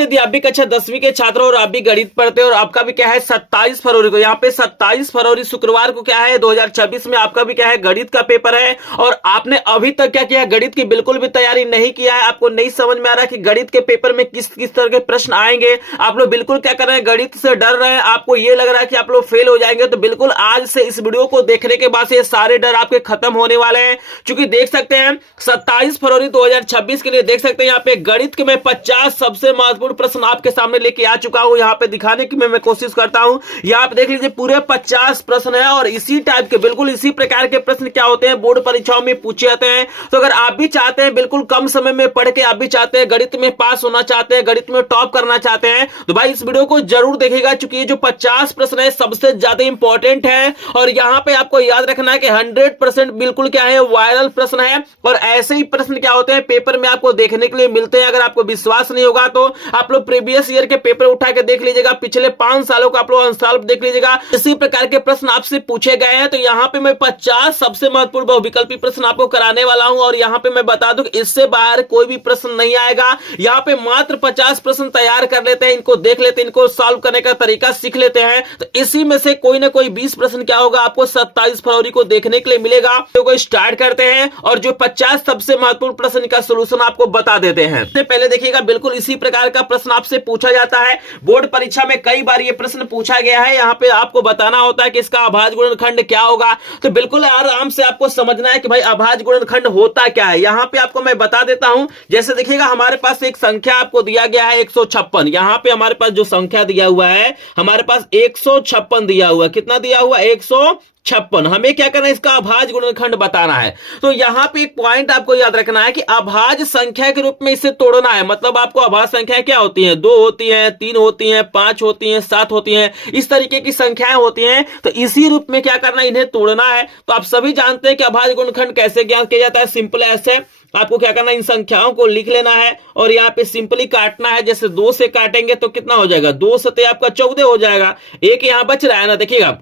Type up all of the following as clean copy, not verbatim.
यदि आप भी कक्षा 10वीं के छात्र हो और आप भी गणित पढ़ते हो और आपका भी क्या है 27 फरवरी को, यहाँ पे 27 फरवरी शुक्रवार को क्या है 2026 में आपका भी क्या है गणित का पेपर है और आपने अभी तक क्या किया है गणित की बिल्कुल भी तैयारी नहीं किया है, आपको नहीं समझ में आ रहा है कि गणित के पेपर में किस किस तरह के प्रश्न आएंगे, आप लोग बिल्कुल क्या कर रहे हैं गणित से डर रहे हैं, आपको ये लग रहा है कि आप लोग फेल हो जाएंगे, तो बिल्कुल आज से इस वीडियो को देखने के बाद से ये सारे डर आपके खत्म होने वाले हैं। क्योंकि देख सकते हैं 27 फरवरी 2026 के लिए देख सकते हैं यहाँ पे गणित के मैं 50 सबसे महत्वपूर्ण प्रश्न आपके सामने लेके आ चुका हूं, यहाँ पे दिखाने की मैं कोशिश करता हूं। यहाँ पे देख लीजिए पूरे 50 प्रश्न है और इसी टाइप के बिल्कुल इसी प्रकार के प्रश्न क्या होते हैं बोर्ड परीक्षाओं में पूछे जाते हैं। तो अगर आप भी चाहते हैं बिल्कुल कम समय में पढ़ के आप भी चाहते हैं गणित में पास होना चाहते हैं, गणित में टॉप करना चाहते हैं, तो भाई इस वीडियो को जरूर देखिएगा, क्योंकि ये जो 50 प्रश्न है सबसे ज्यादा इंपॉर्टेंट है और यहाँ पे आपको याद रखना है कि 100% बिल्कुल क्या है वायरल प्रश्न है और ऐसे ही प्रश्न क्या होते हैं पेपर में आपको देखने के लिए मिलते हैं। अगर आपको विश्वास नहीं होगा तो आप लोग प्रीवियस ईयर के पेपर उठा के देख लीजिएगा, पिछले 5 सालों का आप लोग आंसर देख लीजिएगा, इसी प्रकार के प्रश्न आपसे पूछे गए हैं। तो यहाँ पे मैं 50 सबसे महत्वपूर्ण बहुविकल्पी प्रश्न आपको कराने वाला हूं और यहाँ पे मैं बता दूं कि इससे बाहर कोई भी प्रश्न नहीं आएगा। यहाँ पे मात्र 50 प्रश्न तैयार कर लेते हैं, इनको देख लेते हैं, इनको सॉल्व करने का तरीका सीख लेते हैं, तो इसी में से कोई ना कोई 20 प्रश्न क्या होगा आपको 27 फरवरी को देखने के लिए मिलेगा। तो स्टार्ट करते हैं और जो 50 सबसे महत्वपूर्ण प्रश्न का सलूशन आपको बता देते हैं। सबसे पहले देखिएगा बिल्कुल इसी प्रकार का प्रश्न आपसे पूछा जाता है, बोर्ड परीक्षा में कई बार ये प्रश्न पूछा गया है। यहाँ पे आपको बताना होता है कि इसका अभाज्य गुणनखंड क्या होगा, तो बिल्कुल आराम से आपको समझना है कि भाई अभाज्य गुणनखंड होता क्या है। यहाँ पे आपको मैं बता देता हूं, जैसे देखिएगा हमारे पास एक संख्या आपको दिया गया है 156, यहाँ पे हमारे पास जो संख्या दिया हुआ है हमारे पास 156 दिया हुआ, कितना दिया हुआ 156, हमें क्या करना है इसका अभाज्य गुणनखंड बताना है। तो यहां पे एक पॉइंट आपको याद रखना है कि अभाज्य संख्या के रूप में इसे तोड़ना है, मतलब आपको अभाज्य संख्या क्या होती है 2 होती है, 3 होती है, 5 होती है, 7 होती है, इस तरीके की संख्याएं होती हैं। तो इसी रूप में क्या करना है इन्हें तोड़ना है। तो आप सभी जानते हैं कि अभाज्य गुणनखंड कैसे ज्ञात किया जाता है, सिंपल ऐसे आपको क्या करना है इन संख्याओं को लिख लेना है और यहाँ पे सिंपली काटना है। जैसे 2 से काटेंगे तो कितना हो जाएगा 2 सते आपका 14 हो जाएगा, एक यहाँ बच रहा है ना, देखिएगा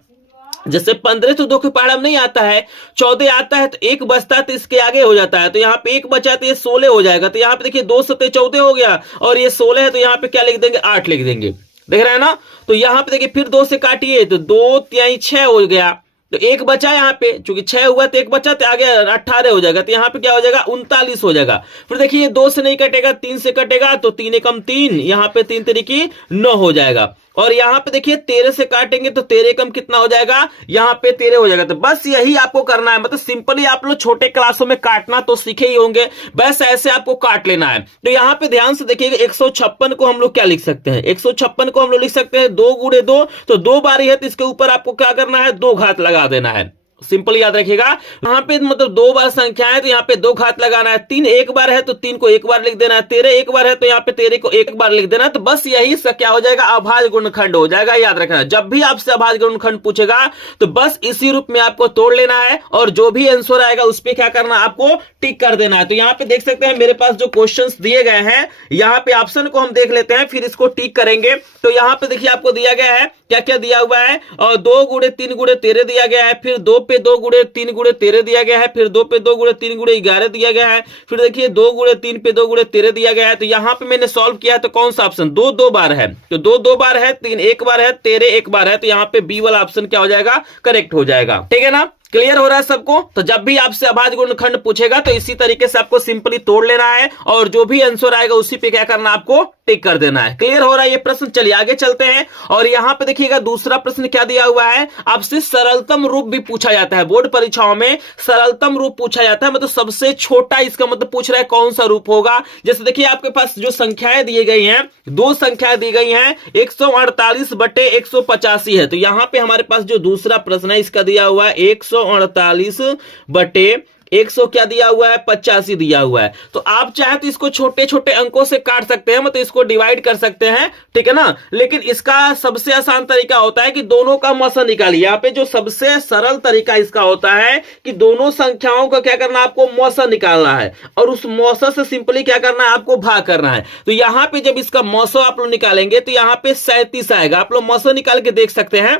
जैसे 15 तो 2 के पहाड़ में नहीं आता है, 14 आता है तो एक बचता है तो इसके आगे हो जाता है, तो यहाँ पे एक बचा तो ये 16 हो जाएगा। तो यहाँ पे देखिए 2 सते 14 हो गया और ये 16 है, तो यहाँ पे क्या लिख देंगे 8 लिख देंगे, देख रहे हैं ना। तो यहाँ पे देखिए फिर 2 से काटिए तो 2 3 6 हो गया, तो एक बचा यहाँ पे, चूंकि 6 हुआ तो एक बचा तो आगे 18 हो जाएगा, तो यहाँ पे क्या हो जाएगा 39 हो जाएगा। फिर देखिए 2 से नहीं कटेगा 3 से कटेगा, तो 3 एकम 3, यहाँ पे 3 तरीकी 9 हो जाएगा। और यहाँ पे देखिए 13 से काटेंगे तो 13 कम कितना हो जाएगा, यहाँ पे 13 हो जाएगा। तो बस यही आपको करना है, मतलब सिंपली आप लोग छोटे क्लासों में काटना तो सीखे ही होंगे, बस ऐसे आपको काट लेना है। तो यहाँ पे ध्यान से देखिएगा 156 को हम लोग क्या लिख सकते हैं, 156 को हम लोग लिख सकते हैं 2 गुणे 2, तो 2 बार ही है तो इसके ऊपर आपको क्या करना है 2 घात लगा देना है। सिंपल याद रखिएगा, यहाँ पे मतलब 2 बार संख्या है तो यहाँ पे 2 घात लगाना है, 3 एक बार है तो 3 को एक बार लिख देना है, 13 एक बार है तो यहाँ पे 13 को एक बार लिख देना है। तो बस यही इसका क्या हो जाएगा अभाज्य गुणनखंड हो जाएगा। याद रखना जब भी आपसे अभाज्य गुणनखंड पूछेगा तो बस इसी रूप में आपको तोड़ लेना है और जो भी आंसर आएगा उस पर क्या करना आपको टिक कर देना है। तो यहाँ पे देख सकते हैं मेरे पास जो क्वेश्चंस दिए गए हैं, यहाँ पे ऑप्शन को हम देख लेते हैं फिर इसको टिक करेंगे। तो यहाँ पे देखिए आपको दिया गया है क्या क्या दिया हुआ है, और 2 गुणे 3 गुणे 13 दिया गया है, फिर 2 पे 2 गुणे 3 गुणे 13 दिया गया है, फिर 2 पे 2 गुणे 3 गुणे 11 दिया गया है, फिर देखिए 2 गुणे 3 पे 2 गुणे 13 दिया गया है। तो यहाँ पे मैंने सॉल्व किया है तो कौन सा ऑप्शन 2 2 बार है, तो 2 2 बार है, 3 एक बार है, 13 एक बार है, तो यहाँ पे बी वाला ऑप्शन क्या हो जाएगा करेक्ट हो जाएगा। ठीक है ना, क्लियर हो रहा है सबको। तो जब भी आपसे अभाज्य गुणनखंड पूछेगा तो इसी तरीके से आपको सिंपली तोड़ लेना है और जो भी आंसर आएगा उसी पे क्या करना आपको टिक कर देना है। क्लियर हो रहा है ये प्रश्न, चलिए आगे चलते हैं। और यहाँ पे देखिएगा दूसरा प्रश्न क्या दिया हुआ है, आपसे सरलतम रूप भी पूछा जाता है, बोर्ड परीक्षाओं में सरलतम रूप पूछा जाता है, मतलब सबसे छोटा, इसका मतलब पूछ रहा है कौन सा रूप होगा। जैसे देखिए आपके पास जो संख्याएं दी गई हैं, 2 संख्याएं दी गई हैं, 148/185 है। तो यहाँ पे हमारे पास जो दूसरा प्रश्न है इसका दिया हुआ है 148/100 क्या दिया हुआ है 85 दिया हुआ है। तो आप चाहे तो इसको छोटे छोटे अंकों से काट सकते हैं, मतलब इसको डिवाइड कर सकते हैं, ठीक है ना। लेकिन इसका सबसे आसान तरीका होता है कि दोनों का मौसा निकालिए। यहाँ पे जो सबसे सरल तरीका इसका होता है कि दोनों संख्याओं का क्या करना है आपको मौसा निकालना है और उस मौसा से सिंपली क्या करना है आपको भाग करना है। तो यहाँ पे जब इसका मौसा आप लोग निकालेंगे तो यहाँ पे 37 आएगा। आप लोग मौसा निकाल के देख सकते हैं,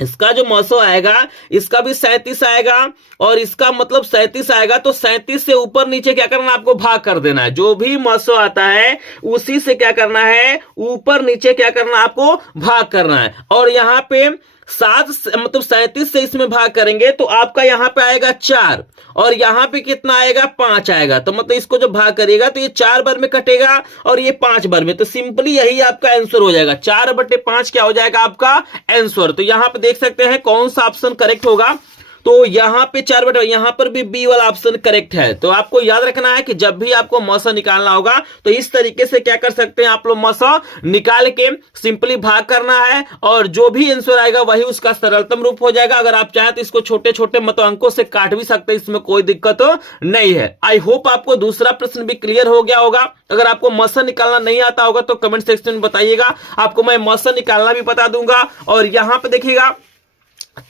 इसका जो मसो आएगा इसका भी 37 आएगा और इसका मतलब 37 आएगा। तो 37 से ऊपर नीचे क्या करना है, आपको भाग कर देना है। जो भी मसो आता है उसी से क्या करना है, ऊपर नीचे क्या करना है, आपको भाग करना है। और यहां पे 37 से इसमें भाग करेंगे तो आपका यहां पे आएगा 4 और यहां पे कितना आएगा, 5 आएगा। तो मतलब इसको जब भाग करिएगा तो ये 4 बार में कटेगा और ये 5 बार में। तो सिंपली यही आपका आंसर हो जाएगा, 4/5 क्या हो जाएगा आपका आंसर। तो यहां पे देख सकते हैं कौन सा ऑप्शन करेक्ट होगा। तो यहां पे 4/, यहां पर भी बी वाला ऑप्शन करेक्ट है। तो आपको याद रखना है कि जब भी आपको मौसा निकालना होगा तो इस तरीके से क्या कर सकते हैं आप लोग, मौसा निकाल के सिंपली भाग करना है और जो भी आंसर आएगा वही उसका सरलतम रूप हो जाएगा। अगर आप चाहें तो इसको छोटे छोटे मतलब अंकों से काट भी सकते हैं, इसमें कोई दिक्कत नहीं है। आई होप आपको दूसरा प्रश्न भी क्लियर हो गया होगा। अगर आपको मौसा निकालना नहीं आता होगा तो कमेंट सेक्शन में बताइएगा, आपको मैं मौसा निकालना भी बता दूंगा। और यहां पे देखिएगा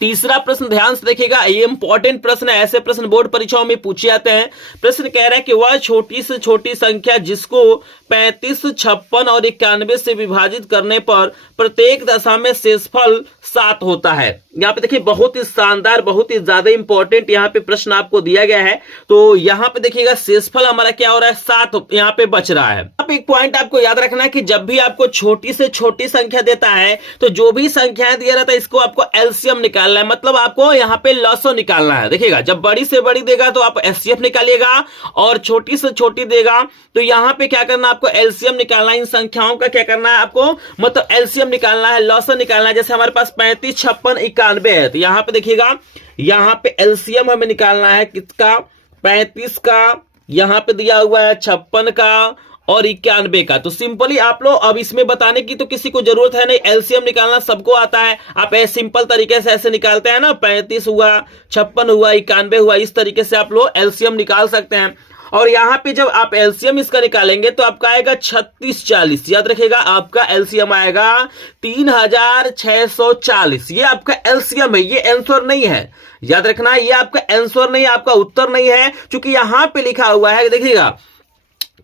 तीसरा प्रश्न ध्यान से देखिएगा, ये इंपॉर्टेंट प्रश्न है, ऐसे प्रश्न बोर्ड परीक्षाओं में पूछे जाते हैं। प्रश्न कह रहा है कि वह छोटी से छोटी संख्या जिसको 35, 56 और 91 से विभाजित करने पर प्रत्येक दशा में शेषफल 7 होता है। यहाँ पे देखिए बहुत ही शानदार, बहुत ही ज्यादा इंपॉर्टेंट यहाँ पे प्रश्न आपको दिया गया है। तो यहाँ पे देखिएगा शेषफल हमारा क्या हो रहा है, 7 यहाँ पे बच रहा है। अब एक पॉइंट आपको याद रखना है कि जब भी आपको छोटी से छोटी संख्या देता है तो जो भी संख्याएं दिया रहता है इसको आपको एलसीएम निकालना है, मतलब आपको यहाँ पे लॉसो निकालना है। देखिएगा जब बड़ी से बड़ी देगा तो आप एचसीएफ निकालिएगा और छोटी से छोटी देगा तो यहाँ पे क्या करना, आपको एलसीएम निकालना है। इन संख्याओं का क्या करना है आपको, मतलब एलसीएम निकालना है, लॉसो निकालना है। जैसे हमारे पास 35, 56, 91 है तो यहाँ पे देखिएगा यहाँ पे एलसीएम हमें निकालना है किसका, 35 का, यहाँ पे दिया हुआ है 56 का और 91 का। तो सिंपली आप लोग अब इसमें बताने की तो किसी को जरूरत है नहीं, एलसीएम निकालना सबको आता है। आप ऐसे सिंपल तरीके से ऐसे निकालते हैं ना, 35 हुआ, 56 हुआ, 91 हुआ, इस तरीके से आप लोग एलसीएम निकाल सकते हैं। और यहां पे जब आप एलसीएम इसका निकालेंगे तो आपका आएगा 36, 40। याद रखिएगा आपका एलसीएम आएगा 3640। ये आपका एलसीएम है, ये आंसर नहीं है। याद रखना ये आपका आंसर नहीं है, आपका उत्तर नहीं है, क्योंकि यहां पे लिखा हुआ है, देखिएगा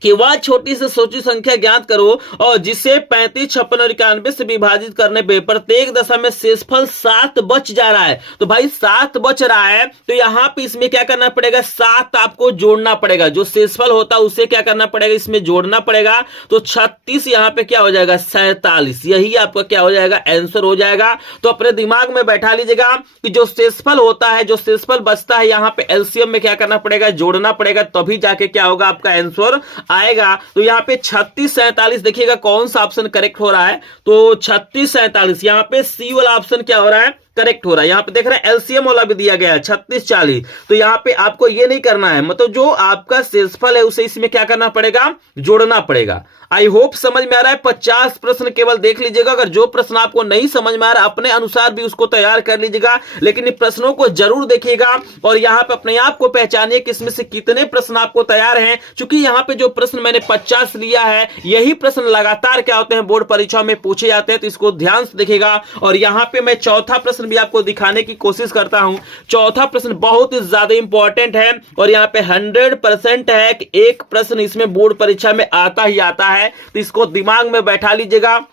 कि वह छोटी से छोटी संख्या ज्ञात करो और जिसे 35, 56 और 91 से विभाजित करने पे प्रत्येक दशा में शेषफल 7 बच जा रहा है। तो भाई 7 बच रहा है तो यहां पे इसमें क्या करना पड़ेगा, 7 आपको जोड़ना पड़ेगा। जो शेषफल होता है उसे क्या करना पड़ेगा, इसमें जोड़ना पड़ेगा। तो 36 यहां पे क्या हो जाएगा, 47। यही आपका क्या हो जाएगा, आंसर हो जाएगा। तो अपने दिमाग में बैठा लीजिएगा कि जो शेषफल होता है, जो शेषफल बचता है, यहां पे एलसीएम में क्या करना पड़ेगा, जोड़ना पड़ेगा, तभी जाके क्या होगा, आपका आंसर आएगा। तो यहाँ पे 36, 47 देखिएगा कौन सा ऑप्शन करेक्ट हो रहा है। तो 36, 47 यहाँ पे सी वाला ऑप्शन क्या हो रहा है, करेक्ट हो रहा है। यहाँ पे देख रहे हैं एलसीएम वाला भी दिया गया है 36, 40। तो यहाँ पे आपको ये नहीं करना है, मतलब जो आपका शेषफल है उसे इसमें क्या करना पड़ेगा, जोड़ना पड़ेगा। आई होप समझ में आ रहा है। 50 प्रश्न केवल देख लीजिएगा, अगर जो प्रश्न आपको नहीं समझ में आ रहा अपने अनुसार भी उसको तैयार कर लीजिएगा, लेकिन इन प्रश्नों को जरूर देखिएगा और यहाँ पे अपने आप को पहचानिए कि इसमें से कितने प्रश्न आपको तैयार हैं। क्योंकि यहाँ पे जो प्रश्न मैंने 50 लिया है यही प्रश्न लगातार क्या होते हैं, बोर्ड परीक्षा में पूछे जाते हैं। तो इसको ध्यान से देखिएगा। और यहाँ पे मैं चौथा प्रश्न भी आपको दिखाने की कोशिश करता हूं। चौथा प्रश्न बहुत ही ज्यादा इंपॉर्टेंट है और यहाँ पे 100% है कि एक प्रश्न इसमें बोर्ड परीक्षा में आता ही आता है। तो इसको दिमाग में बैठा लीजिएगा।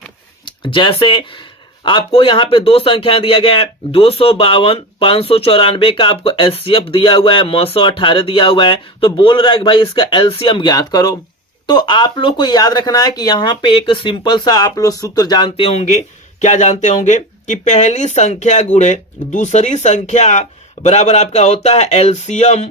जैसे आपको यहाँ पे दो संख्याएं दिया गया है, 252, 594 का आपको एचसीएफ दिया हुआ है, 918 दिया हुआ है। तो बोल रहा है कि भाई इसका एलसीएम ज्ञात करो। तो आप लोग को याद रखना है कि यहाँ पे एक सिंपल सा आप लोग सूत्र जानते होंगे। क्या जानते होंगे कि पहली संख्या गुणे दूसरी संख्या बराबर आपका होता है एलसीएम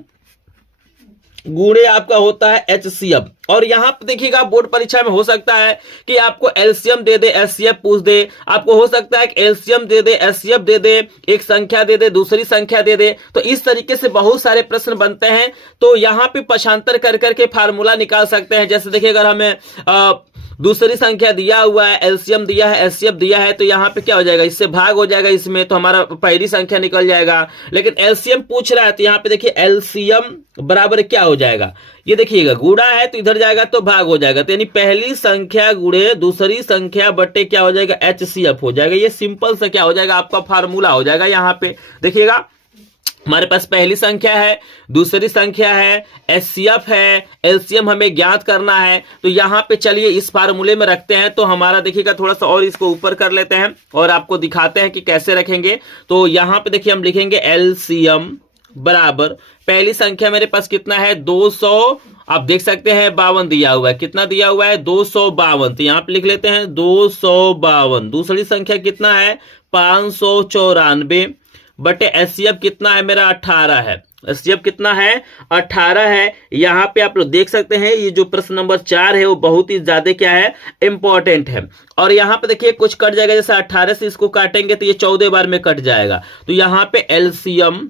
गुणे आपका होता है एचसीएफ। और यहां पे देखिएगा बोर्ड परीक्षा में हो सकता है कि आपको एलसीएम दे दे, एचसीएफ पूछ दे, आपको हो सकता है कि एलसीएम दे दे, एचसीएफ दे दे, एक संख्या दे दे, दूसरी संख्या दे दे। तो इस तरीके से बहुत सारे प्रश्न बनते हैं। तो यहां पे पक्षांतर कर करके फार्मूला निकाल सकते हैं। जैसे देखिए अगर हमें दूसरी संख्या दिया हुआ है, एलसीएम दिया है, एचसीएफ दिया है, तो यहाँ पे क्या हो जाएगा, इससे भाग हो जाएगा इसमें, तो हमारा पहली संख्या निकल जाएगा। लेकिन एलसीएम पूछ रहा है तो यहाँ पे देखिए एलसीएम बराबर क्या हो जाएगा, ये देखिएगा गुणा है तो इधर जाएगा तो भाग हो जाएगा। तो यानी पहली संख्या गुणे दूसरी संख्या बट्टे क्या हो जाएगा, एचसीएफ हो जाएगा। ये सिंपल से क्या हो जाएगा, आपका फार्मूला हो जाएगा। यहाँ पे देखिएगा हमारे पास पहली संख्या है, दूसरी संख्या है, एचसीएफ है, एलसीएम हमें ज्ञात करना है। तो यहां पे चलिए इस फार्मूले में रखते हैं। तो हमारा देखिएगा थोड़ा सा और इसको ऊपर कर लेते हैं और आपको दिखाते हैं कि कैसे रखेंगे। तो यहां पे देखिए हम लिखेंगे एलसीएम बराबर पहली संख्या मेरे पास कितना है 200, आप देख सकते हैं 52 दिया हुआ है। कितना दिया हुआ है 252, तो यहां पे लिख लेते हैं 252। दूसरी संख्या कितना है 594 बटे एचसीएफ कितना है मेरा 18 है। एचसीएफ कितना है 18 है। यहां पे आप लोग देख सकते हैं ये जो प्रश्न नंबर 4 है वो बहुत ही ज्यादा क्या है इंपॉर्टेंट है। और यहां पे देखिए कुछ कट जाएगा, जैसे 18 से इसको काटेंगे तो ये 14 बार में कट जाएगा। तो यहां पे एलसीएम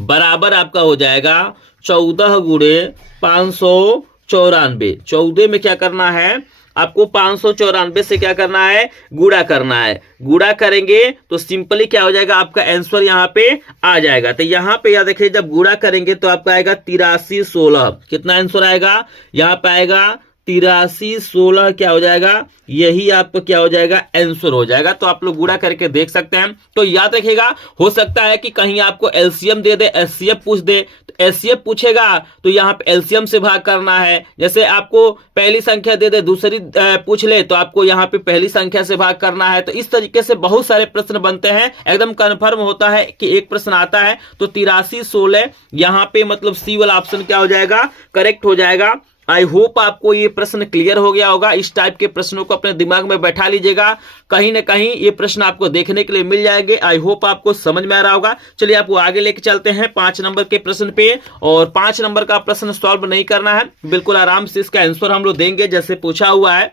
बराबर आपका हो जाएगा 14 गुणे 594। 14 में क्या करना है आपको 594 से क्या करना है गुणा करना है। गुणा करेंगे तो सिंपली क्या हो जाएगा आपका आंसर यहाँ पे आ जाएगा। तो यहाँ पे याद रखिए जब गुणा करेंगे तो आपका आएगा 8316। कितना आंसर आएगा यहाँ पे आएगा 8316। क्या हो जाएगा यही आपको क्या हो जाएगा आंसर हो जाएगा। तो आप लोग गुणा करके देख सकते हैं। तो याद रखिएगा हो सकता है कि कहीं आपको एलसीएम दे दे, एचसीएफ पूछ दे। तो एचसीएफ पूछेगा तो यहाँ पे एलसीएम से भाग करना है। जैसे आपको पहली संख्या दे दे दूसरी पूछ ले तो आपको यहाँ पे पहली संख्या से भाग करना है। तो इस तरीके से बहुत सारे प्रश्न बनते हैं। एकदम कंफर्म होता है कि एक प्रश्न आता है तो 8316 यहाँ पे मतलब सी वाला ऑप्शन क्या हो जाएगा करेक्ट हो जाएगा। आई होप आपको ये प्रश्न क्लियर हो गया होगा। इस टाइप के प्रश्नों को अपने दिमाग में बैठा लीजिएगा, कहीं ना कहीं ये प्रश्न आपको देखने के लिए मिल जाएंगे। आई होप आपको समझ में आ रहा होगा। चलिए आपको आगे लेके चलते हैं 5 नंबर के प्रश्न पे। और 5 नंबर का प्रश्न सॉल्व नहीं करना है, बिल्कुल आराम से इसका आंसर हम लोग देंगे। जैसे पूछा हुआ है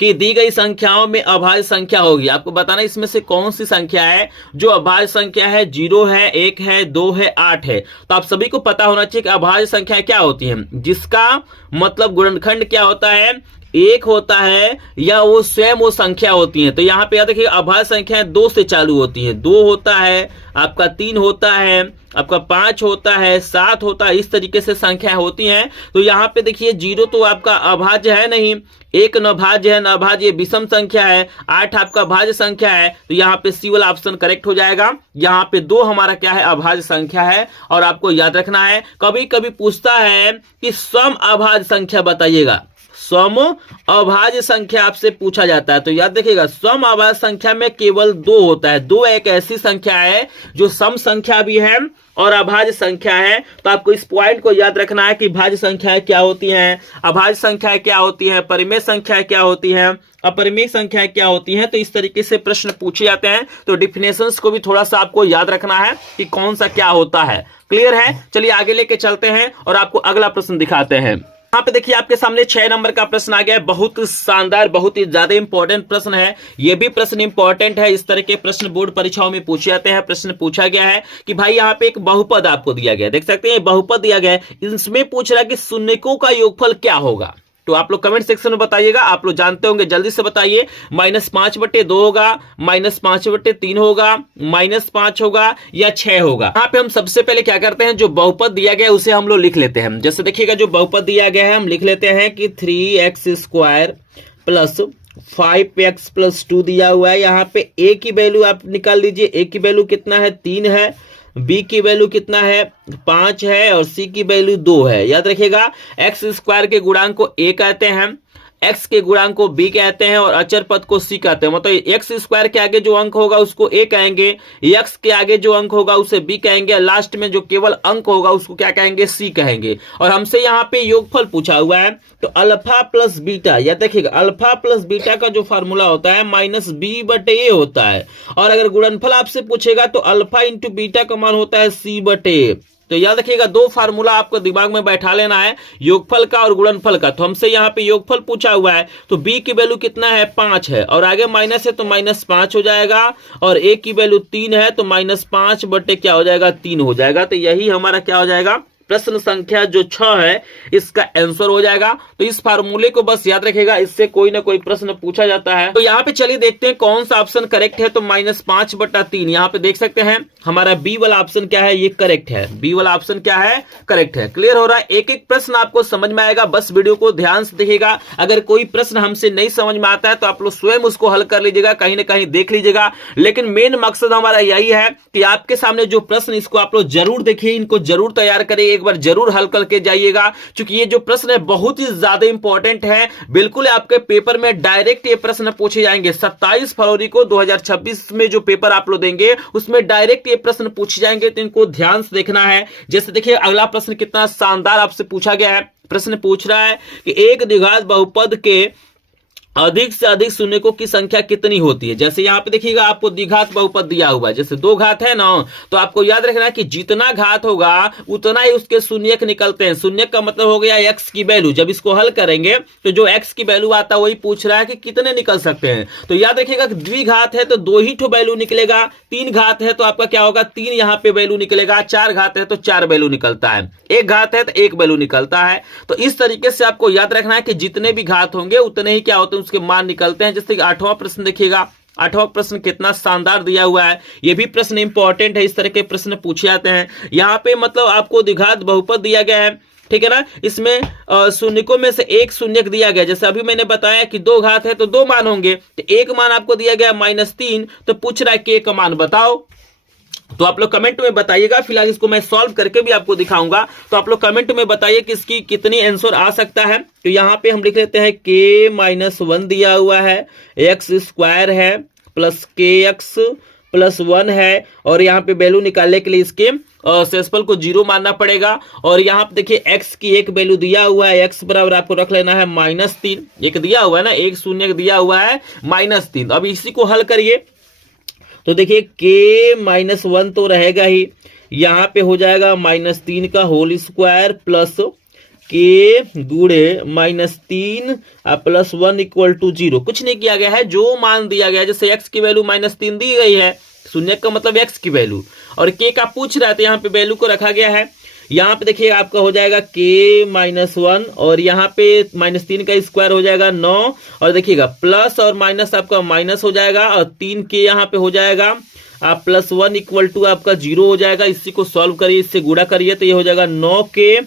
कि दी गई संख्याओं में अभाज्य संख्या होगी, आपको बताना इसमें से कौन सी संख्या है जो अभाज्य संख्या है। 0 है, 1 है, 2 है, 8 है। तो आप सभी को पता होना चाहिए कि अभाज्य संख्या क्या होती है, जिसका मतलब गुणनखंड क्या होता है 1 होता है या वो स्वयं वो संख्या होती है। तो यहाँ पे याद रखिए अभाज्य संख्याएं 2 से चालू होती है। 2 होता है आपका, 3 होता है आपका, 5 होता है, 7 होता है। इस तरीके से संख्या होती हैं। तो यहाँ पे देखिए 0 तो आपका अभाज्य है नहीं, 1 नभाज्य है, नभाज्य ये विषम संख्या है, 8 आपका भाज्य संख्या है। तो यहाँ पे सी वाला ऑप्शन करेक्ट हो जाएगा। यहाँ पे 2 हमारा क्या है अभाज्य संख्या है। और आपको याद रखना है कभी कभी पूछता है कि सम अभाज्य संख्या बताइएगा, सम अभाज्य संख्या आपसे पूछा जाता है। तो याद रखिएगा सम अभाज्य संख्या में केवल 2 होता है। 2 एक ऐसी संख्या है जो सम संख्या भी है और अभाज्य संख्या है। तो आपको इस पॉइंट को याद रखना है कि भाज्य संख्याएं क्या होती हैं, अभाज्य संख्याएं क्या होती हैं, परिमेय संख्याएं क्या होती हैं, अपरिमेय संख्याएं क्या होती हैं। तो इस तरीके से प्रश्न पूछे जाते हैं। तो डिफिनेशंस को भी थोड़ा सा आपको याद रखना है कि कौन सा क्या होता है। क्लियर है? चलिए आगे लेके चलते हैं और आपको अगला प्रश्न दिखाते हैं। यहाँ पे देखिए आपके सामने 6 नंबर का प्रश्न आ गया है। बहुत शानदार, बहुत ही ज्यादा इंपॉर्टेंट प्रश्न है। ये भी प्रश्न इंपॉर्टेंट है। इस तरह के प्रश्न बोर्ड परीक्षाओं में पूछे जाते हैं। प्रश्न पूछा गया है कि भाई यहाँ पे एक बहुपद आपको दिया गया है, देख सकते हैं बहुपद दिया गया है। इसमें पूछ रहा है कि शून्यकों का योगफल क्या होगा। तो आप लोग कमेंट सेक्शन में बताइएगा, आप लोग जानते होंगे, जल्दी से बताइए। -5/2 होगा, -5/3 होगा, -5 होगा या 6 होगा। यहाँ पे हम सबसे पहले क्या करते हैं, जो बहुपद दिया गया है उसे हम लोग लिख लेते हैं। जैसे देखिएगा जो बहुपद दिया गया है हम लिख लेते हैं कि 3x² प्लस 5x प्लस 2 दिया हुआ है। यहाँ पे a की वैल्यू आप निकाल लीजिए। a की वैल्यू कितना है 3 है, b की वैल्यू कितना है 5 है और c की वैल्यू 2 है। याद रखिएगा x² के गुणांक को a कहते हैं, x के गुणांक को b कहते हैं और अचर पद को c कहते हैं। मतलब x² के आगे जो अंक होगा उसको a कहेंगे, x के आगे जो अंक होगा उसे b कहेंगे, लास्ट में जो केवल अंक होगा उसको क्या कहेंगे c कहेंगे। और हमसे यहाँ पे योगफल पूछा हुआ है। तो अल्फा प्लस बीटा, याद रखिएगा अल्फा प्लस बीटा का जो फार्मूला होता है -b/a होता है। और अगर गुणनफल आपसे पूछेगा तो अल्फा इंटू बीटा का मान होता है c/a। तो याद रखिएगा 2 फार्मूला आपको दिमाग में बैठा लेना है, योगफल का और गुणनफल का। तो हमसे यहाँ पे योगफल पूछा हुआ है। तो b की वैल्यू कितना है 5 है और आगे माइनस है तो -5 हो जाएगा। और a की वैल्यू 3 है तो -5 बटे क्या हो जाएगा 3 हो जाएगा। तो यही हमारा क्या हो जाएगा प्रश्न संख्या जो 6 है इसका आंसर हो जाएगा। तो इस फार्मूले को बस याद रखिएगा, इससे कोई ना कोई प्रश्न पूछा जाता है। तो यहाँ पे चलिए देखते हैं कौन सा ऑप्शन करेक्ट है। तो -5/3 यहाँ पे देख सकते हैं हमारा बी वाला ऑप्शन क्या है, ये करेक्ट है। बी वाला ऑप्शन क्या है, करेक्ट है। क्लियर हो रहा है? एक एक प्रश्न आपको समझ में आएगा, बस वीडियो को ध्यान से देखिएगा। अगर कोई प्रश्न हमसे नहीं समझ में आता है तो आप लोग स्वयं उसको हल कर लीजिएगा, कहीं ना कहीं देख लीजिएगा। लेकिन मेन मकसद हमारा यही है कि आपके सामने जो प्रश्न, इसको आप लोग जरूर देखिए, इनको जरूर तैयार करें, एक बार जरूर हल करके जाइएगा, क्योंकि ये जो प्रश्न है बहुत ही ज्यादा इंपॉर्टेंट है। बिल्कुल आपके पेपर में डायरेक्ट ये प्रश्न पूछे जाएंगे। 27 फरवरी को 2026 में जो पेपर आप लोग देंगे उसमें डायरेक्ट ये प्रश्न पूछे जाएंगे, तो इनको ध्यान से देखना है। जैसे देखिए अगला प्रश्न कितना शानदार आपसे पूछा गया है। प्रश्न पूछ रहा है कि एक द्विघात बहुपद के अधिक से अधिक शून्यकों की संख्या कितनी होती है। जैसे यहाँ पे देखिएगा आपको द्विघात बहुपद दिया हुआ है, जैसे 2 घात है ना, तो आपको याद रखना है कि जितना घात होगा उतना ही उसके शून्यक निकलते हैं। शून्यक का मतलब हो गया x की वैल्यू। जब इसको हल करेंगे तो जो x की वैल्यू आता है वही पूछ रहा है कि कितने निकल सकते हैं। तो याद रखिएगा द्विघात है तो 2 ही ठो वैल्यू निकलेगा, 3 घात है तो आपका क्या होगा, 3 यहाँ पे वैल्यू निकलेगा, 4 घात है तो 4 वैल्यू निकलता है, 1 घात है तो 1 वैल्यू निकलता है। तो इस तरीके से आपको याद रखना है कि जितने भी घात होंगे उतने ही क्या होते हैं, उसके मान निकलते हैं। जैसे कि 8वां प्रश्न देखिएगा, 8वां प्रश्न कितना शानदार दिया हुआ है। ये भी प्रश्न इंपॉर्टेंट है, इस तरह के प्रश्न पूछे जाते हैं। यहाँ पे मतलब आपको द्विघात बहुपद दिया गया है, ठीक है ना। इसमें शून्यकों में से एक शून्यक दिया गया। जैसे अभी मैंने बताया कि 2 घात है तो 2 मान होंगे, तो एक मान आपको दिया गया -3, तो पूछ रहा है कि का मान बताओ। तो आप लोग कमेंट में बताइएगा। फिलहाल इसको मैं सॉल्व करके भी आपको दिखाऊंगा, तो आप लोग कमेंट में बताइए कि इसकी कितनी आंसर आ सकता है। तो यहाँ पे हम लिख लेते हैं k-1 दिया हुआ है, x² है प्लस kx प्लस 1 है, और यहाँ पे वैल्यू निकालने के लिए इसके शेषफल को 0 मानना पड़ेगा। और यहाँ पे देखिए x की एक वैल्यू दिया हुआ है, x बराबर आपको रख लेना है -3। एक दिया हुआ है ना, एक शून्य दिया हुआ है -3। अब इसी को हल करिए तो देखिए k-1 तो रहेगा ही, यहाँ पे हो जाएगा -3 का होल स्क्वायर प्लस k गुणे -3 प्लस 1 इक्वल टू 0। कुछ नहीं किया गया है, जो मान दिया गया है, जैसे x की वैल्यू -3 दी गई है, शून्य का मतलब x की वैल्यू, और k का पूछ रहा है तो यहाँ पे वैल्यू को रखा गया है। यहाँ पे देखिए आपका हो जाएगा k-1, और यहाँ पे -3 का स्क्वायर हो जाएगा 9, और देखिएगा प्लस और माइनस आपका माइनस हो जाएगा, और 3k यहाँ पे हो जाएगा आप प्लस 1 इक्वल टू आपका 0 हो जाएगा। इसी को सॉल्व करिए, इससे गुणा करिए तो ये हो जाएगा 9k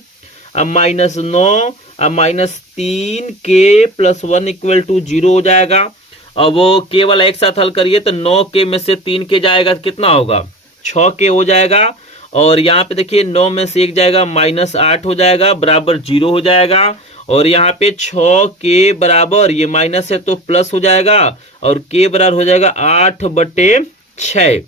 -9 -3k plus 1 equal to 0 हो जाएगा। और वो k वाला एक साथ हल करिए तो 9k में से 3k जाएगा, कितना होगा 6k हो जाएगा। और यहाँ पे देखिए 9 में से 1 जाएगा -8 हो जाएगा, बराबर 0 हो जाएगा। और यहाँ पे 6k बराबर, ये माइनस है तो प्लस हो जाएगा, और k बराबर हो जाएगा 8/6।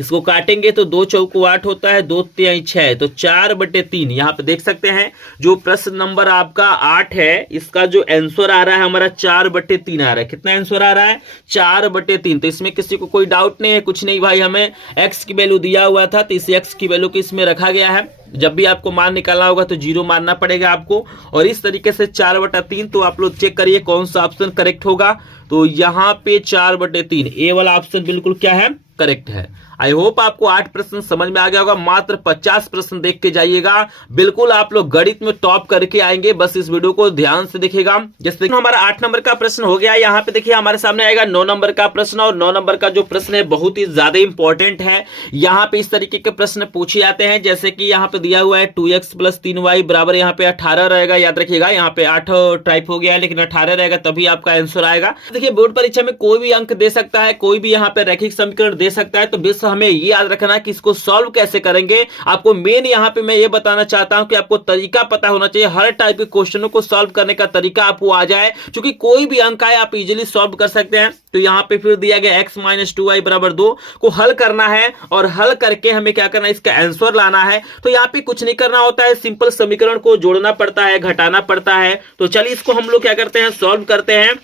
इसको काटेंगे तो 2 चौको 8 होता है, 2 तिहाई 6, तो 4/3। यहाँ पे देख सकते हैं जो प्रश्न नंबर आपका 8 है, इसका जो आंसर आ रहा है हमारा 4/3 आ रहा है। कितना आंसर आ रहा है, 4/3। तो इसमें किसी को कोई डाउट नहीं है, कुछ नहीं भाई, हमें x की वैल्यू दिया हुआ था तो इस x की वैल्यू को इसमें रखा गया है। जब भी आपको मान निकालना होगा तो 0 मानना पड़ेगा आपको। और इस तरीके से 4/3, तो आप लोग चेक करिए कौन सा ऑप्शन करेक्ट होगा। तो यहाँ पे 4/3 ए वाला ऑप्शन बिल्कुल क्या है, करेक्ट है। आई होप आपको 8 प्रश्न समझ में आ गया होगा। मात्र 50 प्रश्न देख के जाइएगा, बिल्कुल आप लोग गणित में टॉप करके आएंगे। बस इस वीडियो को ध्यान से देखिएगा। जैसे हमारा 8 नंबर का प्रश्न हो गया, यहाँ पे देखिए हमारे सामने आएगा 9 नंबर का प्रश्न। और 9 नंबर का जो प्रश्न है बहुत ही ज्यादा इंपॉर्टेंट है। यहाँ पे इस तरीके के प्रश्न पूछे जाते हैं, जैसे कि यहाँ पे दिया हुआ है 2x + 3y बराबर यहाँ पे 18 रहेगा। याद रखिएगा यहाँ पे 8 टाइप हो गया है, लेकिन 18 रहेगा तभी आपका आंसर आएगा। देखिए बोर्ड परीक्षा में कोई भी अंक दे सकता है, कोई भी यहाँ पे रैखिक समीकरण दे सकता है, तो बस हमें ये याद रखना कि इसको सॉल्व कैसे करेंगे। आपको मेन यहाँ पे मैं ये बताना चाहता हूं कि आपको तरीका पता होना चाहिए, हर टाइप के क्वेश्चनों को सॉल्व करने का तरीका आपको आ जाए, क्योंकि कोई भी अंक आए आप इजीली सॉल्व कर सकते हैं। तो यहाँ पे फिर दिया गया x - 2y = 2 को हल करना है, और हल करके हमें क्या करना है, इसका आंसर लाना है। तो यहाँ पे कुछ नहीं करना होता है, सिंपल समीकरण को जोड़ना पड़ता है, घटाना पड़ता है। तो चलिए इसको हम लोग क्या करते हैं, सॉल्व करते हैं।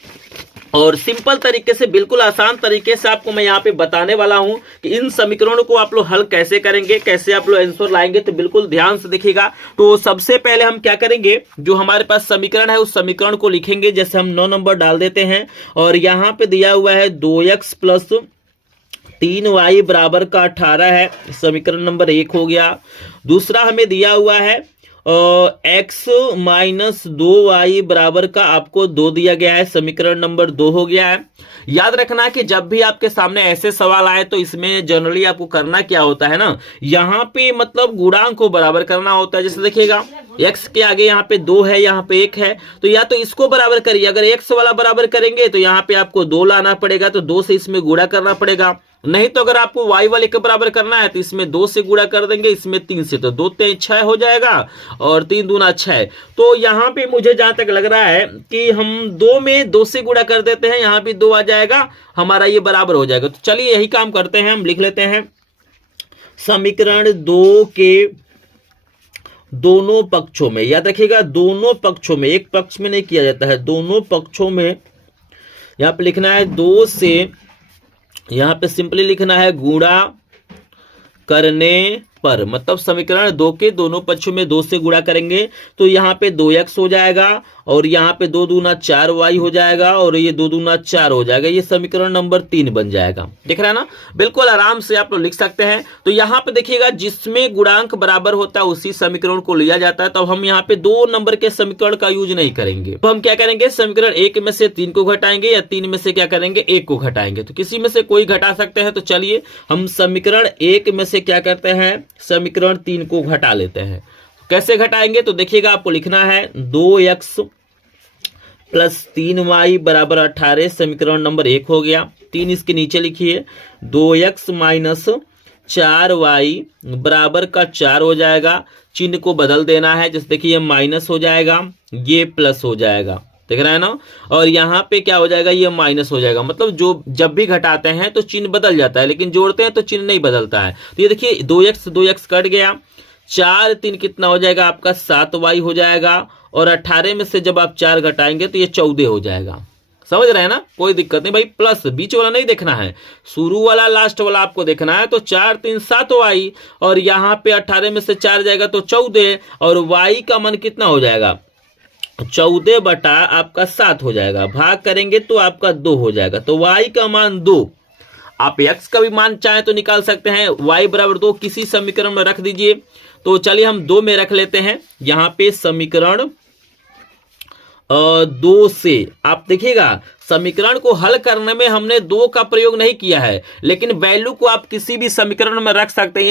और सिंपल तरीके से, बिल्कुल आसान तरीके से आपको मैं यहाँ पे बताने वाला हूं कि इन समीकरणों को आप लोग हल कैसे करेंगे, कैसे आप लोग आंसर लाएंगे। तो बिल्कुल ध्यान से देखिएगा। तो सबसे पहले हम क्या करेंगे, जो हमारे पास समीकरण है उस समीकरण को लिखेंगे। जैसे हम 9 नंबर डाल देते हैं, और यहाँ पे दिया हुआ है 2x + 3y बराबर का 18 है, समीकरण नंबर 1 हो गया। दूसरा हमें दिया हुआ है x माइनस 2y बराबर का आपको 2 दिया गया है, समीकरण नंबर 2 हो गया है। याद रखना कि जब भी आपके सामने ऐसे सवाल आए तो इसमें जनरली आपको करना क्या होता है ना, यहाँ पे मतलब गुणांक को बराबर करना होता है। जैसे देखिएगा x के आगे यहाँ पे 2 है, यहाँ पे 1 है, तो या तो इसको बराबर करिए, अगर x वाला बराबर करेंगे तो यहाँ पे आपको 2 लाना पड़ेगा, तो 2 से इसमें गुणा करना पड़ेगा। नहीं तो अगर आपको y वाले के बराबर करना है तो इसमें 2 से गुणा कर देंगे, इसमें 3 से, तो 2 3 6 हो जाएगा और 3 दूना 6। तो यहाँ पे मुझे जहां तक लग रहा है कि हम 2 में 2 से गुणा कर देते हैं, यहाँ भी 2 आ जाएगा, हमारा ये बराबर हो जाएगा। तो चलिए यही काम करते हैं, हम लिख लेते हैं समीकरण 2 के दोनों पक्षों में। याद रखिएगा दोनों पक्षों में, एक पक्ष में नहीं किया जाता है, दोनों पक्षों में यहाँ पे लिखना है 2 से, यहाँ पे सिंपली लिखना है गुणा करने पर, मतलब समीकरण 2 के दोनों पक्षों में 2 से गुणा करेंगे तो यहाँ पे 2x हो जाएगा और यहाँ पे 2 दूना 4y हो जाएगा और ये 2 दूना 4 हो जाएगा। ये समीकरण नंबर 3 बन जाएगा। दिख रहा है ना, बिल्कुल आराम से आप लोग लिख सकते हैं। तो यहाँ पे देखिएगा जिसमें गुणांक बराबर होता है उसी समीकरण को लिया जाता है। तो हम यहाँ पे 2 नंबर के समीकरण का यूज नहीं करेंगे, तो हम क्या करेंगे, समीकरण 1 में से 3 को घटाएंगे या 3 में से क्या करेंगे, 1 को घटाएंगे। तो किसी में से कोई घटा सकते हैं। तो चलिए हम समीकरण 1 में से क्या करते हैं, समीकरण 3 को घटा लेते हैं। कैसे घटाएंगे, तो देखिएगा आपको लिखना है 2x प्लस 3y बराबर 18, समीकरण नंबर 1 हो गया। 3 इसके नीचे लिखिए, 2x माइनस 4y बराबर का 4 हो जाएगा। चिन्ह को बदल देना है, जैसे देखिए ये माइनस हो जाएगा, ये प्लस हो जाएगा, देख रहा है ना, और यहाँ पे क्या हो जाएगा, ये माइनस हो जाएगा। मतलब जो जब भी घटाते हैं तो चिन्ह बदल जाता है, लेकिन जोड़ते हैं तो चिन्ह नहीं बदलता है। तो ये देखिए 2x कट गया, 4 3 कितना हो जाएगा आपका 7y हो जाएगा, और 18 में से जब आप 4 घटाएंगे तो ये 14 हो जाएगा। समझ रहे हैं ना, कोई दिक्कत नहीं भाई। प्लस बीच वाला नहीं देखना है, शुरू वाला लास्ट वाला आपको देखना है। तो 4 3 7y और यहाँ पे 18 में से 4 जाएगा तो 14, और y का मान कितना हो जाएगा, 14 बटा आपका 7 हो जाएगा। भाग करेंगे तो आपका 2 हो जाएगा। तो y का मान 2, आप x का भी मान चाहे तो निकाल सकते हैं। y बराबर 2 किसी समीकरण में रख दीजिए। तो चलिए हम 2 में रख लेते हैं। यहाँ पे समीकरण 2 से आप देखिएगा समीकरण को हल करने में हमने 2 का प्रयोग नहीं किया है, लेकिन वैल्यू को आप किसी भी समीकरण में रख सकते हैं।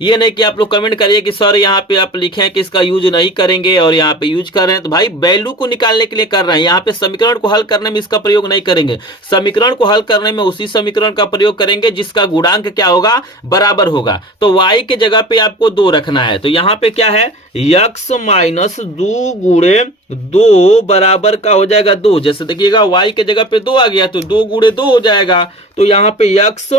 ये नहीं कि आप लोग कमेंट करिए कि सर यहाँ पे आप लिखे कि इसका यूज नहीं करेंगे और यहाँ पे यूज कर रहे हैं। तो भाई वैल्यू को निकालने के लिए कर रहे हैं, यहाँ पे समीकरण को हल करने में इसका प्रयोग नहीं करेंगे। समीकरण को हल करने में उसी समीकरण का प्रयोग करेंगे जिसका गुणांक क्या होगा, बराबर होगा। तो y के जगह पे आपको 2 रखना है। तो यहाँ पे क्या है, x माइनस 2 गुणे 2 बराबर का हो जाएगा 2। जैसे देखिएगा y के जगह पे 2 आ गया तो 2 गुणे 2 हो जाएगा। तो यहाँ पे x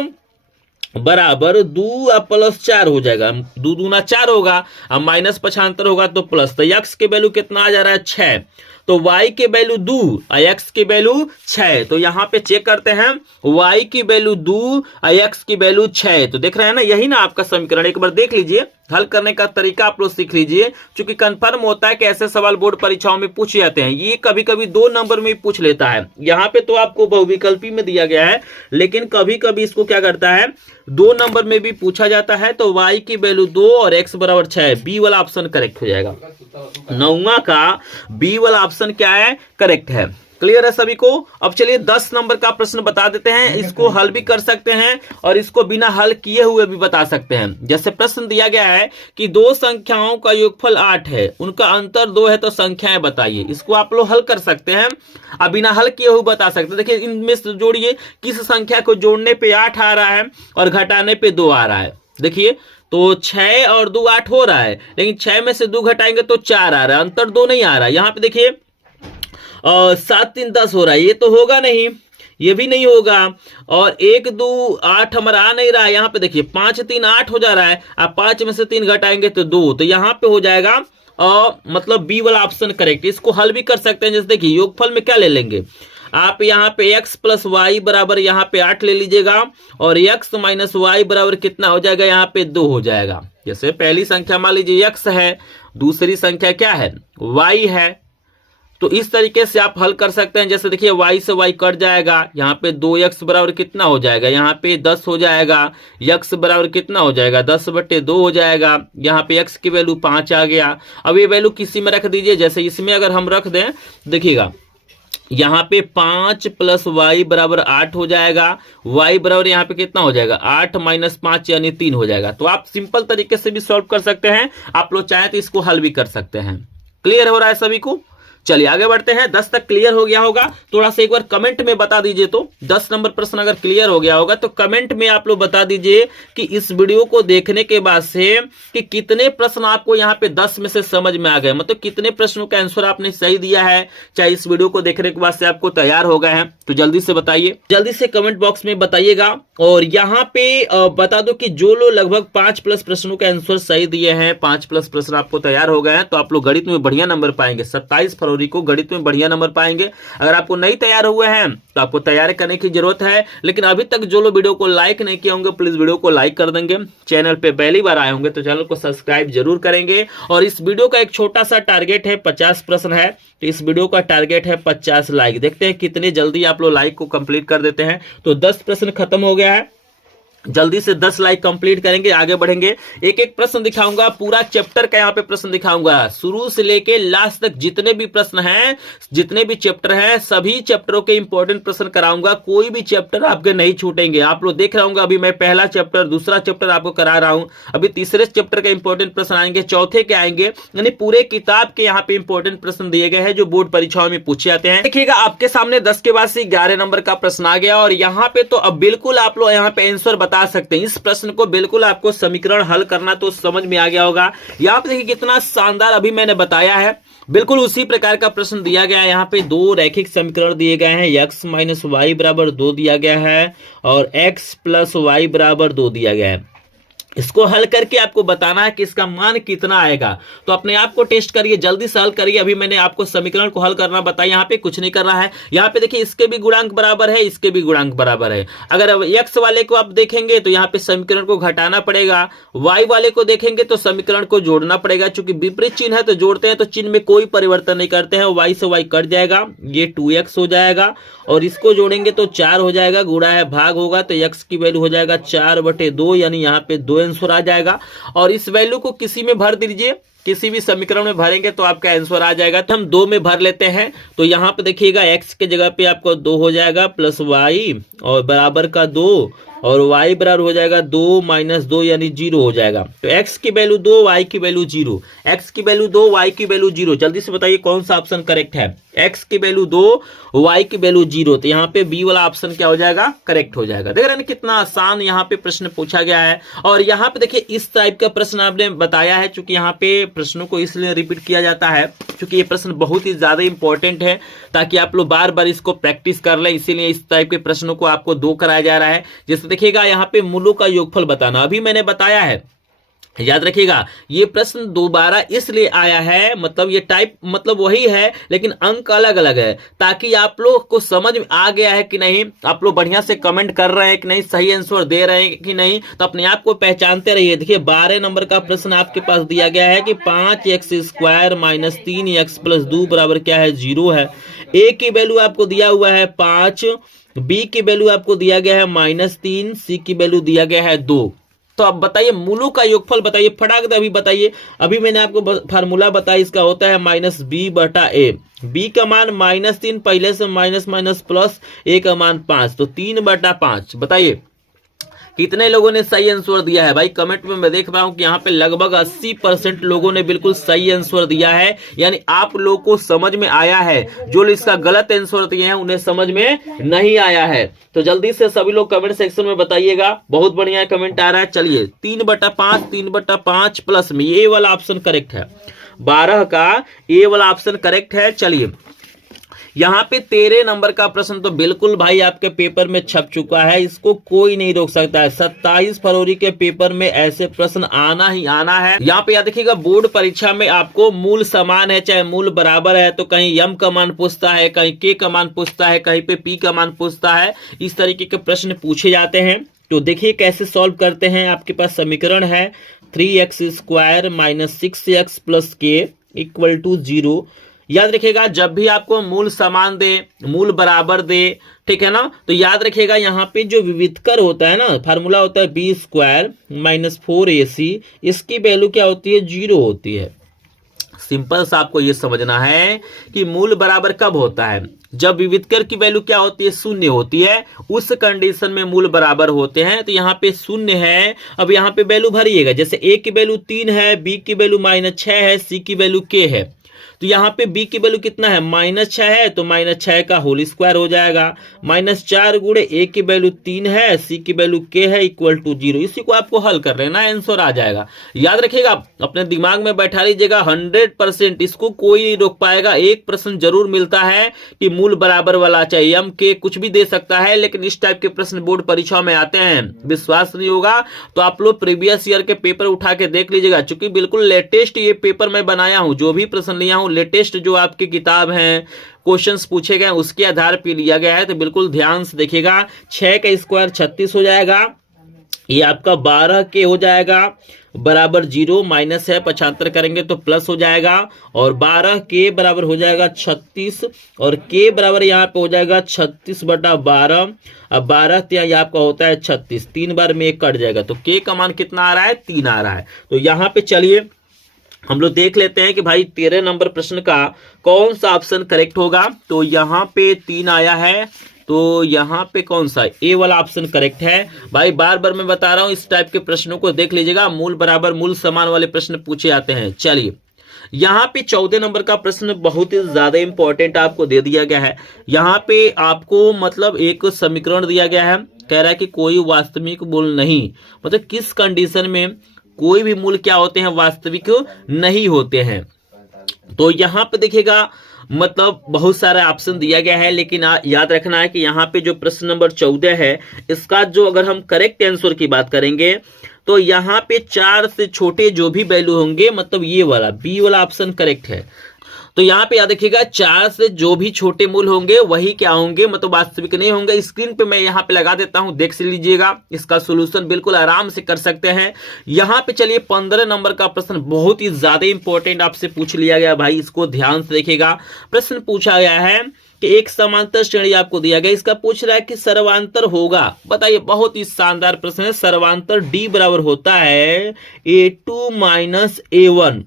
बराबर 2 प्लस 4 हो जाएगा, 2 दूना 4 होगा, अब माइनस पक्षांतर होगा तो प्लस। तो x के वैल्यू कितना आ जा रहा है, 6। तो y के वैल्यू 2 और x की वैल्यू 6। तो यहाँ पे चेक करते हैं, y की वैल्यू 2 और x की वैल्यू 6। तो देख रहे हैं ना, यही ना आपका समीकरण। एक बार देख लीजिए, हल करने का तरीका आप लोग सीख लीजिए, क्योंकि कंफर्म होता है कि ऐसे सवाल बोर्ड परीक्षाओं में पूछे जाते हैं। ये कभी कभी 2 नंबर में पूछ लेता है। यहाँ पे तो आपको बहुविकल्पी में दिया गया है, लेकिन कभी कभी इसको क्या करता है, 2 नंबर में भी पूछा जाता है। तो y की वैल्यू 2 और x बराबर 6, बी वाला ऑप्शन करेक्ट हो जाएगा। 9वां का बी वाला ऑप्शन क्या है, करेक्ट है। क्लियर है सभी को। अब चलिए 10 नंबर का प्रश्न बता देते हैं। इसको हल भी कर सकते हैं और इसको बिना हल किए हुए भी बता सकते हैं। जैसे प्रश्न दिया गया है कि 2 संख्याओं का योगफल 8 है, उनका अंतर 2 है, तो संख्याएं बताइए। इसको आप लोग हल कर सकते हैं, अब बिना हल किए हुए बता सकते हैं। देखिए इनमें से जोड़िए, किस संख्या को जोड़ने पे 8 आ रहा है और घटाने पे 2 आ रहा है। देखिए तो 6 और 2 8 हो रहा है, लेकिन 6 में से 2 घटाएंगे तो 4 आ रहा है, अंतर 2 नहीं आ रहा है। यहाँ पे देखिए 7 3 10 हो रहा है, ये तो होगा नहीं, ये भी नहीं होगा। और 1 2 8 हमारा आ नहीं रहा है। यहाँ पे देखिए 5 3 8 हो जा रहा है, आप 5 में से 3 घटाएंगे तो 2। तो यहाँ पे हो जाएगा मतलब बी वाला ऑप्शन करेक्ट। इसको हल भी कर सकते हैं। जैसे देखिए योगफल में क्या ले लेंगे आप, यहाँ पे x प्लस वाई बराबर यहाँ पे 8 ले लीजिएगा, और x माइनस वाई बराबर कितना हो जाएगा, यहाँ पे 2 हो जाएगा। जैसे पहली संख्या मान लीजिए x है, दूसरी संख्या क्या है, y है, तो इस तरीके से आप हल कर सकते हैं। जैसे देखिए y से y कट जाएगा, यहाँ पे 2x बराबर कितना हो जाएगा, यहाँ पे 10 हो जाएगा, x बराबर कितना हो जाएगा 10/2 हो जाएगा, यहाँ पे x की वैल्यू 5 आ गया। अब ये वैल्यू किसी में रख दीजिए, जैसे इसमें अगर हम रख दें, देखिएगा यहाँ पे 5 + y बराबर 8 हो जाएगा, y बराबर यहाँ पे कितना हो जाएगा 8 - 5 यानी 3 हो जाएगा। तो आप सिंपल तरीके से भी सॉल्व कर सकते हैं, आप लोग चाहें तो इसको हल भी कर सकते हैं। क्लियर हो रहा है सभी को? चलिए आगे बढ़ते हैं। 10 तक क्लियर हो गया होगा, थोड़ा सा एक बार कमेंट में बता दीजिए। तो 10 नंबर प्रश्न अगर क्लियर हो गया होगा तो कमेंट में आप लोग बता दीजिए कि इस वीडियो को देखने के बाद से कि कितने प्रश्न आपको यहाँ पे 10 में से समझ में आ गए, मतलब कितने प्रश्नों का आंसर आपने सही दिया है, चाहे इस वीडियो को देखने के बाद से आपको तैयार हो गए हैं। तो जल्दी से बताइए, जल्दी से कमेंट बॉक्स में बताइएगा। और यहाँ पे बता दो कि जो लोग लगभग 5+ प्रश्नों के आंसर सही दिए हैं, 5+ प्रश्न आपको तैयार हो गए हैं, तो आप लोग गणित में बढ़िया नंबर पाएंगे। 27 फरवरी को गणित में बढ़िया नंबर पाएंगे। अगर आपको नहीं तैयार हुए हैं तो आपको तैयारी करने की जरूरत है। लेकिन अभी तक जो लोग वीडियो को लाइक नहीं किए होंगे प्लीज वीडियो को लाइक कर देंगे। चैनल पे पहली बार आए होंगे तो चैनल को सब्सक्राइब जरूर करेंगे। और इस वीडियो का एक छोटा सा टारगेट है, 50 प्रश्न है, तो इस वीडियो का टारगेट है 50 लाइक। देखते हैं कितनी जल्दी आप लोग लाइक को कंप्लीट कर देते हैं। तो 10 प्रश्न खत्म हो गया है, जल्दी से 10 लाइक कंप्लीट करेंगे, आगे बढ़ेंगे। एक एक प्रश्न दिखाऊंगा, पूरा चैप्टर का यहाँ पे प्रश्न दिखाऊंगा, शुरू से लेके लास्ट तक जितने भी प्रश्न हैं, जितने भी चैप्टर हैं, सभी चैप्टरों के इंपॉर्टेंट प्रश्न कराऊंगा। कोई भी चैप्टर आपके नहीं छूटेंगे। आप लोग देख रहे होंगे अभी मैं पहला चैप्टर, दूसरा चैप्टर आपको करा रहा हूं, अभी तीसरे चैप्टर के इंपॉर्टेंट प्रश्न आएंगे, चौथे के आएंगे, यानी पूरे किताब के यहाँ पे इंपॉर्टेंट प्रश्न दिए गए हैं जो बोर्ड परीक्षाओं में पूछे जाते हैं। देखिएगा आपके सामने 10 के बाद से 11 नंबर का प्रश्न आ गया और यहाँ पे तो अब बिल्कुल आप लोग यहाँ पे आंसर बता सकते हैं। इस प्रश्न को बिल्कुल आपको समीकरण हल करना तो समझ में आ गया होगा। यहाँ पे देखिए कितना शानदार अभी मैंने बताया है, बिल्कुल उसी प्रकार का प्रश्न दिया गया है। यहाँ पे 2 रैखिक समीकरण दिए गए हैं, x - y बराबर 2 दिया गया है और x + y बराबर 2 दिया गया है। इसको हल करके आपको बताना है कि इसका मान कितना आएगा। तो अपने आप को टेस्ट करिए, जल्दी से हल करिए। अभी मैंने आपको समीकरण को हल करना बताया, यहाँ पे कुछ नहीं करना है। यहाँ पे देखिए इसके भी गुणांक बराबर है, इसके भी गुणांक बराबर है। अगर x वाले को आप देखेंगे तो यहाँ पे समीकरण को घटाना पड़ेगा, y वाले को देखेंगे तो समीकरण को जोड़ना पड़ेगा। चूंकि विपरीत चिन्ह है तो जोड़ते हैं तो चिन्ह में कोई परिवर्तन नहीं करते हैं। y से y कट जाएगा, ये 2x हो जाएगा और इसको जोड़ेंगे तो 4 हो जाएगा, गुणा है भाग होगा तो x की वैल्यू हो जाएगा 4/2, यानी यहाँ पे 2 आंसर आ जाएगा। और इस वैल्यू को किसी में भर दीजिए, किसी भी समीकरण में भरेंगे तो आपका आंसर आ जाएगा। तो हम 2 में भर लेते हैं, तो यहाँ पे देखिएगा x के जगह पे आपको 2 हो जाएगा प्लस y और बराबर का 2 और y बराबर हो जाएगा 2 - 2 यानी 0 हो जाएगा। तो x की वैल्यू 2, y की वैल्यू 0, x की वैल्यू 2, y की वैल्यू 0। जल्दी से बताइए कौन सा ऑप्शन करेक्ट है। x की वैल्यू 2, y की वैल्यू 0, तो यहाँ पे b वाला ऑप्शन क्या हो जाएगा, करेक्ट हो जाएगा। देख रहे हैं कितना आसान यहाँ पे प्रश्न पूछा गया है। और यहाँ पे देखिए इस टाइप का प्रश्न आपने बताया है, चूंकि यहाँ पे प्रश्नों को इसलिए रिपीट किया जाता है क्योंकि ये प्रश्न बहुत ही ज्यादा इंपॉर्टेंट है, ताकि आप लोग बार बार इसको प्रैक्टिस कर ले, इसीलिए इस टाइप के प्रश्नों को आपको 2 कराया जा रहा है। जैसे देखिएगा यहाँ पे मूलों का योगफल बताना, अभी मैंने बताया है, याद रखिएगा। ये प्रश्न दोबारा इसलिए आया है, मतलब ये टाइप मतलब वही है लेकिन अंक अलग अलग है, ताकि आप लोग को समझ में आ गया है कि नहीं, आप लोग बढ़िया से कमेंट कर रहे हैं कि नहीं, सही आंसर दे रहे हैं कि नहीं, तो अपने आप को पहचानते रहिए। देखिए 12 नंबर का प्रश्न आपके पास दिया गया है कि 5x² - 3x + 2 बराबर क्या है, 0 है। a की वैल्यू आपको दिया हुआ है 5, b की वैल्यू आपको दिया गया है -3, c की वैल्यू दिया गया है 2। तो अब बताइए मूलों का योगफल बताइए, फटाक दे अभी बताइए। अभी मैंने आपको फार्मूला बताया, इसका होता है -b/a। b का मान -3, पहले से माइनस माइनस प्लस, a का मान 5, तो 3/5। बताइए कितने लोगों ने सही आंसर दिया है भाई। कमेंट में मैं देख रहा हूं कि यहाँ पे लगभग 80% लोगों ने बिल्कुल सही आंसर दिया है, यानी आप लोगों को समझ में आया है। जो लोग इसका गलत आंसर दिए हैं उन्हें समझ में नहीं आया है। तो जल्दी से सभी लोग कमेंट सेक्शन में बताइएगा। बहुत बढ़िया कमेंट आ रहा है। चलिए 3/5, 3/5 प्लस में ये वाला ऑप्शन करेक्ट है, 12 का ए वाला ऑप्शन करेक्ट है। चलिए यहाँ पे 13 नंबर का प्रश्न तो बिल्कुल भाई आपके पेपर में छप चुका है, इसको कोई नहीं रोक सकता है। 27 फरवरी के पेपर में ऐसे प्रश्न आना ही आना है। यहाँ पे याद देखिएगा बोर्ड परीक्षा में आपको मूल समान है चाहे मूल बराबर है, तो कहीं m का मान पूछता है, कहीं k का मान पूछता है, कहीं पे p का मान पूछता है। इस तरीके के प्रश्न पूछे जाते हैं। तो देखिए कैसे सॉल्व करते हैं। आपके पास समीकरण है 3x² - 6x + k = 0। याद रखिएगा जब भी आपको मूल समान दे, मूल बराबर दे, ठीक है ना, तो याद रखिएगा यहाँ पे जो विविधकर होता है ना, फार्मूला होता है बी स्क्वायर माइनस 4ac, इसकी वैल्यू क्या होती है, 0 होती है। सिंपल सा आपको ये समझना है कि मूल बराबर कब होता है, जब विविधकर की वैल्यू क्या होती है, 0 होती है, उस कंडीशन में मूल बराबर होते हैं। तो यहाँ पे 0 है, अब यहाँ पे वैल्यू भरिएगा, जैसे a की वैल्यू 3 है, b की वैल्यू -6 है, c की वैल्यू k है, तो यहाँ पे b की वैल्यू कितना है, -6 है, तो -6 का होल स्क्वायर हो जाएगा, -4 गुणे a की वैल्यू 3 है, c की वैल्यू k है, इक्वल टू 0। इसी को आपको हल कर लेना, आंसर आ जाएगा। याद रखिएगा, अपने दिमाग में बैठा लीजिएगा, 100% इसको कोई नहीं रोक पाएगा। एक प्रश्न जरूर मिलता है कि मूल बराबर वाला चाहिए, m k कुछ भी दे सकता है, लेकिन इस टाइप के प्रश्न बोर्ड परीक्षा में आते हैं। विश्वास नहीं होगा तो आप लोग प्रीवियस ईयर के पेपर उठा के देख लीजिएगा, चूंकि बिल्कुल लेटेस्ट ये पेपर मैं बनाया हूं, जो भी प्रश्न लिया हूं लेटेस्ट जो आपकी किताब हैं, क्वेश्चंस पूछे गए उसके आधार पर लिया गया है। तो बिल्कुल ध्यान से देखिएगा, 6 का स्क्वायर 36 हो जाएगा, ये आपका 12 के हो जाएगा बराबर 0, माइनस है 75 करेंगे तो प्लस हो जाएगा, और 12 के बराबर हो जाएगा 36, और के बराबर यहाँ पे हो जाएगा 36/12। अब 12 ये आपका होता है 36, 3 बार में 1 कट जाएगा, तो के का मान कितना आ रहा है, 3 आ रहा है। तो यहाँ पे चलिए हम लोग देख लेते हैं कि भाई 13 नंबर प्रश्न का कौन सा ऑप्शन करेक्ट होगा। तो यहाँ पे 3 आया है, तो यहाँ पे कौन सा, ए वाला ऑप्शन करेक्ट है। भाई बार बार मैं बता रहा हूं, इस टाइप के प्रश्नों को देख लीजिएगा, मूल बराबर मूल समान वाले प्रश्न पूछे जाते हैं। चलिए यहाँ पे 14 नंबर का प्रश्न बहुत ही ज्यादा इंपॉर्टेंट आपको दे दिया गया है। यहाँ पे आपको मतलब एक समीकरण दिया गया है, कह रहा है कि कोई वास्तविक मूल नहीं, मतलब किस कंडीशन में कोई भी मूल क्या होते हैं, वास्तविक नहीं होते हैं। तो यहाँ पे देखिएगा मतलब बहुत सारा ऑप्शन दिया गया है, लेकिन याद रखना है कि यहाँ पे जो प्रश्न नंबर 14 है, इसका जो अगर हम करेक्ट आंसर की बात करेंगे तो यहाँ पे 4 से छोटे जो भी वैल्यू होंगे, मतलब ये वाला बी वाला ऑप्शन करेक्ट है। तो यहाँ पे याद रखिएगा 4 से जो भी छोटे मूल होंगे वही क्या होंगे, मतलब वास्तविक नहीं होंगे। स्क्रीन पे मैं यहाँ पे लगा देता हूँ, देख लीजिएगा, इसका सोल्यूशन बिल्कुल आराम से कर सकते हैं। यहाँ पे चलिए 15 नंबर का प्रश्न बहुत ही ज्यादा इंपॉर्टेंट आपसे पूछ लिया गया भाई, इसको ध्यान से देखिएगा। प्रश्न पूछा गया है कि एक समांतर श्रेणी आपको दिया गया, इसका पूछ रहा है कि सर्वांतर होगा, बताइए। बहुत ही शानदार प्रश्न है। सर्वांतर डी बराबर होता है a2 माइनस a1,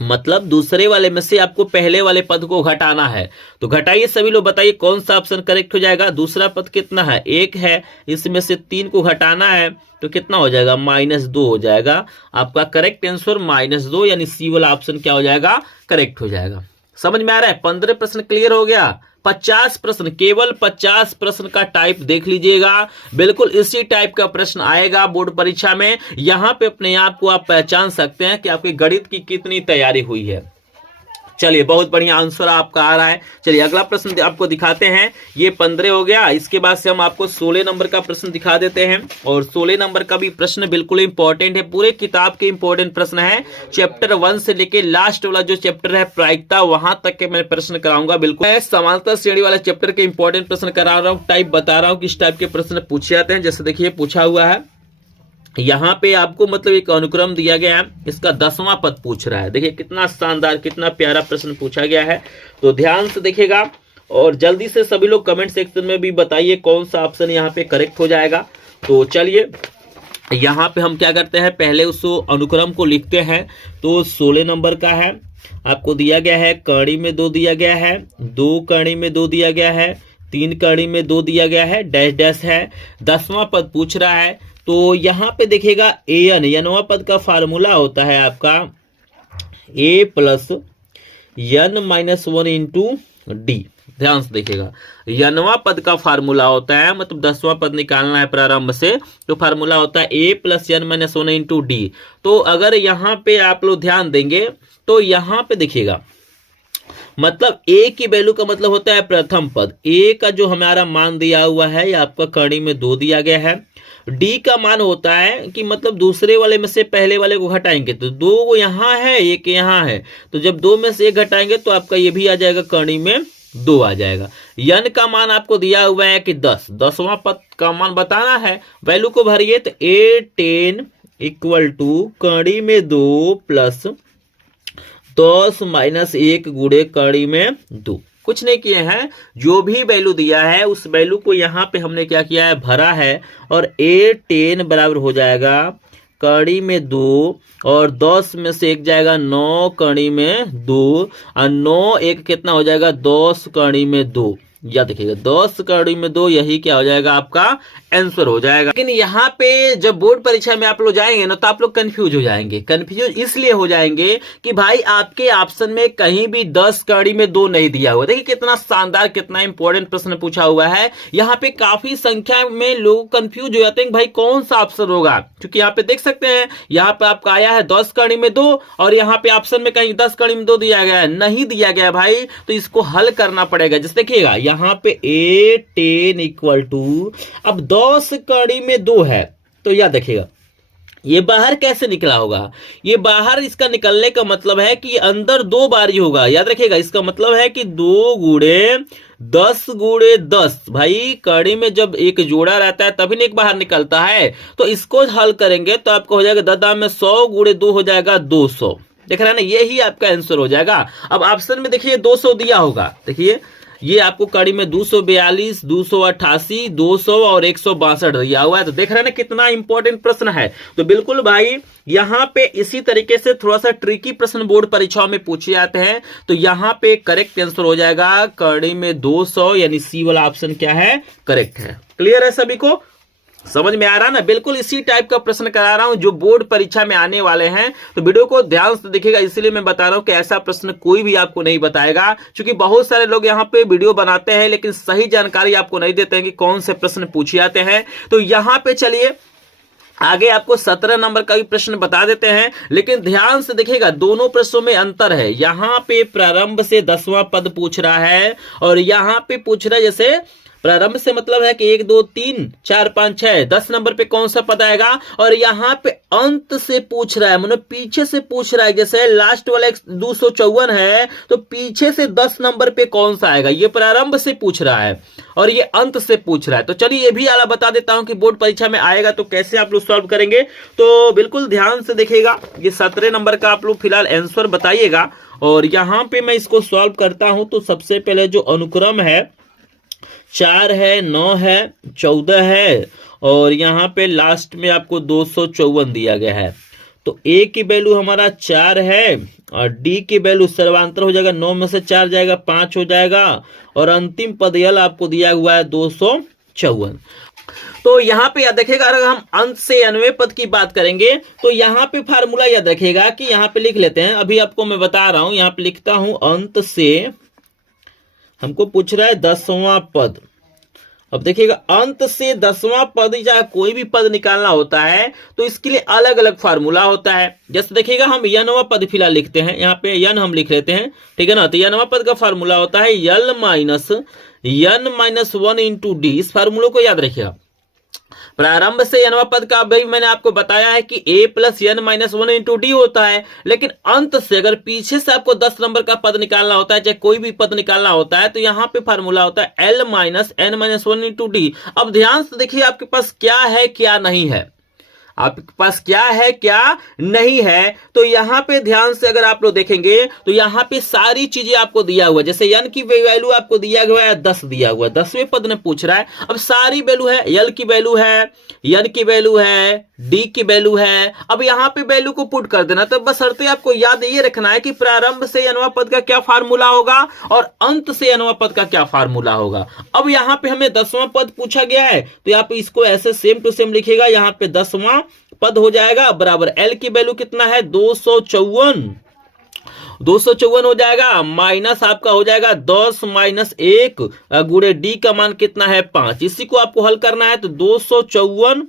मतलब दूसरे वाले में से आपको पहले वाले पद को घटाना है। तो घटाइए सभी लोग, बताइए कौन सा ऑप्शन करेक्ट हो जाएगा। दूसरा पद कितना है, 1 है, इसमें से 3 को घटाना है तो कितना हो जाएगा, -2 हो जाएगा। आपका करेक्ट आंसर -2, यानी सी वाला ऑप्शन क्या हो जाएगा, करेक्ट हो जाएगा। समझ में आ रहा है, 15 प्रश्न क्लियर हो गया। 50 प्रश्न, केवल 50 प्रश्न का टाइप देख लीजिएगा, बिल्कुल इसी टाइप का प्रश्न आएगा बोर्ड परीक्षा में। यहां पे अपने आप को आप पहचान सकते हैं कि आपकी गणित की कितनी तैयारी हुई है। चलिए बहुत बढ़िया आंसर आपका आ रहा है। चलिए अगला प्रश्न आपको दिखाते हैं, ये 15 हो गया। इसके बाद से हम आपको 16 नंबर का प्रश्न दिखा देते हैं, और 16 नंबर का भी प्रश्न बिल्कुल इंपॉर्टेंट है, पूरे किताब के इंपॉर्टेंट प्रश्न है। चैप्टर 1 से लेके लास्ट वाला जो चैप्टर है प्रायिकता, वहां तक के मैं प्रश्न कराऊंगा। बिल्कुल मैं समांतर श्रेणी वाला चैप्टर के इंपॉर्टेंट प्रश्न करा रहा हूँ, टाइप बता रहा हूँ किस टाइप के प्रश्न पूछे जाते हैं। जैसे देखिए पूछा हुआ है यहाँ पे आपको मतलब एक अनुक्रम दिया गया है, इसका 10वां पद पूछ रहा है। देखिए कितना शानदार, कितना प्यारा प्रश्न पूछा गया है। तो ध्यान से देखिएगा और जल्दी से सभी लोग कमेंट सेक्शन में भी बताइए कौन सा ऑप्शन यहाँ पे करेक्ट हो जाएगा। तो चलिए यहाँ पे हम क्या करते हैं, पहले उस अनुक्रम को लिखते हैं। तो 16 नंबर का है, आपको दिया गया है कड़ी में 2 दिया गया है, 2 कड़ी में 2 दिया गया है, 3 कड़ी में 2 दिया गया है, डैश डैश है, 10वां पद पूछ रहा है। तो यहाँ पे देखिएगा an, यनवा पद का फार्मूला होता है आपका a plus n-1 into D. ध्यान से देखिएगा, यनवा पद का फार्मूला होता है, मतलब 10वां पद निकालना है प्रारंभ से, तो फार्मूला होता है a plus n-1 into D. तो अगर यहाँ पे आप लोग ध्यान देंगे तो यहाँ पे देखिएगा मतलब a की वैल्यू का मतलब होता है प्रथम पद, a का जो हमारा मान दिया हुआ है ये आपका कड़ी में 2 दिया गया है। d का मान होता है कि मतलब दूसरे वाले में से पहले वाले को घटाएंगे, तो 2 यहाँ है, 1 यहाँ है, तो जब 2 में से 1 घटाएंगे तो आपका ये भी आ जाएगा, कड़ी में 2 आ जाएगा। n का मान आपको दिया हुआ है कि 10, 10वां पद का मान बताना है, वैल्यू को भरिए। तो a10 इक्वल टू कड़ी में 2 प्लस 10 माइनस 1 गुणे कड़ी में 2। कुछ नहीं किए हैं, जो भी वैल्यू दिया है उस वैल्यू को यहाँ पे हमने क्या किया है, भरा है। और A10 बराबर हो जाएगा कड़ी में 2 और 10 में से 1 जाएगा 9 कड़ी में 2 और 9 1 कितना हो जाएगा 10 कड़ी में 2। या देखिएगा 10 कड़ी में 2, यही क्या हो जाएगा आपका आंसर हो जाएगा। लेकिन यहाँ पे जब बोर्ड परीक्षा में आप लोग जाएंगे ना तो आप लोग कंफ्यूज हो जाएंगे। कंफ्यूज इसलिए हो जाएंगे कि भाई आपके ऑप्शन में कहीं भी 10 कड़ी में 2 नहीं दिया हुआ। देखिए कितना शानदार, कितना इंपॉर्टेंट प्रश्न पूछा हुआ है। यहाँ पे काफी संख्या में लोग कंफ्यूज हो जाते हैं भाई कौन सा ऑप्शन होगा, क्योंकि यहाँ पे देख सकते हैं यहाँ पे आपका आया है 10 कड़ी में 2 और यहाँ पे ऑप्शन में कहीं 10 कड़ी में 2 दिया गया है, नहीं दिया गया भाई, तो इसको हल करना पड़ेगा। जैसे देखिएगा यहाँ पे A10 इक्वल टू, अब 10 कड़ी में 2 है तो यह देखिएगा ये बाहर कैसे निकला होगा। ये बाहर इसका निकलने का मतलब है कि अंदर 2 बारी होगा। याद रखिएगा इसका मतलब है कि 2 गुणे 10 गुणे 10। भाई कड़ी में जब एक जोड़ा रहता है तभी एक बाहर निकलता है। तो इसको हल करेंगे तो आपको हो जाएगा 10 में 100 गुणे 2 हो जाएगा 200। देख रहे हैं ना, यही आपका आंसर हो जाएगा। अब ऑप्शन में देखिए 200 दिया होगा, देखिए ये आपको कड़ी में 242, 288, 200 और 162 दिया हुआ है। तो देख रहे हैं ना कितना इंपॉर्टेंट प्रश्न है। तो बिल्कुल भाई यहाँ पे इसी तरीके से थोड़ा सा ट्रिकी प्रश्न बोर्ड परीक्षाओं में पूछे जाते हैं। तो यहाँ पे करेक्ट आंसर हो जाएगा कड़ी में 200, यानी सी वाला ऑप्शन क्या है, करेक्ट है। क्लियर है सभी को, समझ में आ रहा ना। बिल्कुल इसी टाइप का प्रश्न करा रहा हूं जो बोर्ड परीक्षा में आने वाले हैं। तो वीडियो को ध्यान से देखिएगा, इसलिए मैं बता रहा हूं कि ऐसा प्रश्न कोई भी आपको नहीं बताएगा, क्योंकि बहुत सारे लोग यहां पे वीडियो बनाते हैं लेकिन सही जानकारी आपको नहीं देते हैं कि कौन से प्रश्न पूछे जाते हैं। तो यहां पे चलिए आगे आपको 17 नंबर का भी प्रश्न बता देते हैं, लेकिन ध्यान से देखिएगा दोनों प्रश्नों में अंतर है। यहां पे प्रारंभ से 10वां पद पूछ रहा है और यहां पे पूछ रहा है, जैसे प्रारंभ से मतलब है कि 1 2 3 4 5 6 10 नंबर पे कौन सा पद आएगा, और यहाँ पे अंत से पूछ रहा है, मतलब पीछे से पूछ रहा है। जैसे लास्ट वाला 254 है तो पीछे से 10 नंबर पे कौन सा आएगा, ये प्रारंभ से पूछ रहा है और ये अंत से पूछ रहा है। तो चलिए ये भी आला बता देता हूं कि बोर्ड परीक्षा में आएगा तो कैसे आप लोग सॉल्व करेंगे। तो बिल्कुल ध्यान से देखिएगा, ये 17 नंबर का आप लोग फिलहाल आंसर बताइएगा और यहाँ पे मैं इसको सॉल्व करता हूं। तो सबसे पहले जो अनुक्रम है 4 है, 9 है, 14 है और यहाँ पे लास्ट में आपको 254 दिया गया है। तो A की वैल्यू हमारा 4 है और D की वैल्यू सर्वांतर हो जाएगा, 9 में से 4 जाएगा 5 हो जाएगा और अंतिम पद L आपको दिया हुआ है 254। तो यहाँ पे याद रखिएगा, अगर हम अंत से 90 पद की बात करेंगे तो यहाँ पे फार्मूला याद रखिएगा कि यहाँ पे लिख लेते हैं। अभी आपको मैं बता रहा हूं, यहाँ पे लिखता हूं अंत से, हमको पूछ रहा है 10वां पद। अब देखिएगा अंत से 10वां पद या कोई भी पद निकालना होता है तो इसके लिए अलग अलग फार्मूला होता है। जैसे देखिएगा हम n वां पद फिलहाल लिखते हैं, यहाँ पे n हम लिख लेते हैं, ठीक है ना। तो n वां पद का फार्मूला होता है L minus n minus 1 into D. इस फार्मूले को याद रखिएगा। प्रारंभ से n वां पद का भाई मैंने आपको बताया है कि a plus n minus 1 into D होता है, लेकिन अंत से अगर पीछे से आपको 10 नंबर का पद निकालना होता है, चाहे कोई भी पद निकालना होता है, तो यहाँ पे फार्मूला होता है L minus n minus 1 into D. अब ध्यान से देखिए आपके पास क्या है क्या नहीं है, आपके पास क्या है क्या नहीं है। तो यहाँ पे ध्यान से अगर आप लोग देखेंगे तो यहाँ पे सारी चीजें आपको दिया हुआ है। जैसे n की वैल्यू आपको दिया हुआ है 10 दिया हुआ है, 10वें पद में पूछ रहा है। अब सारी वैल्यू है, L की वैल्यू है, n की वैल्यू है, D की वैल्यू है। अब यहाँ पे वैल्यू को पुट कर देना। तो बस शर्तें आपको याद ये रखना है कि प्रारंभ से n वां पद का क्या फार्मूला होगा और अंत से n वां पद का क्या फार्मूला होगा। अब यहाँ पे हमें 10वां पद पूछा गया है तो यहाँ पे इसको ऐसे सेम टू सेम लिखेगा। यहाँ पे 10वां पद हो जाएगा बराबर L की वैल्यू कितना है 254 हो जाएगा, माइनस आपका हो जाएगा 10 माइनस 1 गुणे D का मान कितना है 5। इसी को आपको हल करना है। तो 254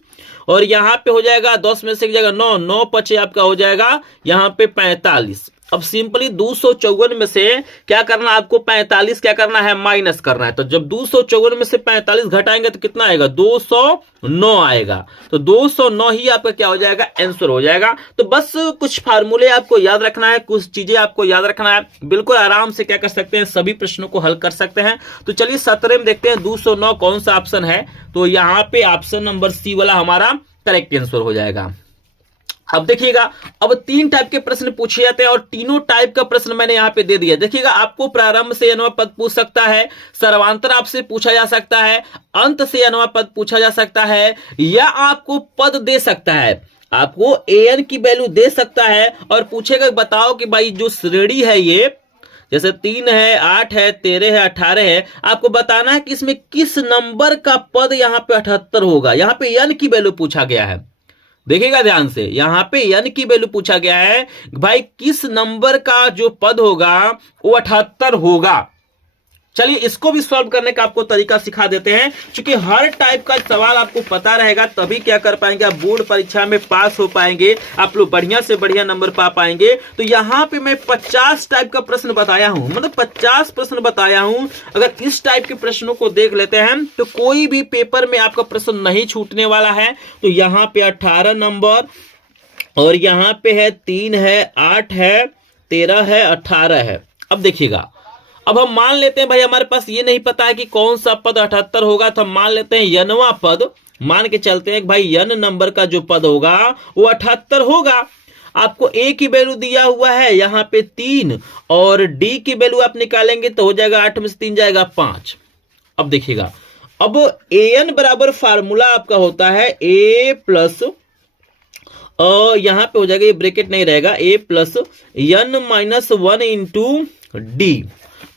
और यहाँ पे हो जाएगा 10 में से एक जगह 9, 9 पचे आपका हो जाएगा यहाँ पे 45। अब सिंपली 254 में से क्या करना है आपको, 45 क्या करना है, माइनस करना है। तो जब 254 में से 45 घटाएंगे तो कितना आएगा, 209 आएगा। तो 209 ही आपका क्या हो जाएगा, आंसर हो जाएगा। तो बस कुछ फार्मूले आपको याद रखना है, कुछ चीजें आपको याद रखना है, बिल्कुल आराम से क्या कर सकते हैं, सभी प्रश्नों को हल कर सकते हैं। तो चलिए 17 में देखते हैं 209 कौन सा ऑप्शन है। तो यहाँ पे ऑप्शन नंबर सी वाला हमारा करेक्ट आंसर हो जाएगा। अब देखिएगा, अब 3 टाइप के प्रश्न पूछे जाते हैं और तीनों टाइप का प्रश्न मैंने यहां पे दे दिया। देखिएगा, आपको प्रारंभ से अनवा पद पूछ सकता है, सर्वांतर आपसे पूछा जा सकता है, अंत से अनवा पद पूछा जा सकता है, या आपको पद दे सकता है, आपको an की वैल्यू दे सकता है और पूछेगा बताओ कि भाई जो श्रेणी है ये जैसे 3 है, 8 है, 13 है, 18 है, आपको बताना है कि इसमें किस नंबर का पद यहां पे 78 होगा। यहां पे n की वैल्यू पूछा गया है, देखिएगा ध्यान से, यहां पे n की वैल्यू पूछा गया है, भाई किस नंबर का जो पद होगा वो 78 होगा। चलिए इसको भी सॉल्व करने का आपको तरीका सिखा देते हैं, क्योंकि हर टाइप का सवाल आपको पता रहेगा तभी क्या कर पाएंगे, आप बोर्ड परीक्षा में पास हो पाएंगे, आप लोग बढ़िया से बढ़िया नंबर पा पाएंगे। तो यहां पे मैं 50 टाइप का प्रश्न बताया हूं, मतलब 50 प्रश्न बताया हूं। अगर इस टाइप के प्रश्नों को देख लेते हैं तो कोई भी पेपर में आपका प्रश्न नहीं छूटने वाला है। तो यहां पे 18 नंबर और यहां पे है 3 है, 8 है, 13 है, 18 है। अब देखिएगा, अब हम मान लेते हैं भाई हमारे पास ये नहीं पता है कि कौन सा पद 78 होगा, तो हम मान लेते हैं यनवा पद, मान के चलते हैं भाई यन नंबर का जो पद होगा वो 78 होगा। आपको ए की वैल्यू दिया हुआ है यहाँ पे 3 और डी की वैल्यू आप निकालेंगे तो हो जाएगा 8 में से 3 जाएगा 5। अब देखिएगा, अब an बराबर फार्मूला आपका होता है a प्लस और यहां पे हो जाएगा, ये ब्रैकेट नहीं रहेगा, a plus n minus 1 into D.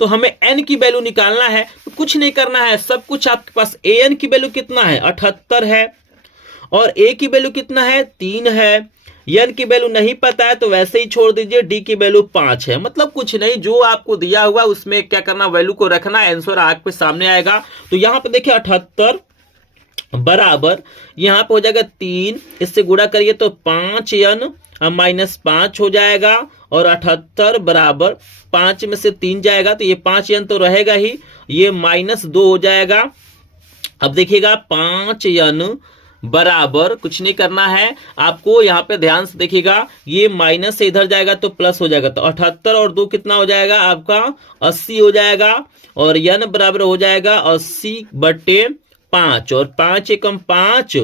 तो हमें n की वैल्यू निकालना है, तो कुछ नहीं करना है, सब कुछ आपके पास an की वैल्यू कितना है 78 है और a की वैल्यू कितना है 3 है, n की वैल्यू नहीं पता है तो वैसे ही छोड़ दीजिए, d की वैल्यू 5 है। मतलब कुछ नहीं, जो आपको दिया हुआ उसमें क्या करना, वैल्यू को रखना, आंसर आंख पे सामने आएगा। तो यहां पे देखिए 78 बराबर यहां पे हो जाएगा 3, इससे गुणा करिए तो 5n माइनस 5 हो जाएगा और 78 बराबर 5 में से 3 जाएगा तो ये 5n तो रहेगा ही, ये माइनस 2 हो जाएगा। अब देखिएगा 5n बराबर कुछ नहीं करना है आपको, यहाँ पे ध्यान से देखिएगा, ये माइनस से इधर जाएगा तो प्लस हो जाएगा, तो 78 और 2 कितना हो जाएगा आपका 80 हो जाएगा और n बराबर हो जाएगा 80/5 और 5 एकम 5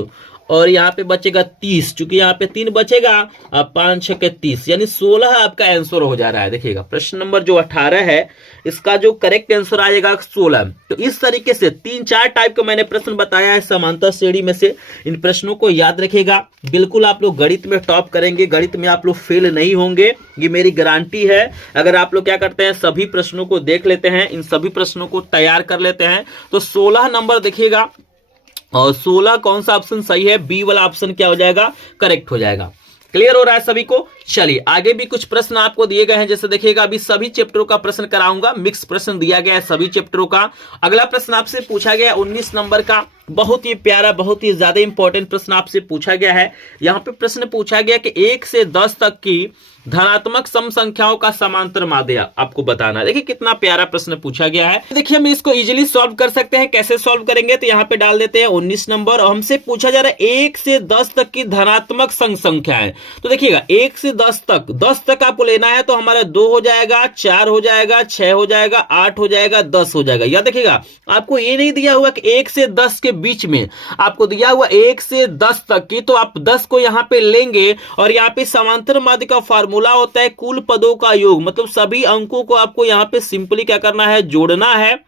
और यहाँ पे बचेगा 30, चूंकि यहाँ पे 3 बचेगा, अब 5 6 30 यानी 16 आपका आंसर हो जा रहा है। देखिएगा प्रश्न नंबर जो 18 है इसका जो करेक्ट आंसर आएगा 16। तो इस तरीके से 3-4 टाइप का मैंने प्रश्न बताया है समांतर श्रेणी में से। इन प्रश्नों को याद रखिएगा, बिल्कुल आप लोग गणित में टॉप करेंगे, गणित में आप लोग फेल नहीं होंगे, ये मेरी गारंटी है। अगर आप लोग क्या करते हैं, सभी प्रश्नों को देख लेते हैं, इन सभी प्रश्नों को तैयार कर लेते हैं, तो 16 नंबर देखिएगा और 16 कौन सा ऑप्शन सही है, बी वाला ऑप्शन क्या हो जाएगा, करेक्ट हो जाएगा। क्लियर हो रहा है सभी को। चलिए आगे भी कुछ प्रश्न आपको दिए गए हैं, जैसे देखिएगा अभी सभी चैप्टरों का प्रश्न कराऊंगा, मिक्स प्रश्न दिया गया है सभी चैप्टरों का। अगला प्रश्न आपसे पूछा गया 19 नंबर का, बहुत ही प्यारा, बहुत ही ज्यादा इंपॉर्टेंट प्रश्न आपसे पूछा गया है। यहाँ पे प्रश्न पूछा गया कि 1 से 10 तक की धनात्मक सम संख्याओं का समांतर माध्य आपको बताना है। देखिए कितना प्यारा प्रश्न पूछा गया है। देखिए हम इसको इजीली सॉल्व कर सकते हैं, कैसे सॉल्व करेंगे, तो यहाँ पे डाल देते हैं 19 नंबर और हमसे पूछा जा रहा है 1 से 10 तक की धनात्मक सम संख्या है। तो देखिएगा 1 से 10 तक आपको लेना है, तो हमारा 2 हो जाएगा, 4 हो जाएगा, 6 हो जाएगा, 8 हो जाएगा, 10 हो जाएगा। या देखिएगा आपको ये नहीं दिया हुआ कि 1 से 10 के बीच में, आपको दिया हुआ 1 से 10 तक की, तो आप 10 को यहाँ पे लेंगे और यहाँ पे समांतर माध्य का फार्मूला होता है कुल पदों का योग, मतलब सभी अंकों को आपको यहाँ पे सिंपली क्या करना है, जोड़ना है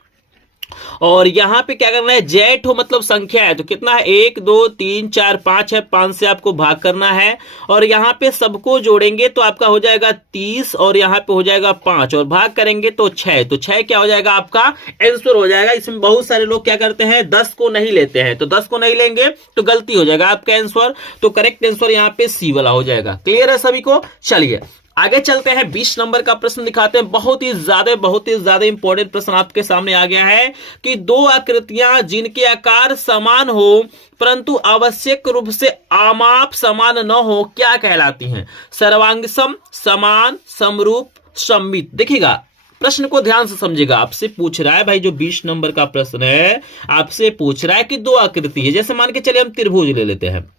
और यहां पे क्या करना है, जेड हो मतलब संख्या है, तो कितना है 1 2 3 4 5 है, 5 से आपको भाग करना है और यहां पे सबको जोड़ेंगे तो आपका हो जाएगा 30 और यहां पे हो जाएगा 5 और भाग करेंगे तो 6, तो 6 क्या हो जाएगा आपका आंसर हो जाएगा। इसमें बहुत सारे लोग क्या करते हैं 10 को नहीं लेते हैं, तो 10 को नहीं लेंगे तो गलती हो जाएगा आपका आंसर, तो करेक्ट आंसर यहां पे सी वाला हो जाएगा। क्लियर है सभी को। चलिए आगे चलते हैं, 20 नंबर का प्रश्न दिखाते हैं। बहुत ही ज्यादा इंपॉर्टेंट प्रश्न आपके सामने आ गया है कि दो आकृतियां जिनके आकार समान हो परंतु आवश्यक रूप से आमाप समान न हो क्या कहलाती हैं? सर्वांग सम, समान, समरूप, सममित। देखिएगा प्रश्न को ध्यान से समझिएगा, आपसे पूछ रहा है भाई, जो 20 नंबर का प्रश्न है आपसे पूछ रहा है कि दो आकृति है, जैसे मान के चलिए हम त्रिभुज ले लेते हैं।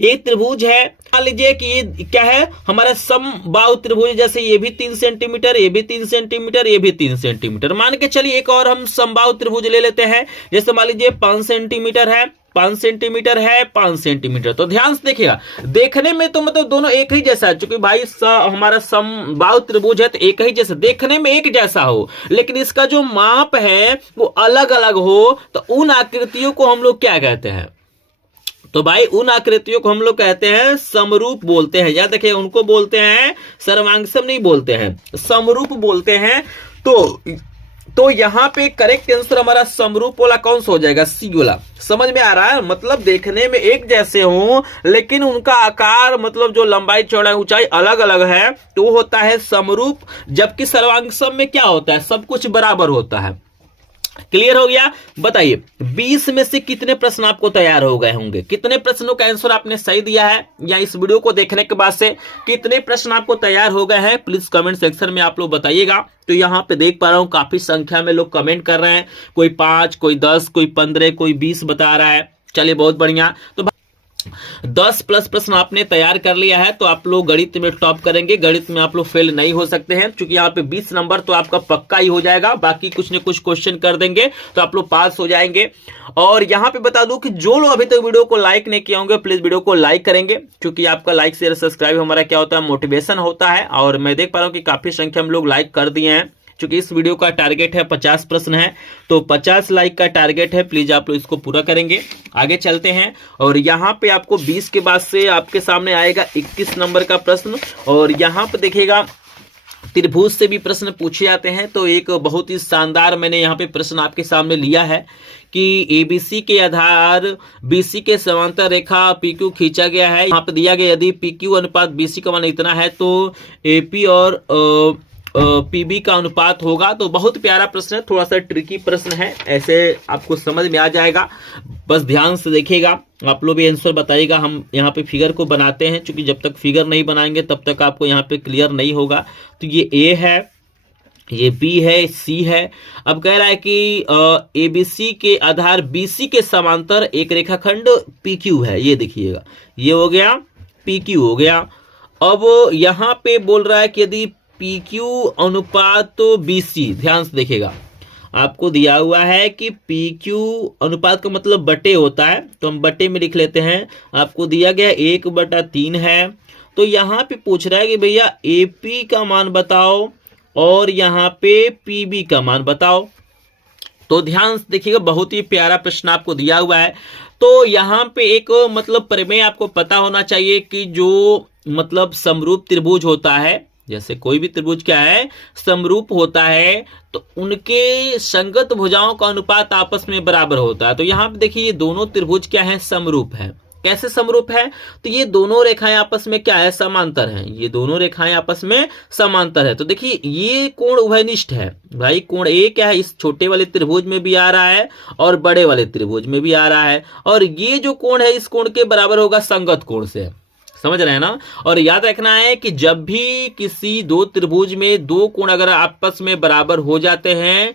एक त्रिभुज है, मान लीजिए कि ये क्या है हमारा समबाहु त्रिभुज, जैसे ये भी 3 सेंटीमीटर, ये भी 3 सेंटीमीटर, ये भी 3 सेंटीमीटर। मान के चलिए एक और हम समबाहु त्रिभुज ले लेते हैं, जैसे मान लीजिए 5 सेंटीमीटर है, 5 सेंटीमीटर है 5 सेंटीमीटर। तो ध्यान से देखिएगा, देखने में तो मतलब दोनों एक ही जैसा है, क्योंकि भाई हमारा समबाहु त्रिभुज है तो एक ही जैसा, देखने में एक जैसा हो, लेकिन इसका जो माप है वो अलग अलग हो, तो उन आकृतियों को हम लोग क्या कहते हैं? तो भाई उन आकृतियों को हम लोग कहते हैं समरूप बोलते हैं। याद रखिए, उनको बोलते हैं सर्वांगसम नहीं बोलते हैं, समरूप बोलते हैं। तो यहां पे करेक्ट आंसर हमारा समरूप वाला कौन सा हो जाएगा? सी वाला। समझ में आ रहा है? मतलब देखने में एक जैसे हो लेकिन उनका आकार मतलब जो लंबाई चौड़ाई ऊंचाई अलग अलग है, तो होता है समरूप। जबकि सर्वांगसम में क्या होता है? सब कुछ बराबर होता है। क्लियर हो गया? बताइए 20 में से कितने प्रश्न आपको तैयार हो गए होंगे? कितने प्रश्नों का आंसर आपने सही दिया है, या इस वीडियो को देखने के बाद से कितने प्रश्न आपको तैयार हो गए हैं? प्लीज कमेंट सेक्शन में आप लोग बताइएगा। तो यहाँ पे देख पा रहा हूं काफी संख्या में लोग कमेंट कर रहे हैं, कोई 5, कोई 10, कोई 15, कोई 20 बता रहा है। चलिए बहुत बढ़िया। तो 10 प्लस प्रश्न आपने तैयार कर लिया है, तो आप लोग गणित में टॉप करेंगे। गणित में आप लोग फेल नहीं हो सकते हैं, क्योंकि यहाँ पे 20 नंबर तो आपका पक्का ही हो जाएगा। बाकी कुछ न कुछ क्वेश्चन कर देंगे तो आप लोग पास हो जाएंगे। और यहाँ पे बता दूं कि जो लोग अभी तक वीडियो को लाइक नहीं किए होंगे, प्लीज वीडियो को लाइक करेंगे, क्योंकि आपका लाइक शेयर सब्सक्राइब हमारा क्या होता है? मोटिवेशन होता है। और मैं देख पा रहा हूँ कि काफी संख्या में लोग लाइक कर दिए हैं, क्योंकि इस वीडियो का टारगेट है 50 प्रश्न है, तो 50 लाइक का टारगेट है। प्लीज आप लोग इसको पूरा करेंगे। आगे चलते हैं, और यहाँ पे आपको 20 के बाद से आपके सामने आएगा 21 नंबर का प्रश्न। और यहाँ पे देखिएगा त्रिभुज से भी प्रश्न पूछे जाते हैं। तो एक बहुत ही शानदार मैंने यहाँ पे प्रश्न आपके सामने लिया है कि एबीसी के आधार बीसी के समांतर रेखा पीक्यू खींचा गया है। यहाँ पे दिया गया यदि पीक्यू अनुपात बीसी का मान इतना है तो एपी और पीबी का अनुपात होगा। तो बहुत प्यारा प्रश्न है, थोड़ा सा ट्रिकी प्रश्न है, ऐसे आपको समझ में आ जाएगा। बस ध्यान से देखिएगा, आप लोग भी आंसर बताइएगा। हम यहाँ पे फिगर को बनाते हैं, क्योंकि जब तक फिगर नहीं बनाएंगे तब तक आपको यहाँ पे क्लियर नहीं होगा। तो ये ए है, ये बी है, सी है। अब कह रहा है कि एबीसी के आधार बीसी के समांतर एक रेखाखंड पीक्यू है। ये देखिएगा, ये हो गया पीक्यू हो गया। अब यहाँ पे बोल रहा है कि यदि PQ अनुपात तो BC, ध्यान से देखिएगा, आपको दिया हुआ है कि PQ अनुपात का मतलब बटे होता है, तो हम बटे में लिख लेते हैं। आपको दिया गया 1/3 है। तो यहाँ पे पूछ रहा है कि भैया AP का मान बताओ और यहाँ पे PB का मान बताओ। तो ध्यान से देखिएगा, बहुत ही प्यारा प्रश्न आपको दिया हुआ है। तो यहाँ पे एक मतलब प्रमेय आपको पता होना चाहिए कि जो मतलब समरूप त्रिभुज होता है, जैसे कोई भी त्रिभुज क्या है? समरूप होता है, तो उनके संगत भुजाओं का अनुपात आपस में बराबर होता है। तो यहाँ पे देखिए, ये दोनों त्रिभुज क्या है? समरूप है। कैसे समरूप है? तो ये दोनों रेखाएं आपस में क्या है? समांतर हैं। ये दोनों रेखाएं आपस में समांतर है। तो देखिए, ये कोण उभयनिष्ठ है। भाई कोण ए क्या है? इस छोटे वाले त्रिभुज में भी आ रहा है और बड़े वाले त्रिभुज में भी आ रहा है, और ये जो कोण है इस कोण के बराबर होगा संगत कोण से। समझ रहे हैं ना? और याद रखना है कि जब भी किसी दो त्रिभुज में दो कोण अगर आपस में बराबर हो जाते हैं,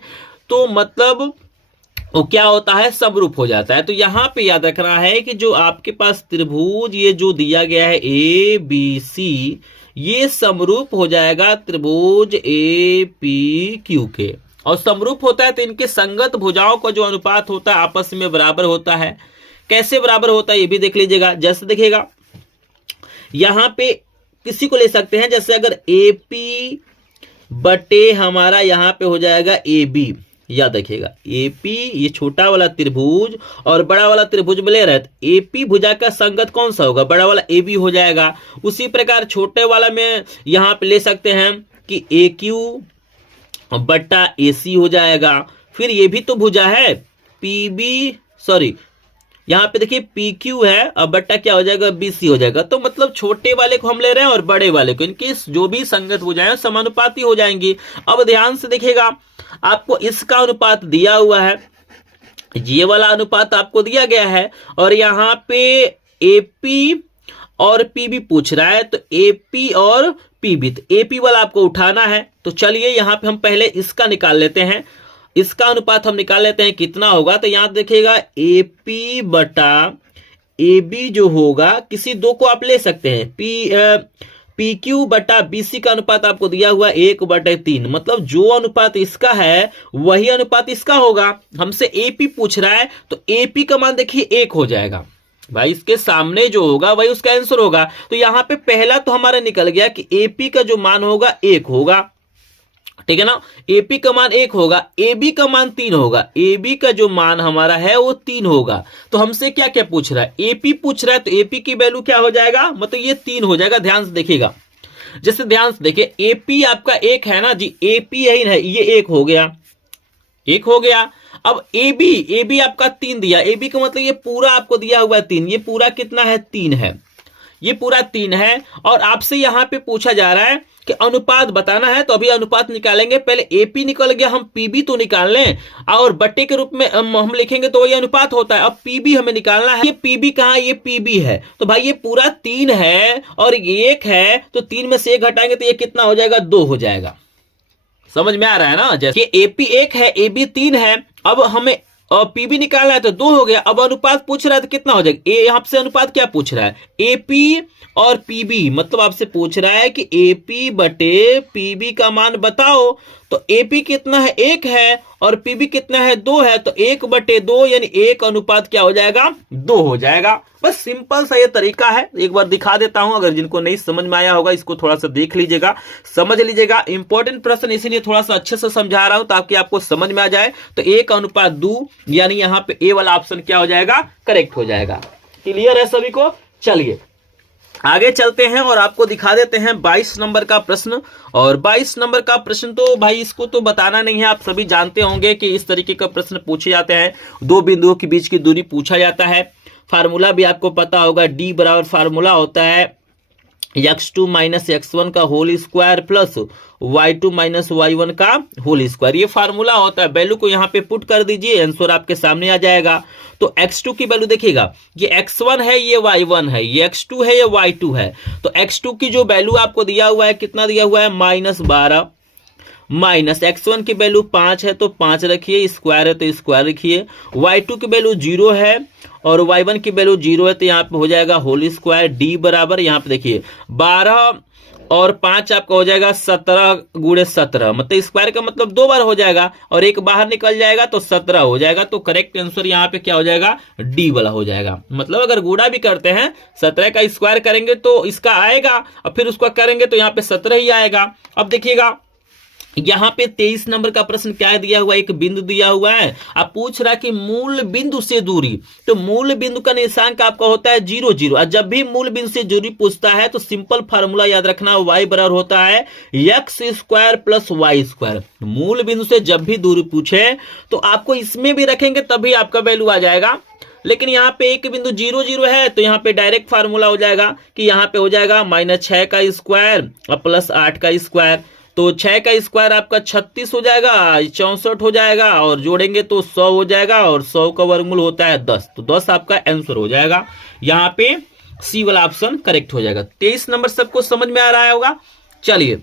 तो मतलब वो क्या होता है? समरूप हो जाता है। तो यहाँ पे याद रखना है कि जो आपके पास त्रिभुज ये जो दिया गया है ABC, ये समरूप हो जाएगा त्रिभुज APQ के। और समरूप होता है तो इनके संगत भुजाओं का जो अनुपात होता है आपस में बराबर होता है। कैसे बराबर होता है ये भी देख लीजिएगा। जैसे देखिएगा, यहां पे किसी को ले सकते हैं, जैसे अगर AP बटे हमारा यहां पे हो जाएगा AB। याद रखिएगा, AP ये छोटा वाला त्रिभुज और बड़ा वाला त्रिभुज में ले रहे हैं, AP भुजा का संगत कौन सा होगा? बड़ा वाला AB हो जाएगा। उसी प्रकार छोटे वाला में यहां पे ले सकते हैं कि AQ बटा AC हो जाएगा। फिर ये भी तो भुजा है यहाँ पे देखिए PQ है, अब बट्टा क्या हो जाएगा? BC हो जाएगा। तो मतलब छोटे वाले को हम ले रहे हैं और बड़े वाले को, इनकी जो भी संगत भुजाएं समानुपाती हो जाएंगी। अब ध्यान से देखिएगा, आपको इसका अनुपात दिया हुआ है, ये वाला अनुपात आपको दिया गया है, और यहाँ पे AP और PB पूछ रहा है। तो AP और PB, तो AP वाला आपको उठाना है। तो चलिए यहाँ पे हम पहले इसका निकाल लेते हैं। इसका अनुपात हम निकाल लेते हैं, कितना होगा? तो यहां देखिएगा AP बटा AB जो होगा, किसी दो को आप ले सकते हैं, PQ बटा BC का अनुपात आपको दिया हुआ 1/3, मतलब जो अनुपात इसका है वही अनुपात इसका होगा। हमसे AP पूछ रहा है तो AP का मान देखिए 1 हो जाएगा भाई, इसके सामने जो होगा वही उसका आंसर होगा। तो यहां पे पहला तो हमारा निकल गया कि AP का जो मान होगा 1 होगा, ठीक है ना। AP का मान 1 होगा, AB का मान 3 होगा, AB का जो मान हमारा है वो 3 होगा। तो हमसे क्या क्या पूछ रहा है, AP पूछ रहा है, तो AP की वैल्यू क्या हो जाएगा, मतलब ये 3 हो जाएगा। ध्यान से देखिएगा, जैसे ध्यान से देखिए, AP आपका 1 है ना जी, AP यही है, ये 1 हो गया, 1 हो गया। अब AB आपका 3 दिया, AB का मतलब ये पूरा आपको दिया हुआ है 3, ये पूरा कितना है, 3 है, ये पूरा 3 है। और आपसे यहां पे पूछा जा रहा है कि अनुपात बताना है, तो अभी अनुपात निकालेंगे। पहले AP निकल गया, हम PB तो निकाल लें, और बट्टे के रूप में हम लिखेंगे तो ये अनुपात होता है। अब PB हमें निकालना है, ये PB कहां है, ये PB है। तो भाई ये पूरा 3 है और 1 है, तो 3 में से 1 घटाएंगे तो ये कितना हो जाएगा, 2 हो जाएगा। समझ में आ रहा है ना, जैसे AP 1 है, AB 3 है, अब हमें PB निकालना है तो 2 हो गया। अब अनुपात पूछ रहा है तो कितना हो जाएगा, यहां से अनुपात क्या पूछ रहा है, AP और PB, मतलब आपसे पूछ रहा है कि AP बटे PB का मान बताओ। तो AP कितना है, 1 है, और PB कितना है, 2 है, तो 1/2 यानी 1 अनुपात क्या हो जाएगा, 2 हो जाएगा। बस सिंपल सा ये तरीका है, एक बार दिखा देता हूं, अगर जिनको नहीं समझ में आया होगा इसको थोड़ा सा देख लीजिएगा, समझ लीजिएगा। इंपॉर्टेंट प्रश्न इसीलिए थोड़ा सा अच्छे से समझा रहा हूं ताकि आपको समझ में आ जाए। तो 1:2 यानी यहां पे ए वाला ऑप्शन क्या हो जाएगा, करेक्ट हो जाएगा। क्लियर है सभी को, चलिए आगे चलते हैं और आपको दिखा देते हैं 22 नंबर का प्रश्न। और 22 नंबर का प्रश्न तो भाई इसको तो बताना नहीं है, आप सभी जानते होंगे कि इस तरीके का प्रश्न पूछे जाते हैं, दो बिंदुओं के बीच की दूरी पूछा जाता है। फार्मूला भी आपको पता होगा, D बराबर फार्मूला होता है x2 माइनस x1 का whole square plus y2 minus y1 का होल स्क्वायर, ये फार्मूला होता है। वैल्यू को यहाँ पे पुट कर दीजिए, आंसर आपके सामने आ जाएगा। तो x2 की वैल्यू देखिएगा, ये x1 है, ये y1 है, ये x2 है, ये y2 है। तो x2 की जो वैल्यू आपको दिया हुआ है, कितना दिया हुआ है, -12, माइनस x1 की वैल्यू 5 है तो 5 रखिए, स्क्वायर है तो स्क्वायर रखिए। y2 की वैल्यू 0 है और y1 की वैल्यू 0 है, तो यहाँ पे हो जाएगा होल स्क्वायर। D बराबर यहाँ पे देखिए 12 और 5 आपका हो जाएगा 17 गुणे 17, मतलब स्क्वायर का मतलब 2 बार हो जाएगा, और एक बाहर निकल जाएगा तो 17 हो जाएगा। तो करेक्ट आंसर यहाँ पे क्या हो जाएगा, D वाला हो जाएगा। मतलब अगर गुणा भी करते हैं, 17 का स्क्वायर करेंगे तो इसका आएगा, और फिर उसका करेंगे तो यहाँ पे 17 ही आएगा। अब देखिएगा यहां पे 23 नंबर का प्रश्न क्या दिया हुआ है, एक बिंदु दिया हुआ है, आप पूछ रहा है कि मूल बिंदु से दूरी। तो मूल बिंदु का निर्देशांक आपका होता है 0 0, और जब भी मूल बिंदु से दूरी पूछता है तो सिंपल फार्मूला याद रखना, y बराबर होता है x² प्लस y²। मूल बिंदु से जब भी दूरी पूछे तो आपको इसमें भी रखेंगे तभी आपका वैल्यू आ जाएगा। लेकिन यहाँ पे एक बिंदु 0 0 है तो यहाँ पे डायरेक्ट फार्मूला हो जाएगा कि यहाँ पे हो जाएगा -6 का स्क्वायर और प्लस 8 का स्क्वायर। तो 6 का स्क्वायर आपका 36 हो जाएगा, 64 हो जाएगा, और जोड़ेंगे तो 100 हो जाएगा, और 100 का वर्गमूल होता है 10, तो 10 आपका आंसर हो जाएगा। यहाँ पे सी वाला ऑप्शन करेक्ट हो जाएगा। 23 नंबर सबको समझ में आ रहा होगा। चलिए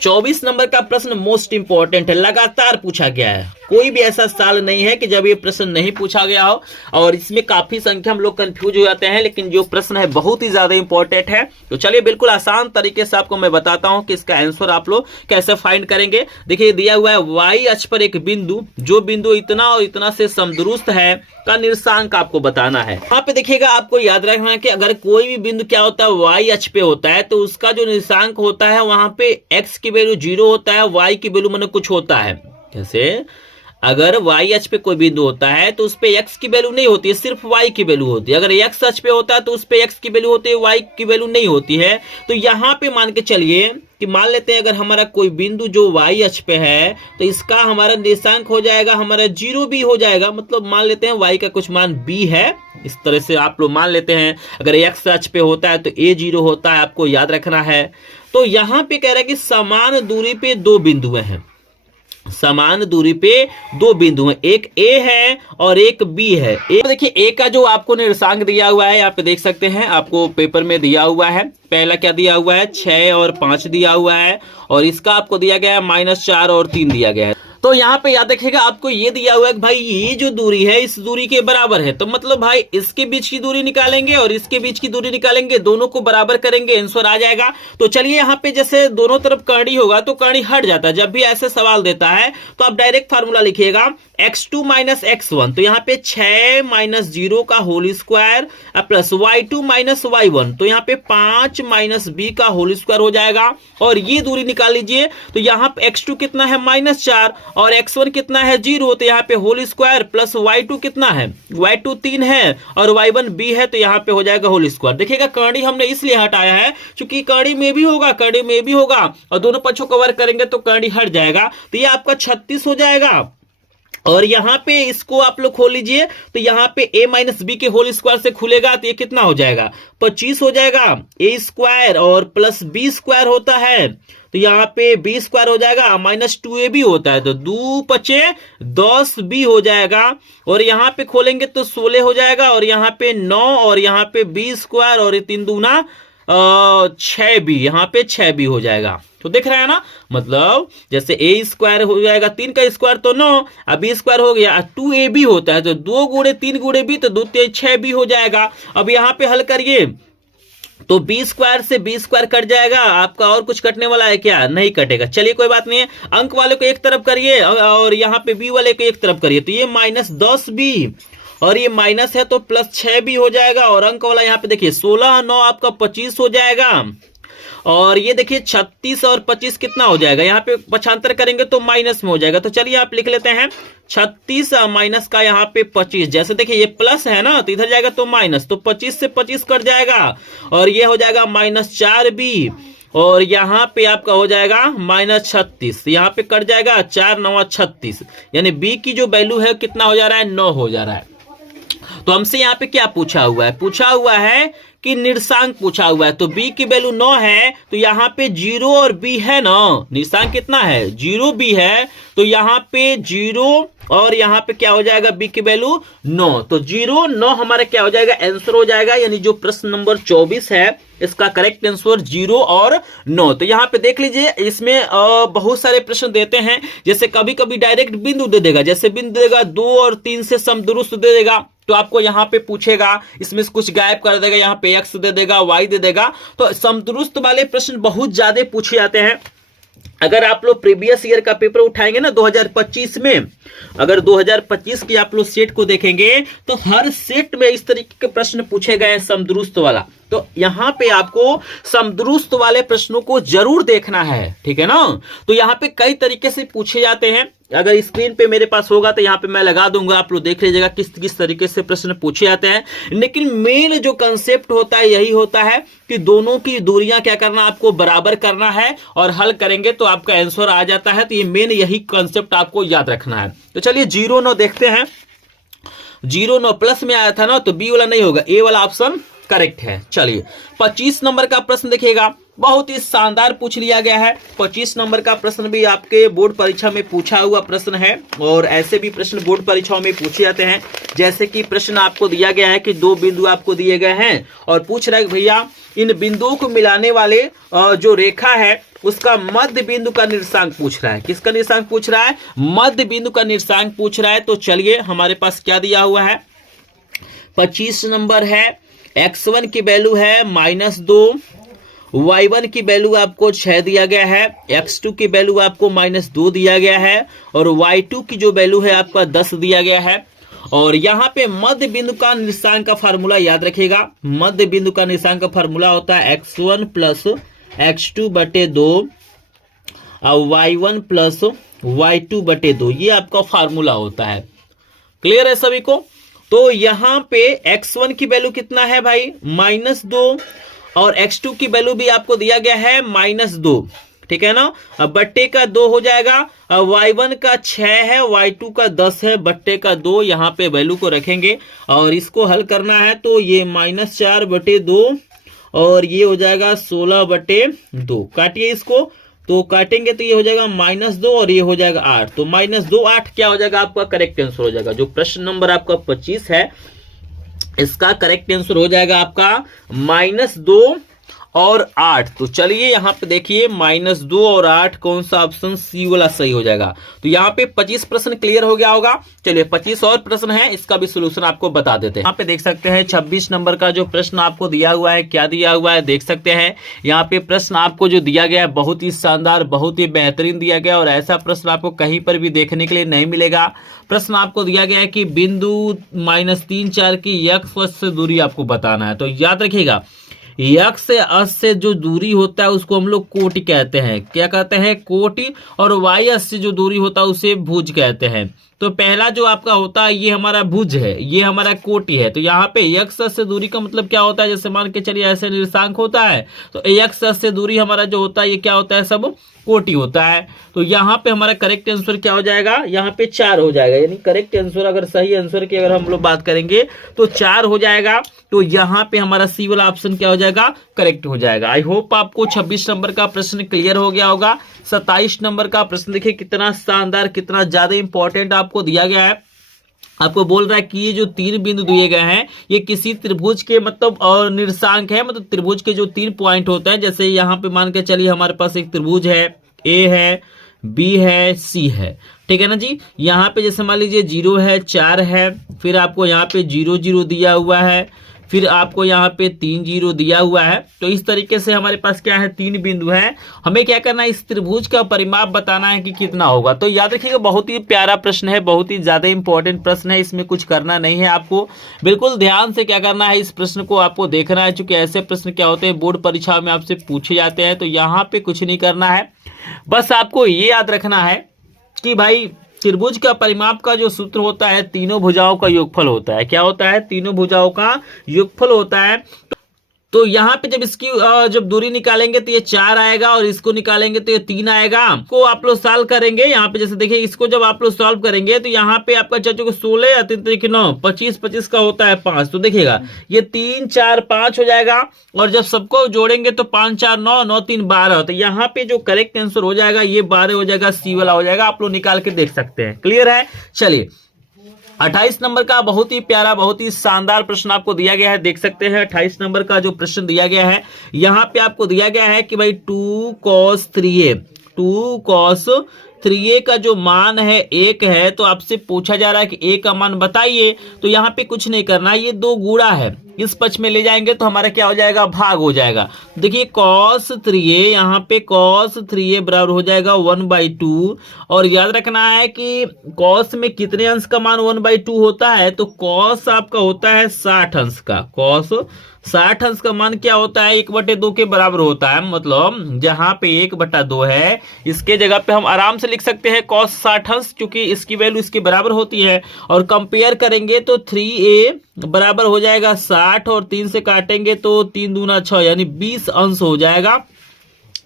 24 नंबर का प्रश्न मोस्ट इंपॉर्टेंट है, लगातार पूछा गया है, कोई भी ऐसा साल नहीं है कि जब ये प्रश्न नहीं पूछा गया हो, और इसमें काफी संख्या हम लोग कंफ्यूज हो जाते हैं, लेकिन जो प्रश्न है बहुत ही ज्यादा इंपॉर्टेंट है। तो चलिए बिल्कुल आसान तरीके से आपको मैं बताता हूं कि इसका आंसर आप लोग कैसे फाइंड करेंगे। देखिए दिया हुआ है y अक्ष पर एक बिंदु, जो बिंदु इतना और इतना से समदुरुस्त है का निर्देशांक आपको बताना है। यहाँ पे देखिएगा, आपको याद रखना है कि अगर कोई भी बिंदु क्या होता है, y अक्ष पे होता है, तो उसका जो निर्देशांक होता है वहां पे x की वैल्यू 0 होता है, y की वैल्यू माने कुछ होता है। जैसे अगर y अक्ष पे कोई बिंदु होता है तो उस पे x की वैल्यू नहीं होती है, सिर्फ y की वैल्यू होती है। अगर x अक्ष पे होता है तो उस पे x की वैल्यू होती है, y की वैल्यू नहीं होती है। तो यहाँ पे मान के चलिए कि मान लेते हैं अगर हमारा कोई बिंदु जो y अक्ष पे है तो इसका हमारा निर्देशांक हो जाएगा हमारा 0 भी हो जाएगा, मतलब मान लेते हैं y का कुछ मान b है, इस तरह से आप लोग मान लेते हैं। अगर x अक्ष पे होता है तो a 0 होता है, आपको याद रखना है। तो यहाँ पे कह रहा है कि समान दूरी पे दो बिंदु हैं, समान दूरी पे दो बिंदु हैं, एक A है और एक B है। देखिए A का जो आपको निर्देशांक दिया हुआ है, यहाँ पे देख सकते हैं, आपको पेपर में दिया हुआ है। पहला क्या दिया हुआ है, 6 और 5 दिया हुआ है, और इसका आपको दिया गया है -4 और 3 दिया गया है। तो यहाँ पे याद रखिएगा आपको ये दिया हुआ है कि भाई ये जो दूरी है इस दूरी के बराबर है, तो मतलब भाई इसके बीच की दूरी निकालेंगे और इसके बीच की दूरी निकालेंगे, दोनों को बराबर करेंगे, आंसर आ जाएगा। तो चलिए यहाँ पे जैसे दोनों तरफ कर्णी होगा तो कर्णी हट जाता है। जब भी ऐसे सवाल देता है तो आप डायरेक्ट फार्मूला लिखिएगा x2 माइनस x1, तो यहाँ पे 6 माइनस 0 का whole square plus y2 minus y1, तो यहाँ पे 5 माइनस b का होल स्क्वायर हो जाएगा। और ये दूरी निकाल लीजिए, तो यहाँ पे x2 कितना है -4 और x1 कितना है 0, तो यहाँ पे होल स्क्वायर प्लस y2 कितना है, y2 3 है और y1 b है, तो यहाँ पे हो जाएगा होल स्क्वायर। देखिएगा कर्णी हमने इसलिए हटाया है क्योंकि कर्णी में भी होगा, कर्णी में भी होगा और दोनों पक्षों को वर्ग करेंगे तो कर्णी हट जाएगा, तो ये आपका 36 हो जाएगा। और यहाँ पे इसको आप लोग खोल लीजिए, तो यहाँ पे a माइनस बी के होल स्क्वायर से खुलेगा तो ये कितना हो जाएगा 25 हो जाएगा, a स्क्वायर और प्लस b स्क्वायर होता है, तो यहाँ पे b स्क्वायर हो जाएगा माइनस 2ab होता है, तो 2 पचे 10b हो जाएगा। और यहाँ पे खोलेंगे तो 16 हो जाएगा और यहाँ पे 9 और यहाँ पे b स्क्वायर और 3 दूना 6b, यहाँ पे 6b हो जाएगा। तो देख रहे हैं ना, मतलब जैसे a स्क्वायर हो जाएगा 3 का स्क्वायर तो 9, अब b स्क्वायर हो गया 2ab होता है, तो 2 गुणे 3 गुणे b, तो 2 3 6b हो जाएगा। अब यहाँ पे हल करिए तो b स्क्वायर से b स्क्वायर कट जाएगा, आपका और कुछ कटने वाला है क्या, नहीं कटेगा। चलिए कोई बात नहीं है, अंक वाले को एक तरफ करिए और यहाँ पे b वाले को एक तरफ करिए, तो ये -10b और ये माइनस है तो प्लस 6b हो जाएगा। और अंक वाला यहाँ पे देखिए 16 9 आपका 25 हो जाएगा। और ये देखिए 36 और 25 कितना हो जाएगा, यहाँ पे पक्षांतर करेंगे तो माइनस में हो जाएगा, तो चलिए आप लिख लेते हैं 36 माइनस का यहाँ पे 25, जैसे देखिए ये प्लस है ना तो इधर जाएगा तो माइनस, तो 25 से 25 कट जाएगा और ये हो जाएगा -4b और यहाँ पे आपका हो जाएगा -36, यहाँ पे कट जाएगा 4 9 36, यानी b की जो वैल्यू है कितना हो जा रहा है 9 हो जा रहा है। तो हमसे यहाँ पे क्या पूछा हुआ है, पूछा हुआ है कि निर्देशांक पूछा हुआ है, तो b की वैल्यू 9 है, तो यहाँ पे 0 और b है ना, निर्देशांक कितना है 0b है, तो यहाँ पे 0 और यहाँ पे क्या हो जाएगा b की वैल्यू 9, तो 0 9 हमारा क्या हो जाएगा आंसर हो जाएगा। यानी जो प्रश्न नंबर 24 है इसका करेक्ट आंसर 0 और 9। तो यहाँ पे देख लीजिए, इसमें बहुत सारे प्रश्न देते हैं, जैसे कभी कभी डायरेक्ट बिंदु दे देगा, जैसे बिंदु देगा 2 और 3 से समदुरुस्त दे देगा, तो आपको यहाँ पे पूछेगा, इसमें कुछ गायब कर देगा, यहाँ पे x दे देगा y दे देगा, तो समदुरुस्त वाले प्रश्न बहुत ज्यादा पूछे जाते हैं। अगर आप लोग प्रीवियस ईयर का पेपर उठाएंगे ना 2025 में, अगर 2025 की आप लोग सेट को देखेंगे तो हर सेट में इस तरीके के प्रश्न पूछे गए हैं समदुरुस्त वाला, तो यहाँ पे आपको समदुरुस्त वाले प्रश्नों को जरूर देखना है, ठीक है ना। तो यहाँ पे कई तरीके से पूछे जाते हैं, अगर स्क्रीन पे मेरे पास होगा तो यहाँ पे मैं लगा दूंगा, आप लोग देख लीजिएगा किस किस तरीके से प्रश्न पूछे जाते हैं। लेकिन मेन जो कंसेप्ट होता है यही होता है कि दोनों की दूरियां क्या करना, आपको बराबर करना है और हल करेंगे तो आपका आंसर आ जाता है। तो ये मेन यही कंसेप्ट आपको याद रखना है। तो चलिए 0 9 देखते हैं, 0 9 प्लस में आया था ना, तो बी वाला नहीं होगा, ए वाला ऑप्शन करेक्ट है। चलिए 25 नंबर का प्रश्न देखिएगा, बहुत ही शानदार पूछ लिया गया है। 25 नंबर का प्रश्न भी आपके बोर्ड परीक्षा में पूछा हुआ प्रश्न है और ऐसे भी प्रश्न बोर्ड परीक्षाओं में पूछे जाते हैं। जैसे कि प्रश्न आपको दिया गया है कि 2 बिंदु आपको दिए गए हैं और पूछ रहा है भैया इन बिंदुओं को मिलाने वाले जो रेखा है उसका मध्य बिंदु का निर्देशांक पूछ रहा है। किसका निर्देशांक पूछ रहा है, मध्य बिंदु का निर्देशांक पूछ रहा है। तो चलिए हमारे पास क्या दिया हुआ है, 25 नंबर है, x1 की वैल्यू है -2, y1 की वैल्यू आपको 6 दिया गया है, x2 की वैल्यू आपको -2 दिया गया है और y2 की जो वैल्यू है आपका 10 दिया गया है। और यहाँ पे मध्य बिंदु का निर्देशांक का फार्मूला याद रखिएगा, मध्य बिंदु का निर्देशांक का फार्मूला होता है x1 प्लस x2 बटे 2 और y1 प्लस y2 बटे 2, ये आपका फार्मूला होता है। क्लियर है सभी को। तो यहाँ पे x1 की वैल्यू कितना है भाई -2 और x2 की वैल्यू भी आपको दिया गया है -2, ठीक है ना। अब बट्टे का 2 हो जाएगा, y1 का 6 है, y2 का 10 है, बट्टे का 2 यहाँ पे वैल्यू को रखेंगे और इसको हल करना है। तो ये -4 बटे 2 और ये हो जाएगा 16 बटे 2, काटिए इसको, तो काटेंगे तो ये हो जाएगा -2 और ये हो जाएगा 8, तो -2 8 क्या हो जाएगा आपका करेक्ट आंसर हो जाएगा। जो प्रश्न नंबर आपका 25 है इसका करेक्ट आंसर हो जाएगा आपका -2 और 8। तो चलिए यहाँ पे देखिए -2 और 8 कौन सा ऑप्शन सी वाला सही हो जाएगा। तो यहाँ पे 25 प्रश्न क्लियर हो गया होगा। चलिए 25 और प्रश्न है, इसका भी सोल्यूशन आपको बता देते हैं। यहाँ पे देख सकते हैं 26 नंबर का जो प्रश्न आपको दिया हुआ है, क्या दिया हुआ है देख सकते हैं। यहाँ पे प्रश्न आपको जो दिया गया है बहुत ही शानदार, बहुत ही बेहतरीन दिया गया, और ऐसा प्रश्न आपको कहीं पर भी देखने के लिए नहीं मिलेगा। प्रश्न आपको दिया गया है कि बिंदु -3 4 की x से दूरी आपको बताना है। तो याद रखिएगा, यक्ष से अक्ष से जो दूरी होता है उसको हम लोग कोटि कहते हैं। क्या कहते हैं? कोटि। और वाई अक्ष से जो दूरी होता है उसे भुज कहते हैं। तो पहला जो आपका होता है ये हमारा भुज है, ये हमारा कोटि है। तो यहाँ पे यक्ष से दूरी का मतलब क्या होता है? जैसे मान के चलिए ऐसे निर्देशांक होता है, तो यक्ष से दूरी हमारा जो होता है ये क्या होता है? सब कोटि होता है। तो यहाँ पे हमारा करेक्ट आंसर क्या हो जाएगा? यहाँ पे 4 हो जाएगा। यानी करेक्ट आंसर, अगर सही आंसर की अगर हम लोग बात करेंगे तो 4 हो जाएगा। तो यहाँ पे हमारा सी वाला ऑप्शन क्या हो जाएगा? करेक्ट हो जाएगा। आई होप आपको 26 नंबर का प्रश्न क्लियर हो गया होगा। 27 नंबर का प्रश्न देखिए कितना शानदार, कितना ज्यादा इंपॉर्टेंट आपको दिया गया है। आपको बोल रहा है कि ये जो 3 बिंदु दिए गए हैं ये किसी त्रिभुज के मतलब और निर्देशांक है, मतलब त्रिभुज के जो 3 पॉइंट होते हैं। जैसे यहाँ पे मान के चलिए हमारे पास एक त्रिभुज है, ए है, बी है, सी है, ठीक है ना जी। यहाँ पे जैसे मान लीजिए 0 है, 4 है, फिर आपको यहाँ पे 0 0 दिया हुआ है, फिर आपको यहाँ पे 3 0 दिया हुआ है। तो इस तरीके से हमारे पास क्या है? 3 बिंदु है। हमें क्या करना है? इस त्रिभुज का परिमाप बताना है कि कितना होगा। तो याद रखिएगा बहुत ही प्यारा प्रश्न है, बहुत ही ज्यादा इंपॉर्टेंट प्रश्न है। इसमें कुछ करना नहीं है आपको, बिल्कुल ध्यान से क्या करना है, इस प्रश्न को आपको देखना है। चूंकि ऐसे प्रश्न क्या होते हैं बोर्ड परीक्षा में आपसे पूछे जाते हैं। तो यहाँ पे कुछ नहीं करना है, बस आपको ये याद रखना है कि भाई त्रिभुज का परिमाप का जो सूत्र होता है तीनों भुजाओं का योगफल होता है। क्या होता है? तीनों भुजाओं का योगफल होता है। तो यहाँ पे जब इसकी जब दूरी निकालेंगे तो ये 4 आएगा, और इसको निकालेंगे तो ये 3 आएगा। को आप लोग सॉल्व करेंगे। यहाँ पे जैसे देखिए इसको जब आप लोग सॉल्व करेंगे तो यहाँ पे आपका चाचू को 16 या 3 3 9 25 25 का होता है 5। तो देखिएगा ये 3 4 5 हो जाएगा, और जब सबको जोड़ेंगे तो 5 4 9 9 3 12। तो यहाँ पे जो करेक्ट आंसर हो जाएगा ये 12 हो जाएगा, सी वाला हो जाएगा। आप लोग निकाल के देख सकते हैं। क्लियर है? चलिए 28 नंबर का बहुत ही प्यारा, बहुत ही शानदार प्रश्न आपको दिया गया है। देख सकते हैं 28 नंबर का जो प्रश्न दिया गया है, यहाँ पे आपको दिया गया है कि भाई 2 cos 3a, 2 cos 3a का जो मान है 1 है। तो आपसे पूछा जा रहा है कि a का मान बताइए। तो यहाँ पे कुछ नहीं करना है, ये 2 गुणा है, इस पक्ष में ले जाएंगे तो हमारा क्या हो जाएगा? भाग हो जाएगा। देखिए cos 3a, यहाँ पे cos 3a बराबर हो जाएगा 1/2। और याद रखना है कि cos में कितने अंश का मान 1/2 होता है? तो cos आपका होता है 60 अंश का। cos 60 अंश का मान क्या होता है? 1/2 के बराबर होता है। मतलब जहां पे 1/2 है इसके जगह पे हम आराम से लिख सकते हैं cos 60 अंश, क्योंकि इसकी वैल्यू इसके बराबर होती है। और कंपेयर करेंगे तो 3a बराबर हो जाएगा 60, और 3 से काटेंगे तो 3 दूना 6, यानी 20 अंश हो जाएगा।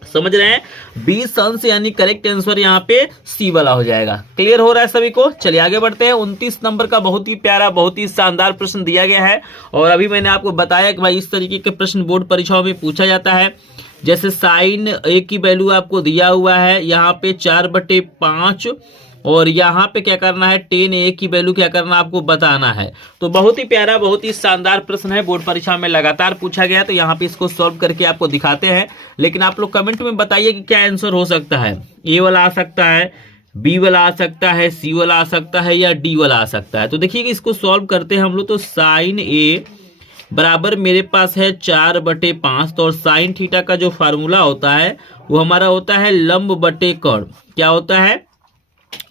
समझ रहे हैं? 20 अंश यानी करेक्ट आंसर यहाँ पे सी वाला हो जाएगा। क्लियर हो रहा है सभी को? चलिए आगे बढ़ते हैं। 29 नंबर का बहुत ही प्यारा, बहुत ही शानदार प्रश्न दिया गया है। और अभी मैंने आपको बताया कि भाई इस तरीके के प्रश्न बोर्ड परीक्षाओं में पूछा जाता है। जैसे साइन ए की वैल्यू आपको दिया हुआ है यहाँ पे 4/5, और यहाँ पे क्या करना है? tan a की वैल्यू क्या करना आपको बताना है। तो बहुत ही प्यारा, बहुत ही शानदार प्रश्न है, बोर्ड परीक्षा में लगातार पूछा गया। तो यहाँ पे इसको सॉल्व करके आपको दिखाते हैं। लेकिन आप लोग कमेंट में बताइए कि क्या आंसर हो सकता है। ए वाला आ सकता है, बी वाला आ सकता है, सी वाला आ सकता है, या डी वाला आ सकता है। तो देखिए इसको सॉल्व करते हैं हम लोग। तो साइन ए बराबर मेरे पास है 4/5। तो और साइन थीटा का जो फार्मूला होता है वो हमारा होता है लंब बटे कर्ण। क्या होता है?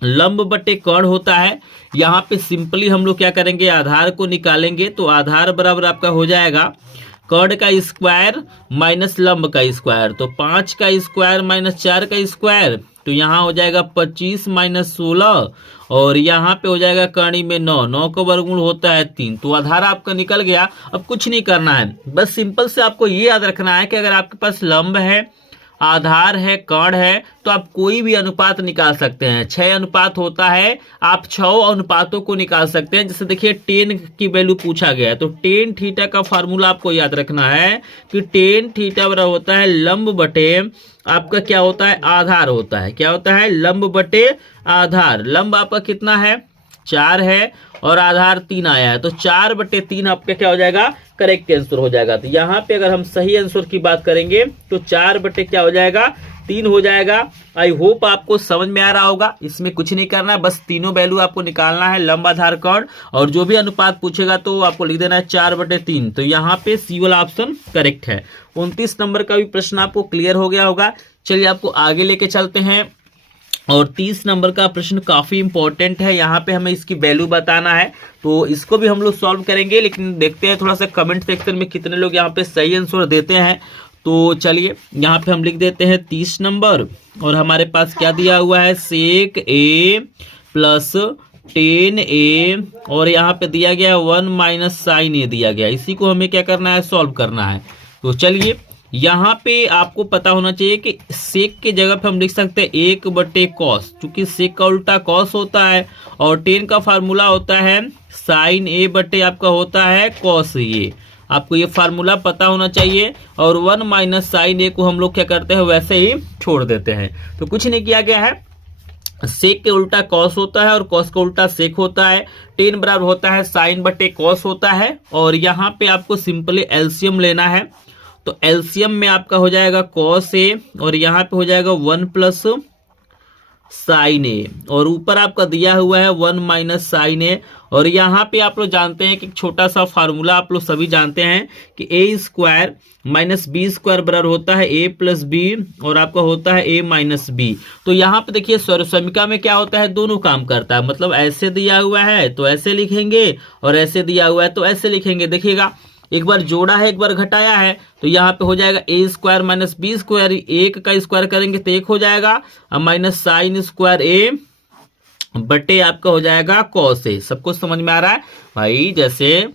लंब बटे कर्ण होता है। यहाँ पे सिंपली हम लोग क्या करेंगे? आधार को निकालेंगे। तो आधार बराबर आपका हो जाएगा कर्ण का स्क्वायर माइनस लंब का स्क्वायर। तो 5 का स्क्वायर माइनस 4 का स्क्वायर, तो यहाँ हो जाएगा 25 माइनस 16, और यहाँ पे हो जाएगा कर्ण में 9, 9 का वर्गमूल होता है 3। तो आधार आपका निकल गया। अब कुछ नहीं करना है, बस सिंपल से आपको ये याद रखना है कि अगर आपके पास लंब है, आधार है, कर्ण है, तो आप कोई भी अनुपात निकाल सकते हैं। 6 अनुपात होता है, आप 6 अनुपातों को निकाल सकते हैं। जैसे देखिए tan की वैल्यू पूछा गया है, तो tan थीटा का फार्मूला आपको याद रखना है कि tan थीटा बराबर होता है लंब बटे आपका क्या होता है? आधार होता है। क्या होता है? लंब बटे आधार। लंब आपका कितना है? 4 है, और आधार 3 आया है, तो 4/3 आपका क्या हो जाएगा, करेक्ट आंसर हो जाएगा। तो यहाँ पे अगर हम सही आंसर की बात करेंगे तो 4/3 हो जाएगा। आई होप आपको समझ में आ रहा होगा। इसमें कुछ नहीं करना है, बस तीनों वैल्यू आपको निकालना है, लंब, आधार, कर्ण, और जो भी अनुपात पूछेगा तो आपको लिख देना है 4/3। तो यहाँ पे सी वाला ऑप्शन करेक्ट है। 29 नंबर का भी प्रश्न आपको क्लियर हो गया होगा। चलिए आपको आगे लेके चलते हैं। और 30 नंबर का प्रश्न काफी इंपॉर्टेंट है, यहाँ पे हमें इसकी वैल्यू बताना है, तो इसको भी हम लोग सॉल्व करेंगे। लेकिन देखते हैं थोड़ा सा कमेंट सेक्शन में कितने लोग यहाँ पे सही आंसर देते हैं। तो चलिए यहाँ पे हम लिख देते हैं 30 नंबर, और हमारे पास क्या दिया हुआ है, sec a प्लस 10a, और यहाँ पे दिया गया 1 माइनस sin a दिया गया। इसी को हमें क्या करना है, सॉल्व करना है। तो चलिए यहाँ पे आपको पता होना चाहिए कि सेक के जगह पे हम लिख सकते हैं 1/cos, क्योंकि सेक का उल्टा cos होता है, और 10 का फार्मूला होता है sin a बटे आपका होता है cos a। आपको ये फार्मूला पता होना चाहिए। और 1 माइनस sin a को हम लोग क्या करते हैं, वैसे ही छोड़ देते हैं। तो कुछ नहीं किया गया है, सेक के उल्टा cos होता है और cos का उल्टा सेक होता है। 10 बराबर होता है sin/cos होता है। और यहाँ पे आपको सिंपली एलसीएम लेना है, तो एलसीएम में आपका हो जाएगा cos a, और यहाँ पे हो जाएगा 1 प्लस sin a, और ऊपर आपका दिया हुआ है 1 माइनस sin a। और यहाँ पे आप लोग जानते हैं कि छोटा सा फार्मूला आप लोग सभी जानते हैं कि a square minus B square बराबर होता है a प्लस बी, और आपका होता है a माइनस बी। तो यहाँ पे देखिए सर्वसमीका में क्या होता है, दोनों काम करता है। मतलब ऐसे दिया हुआ है तो ऐसे लिखेंगे, और ऐसे दिया हुआ है तो ऐसे लिखेंगे। देखिएगा, एक बार जोड़ा है, एक बार घटाया है, तो यहाँ पे हो जाएगा a square minus B square, एक का स्क्वायर करेंगे तो 1 हो जाएगा, माइनस साइन स्क्वायर a बटे आपका हो जाएगा cos a। सबको समझ में आ रहा है भाई? जैसे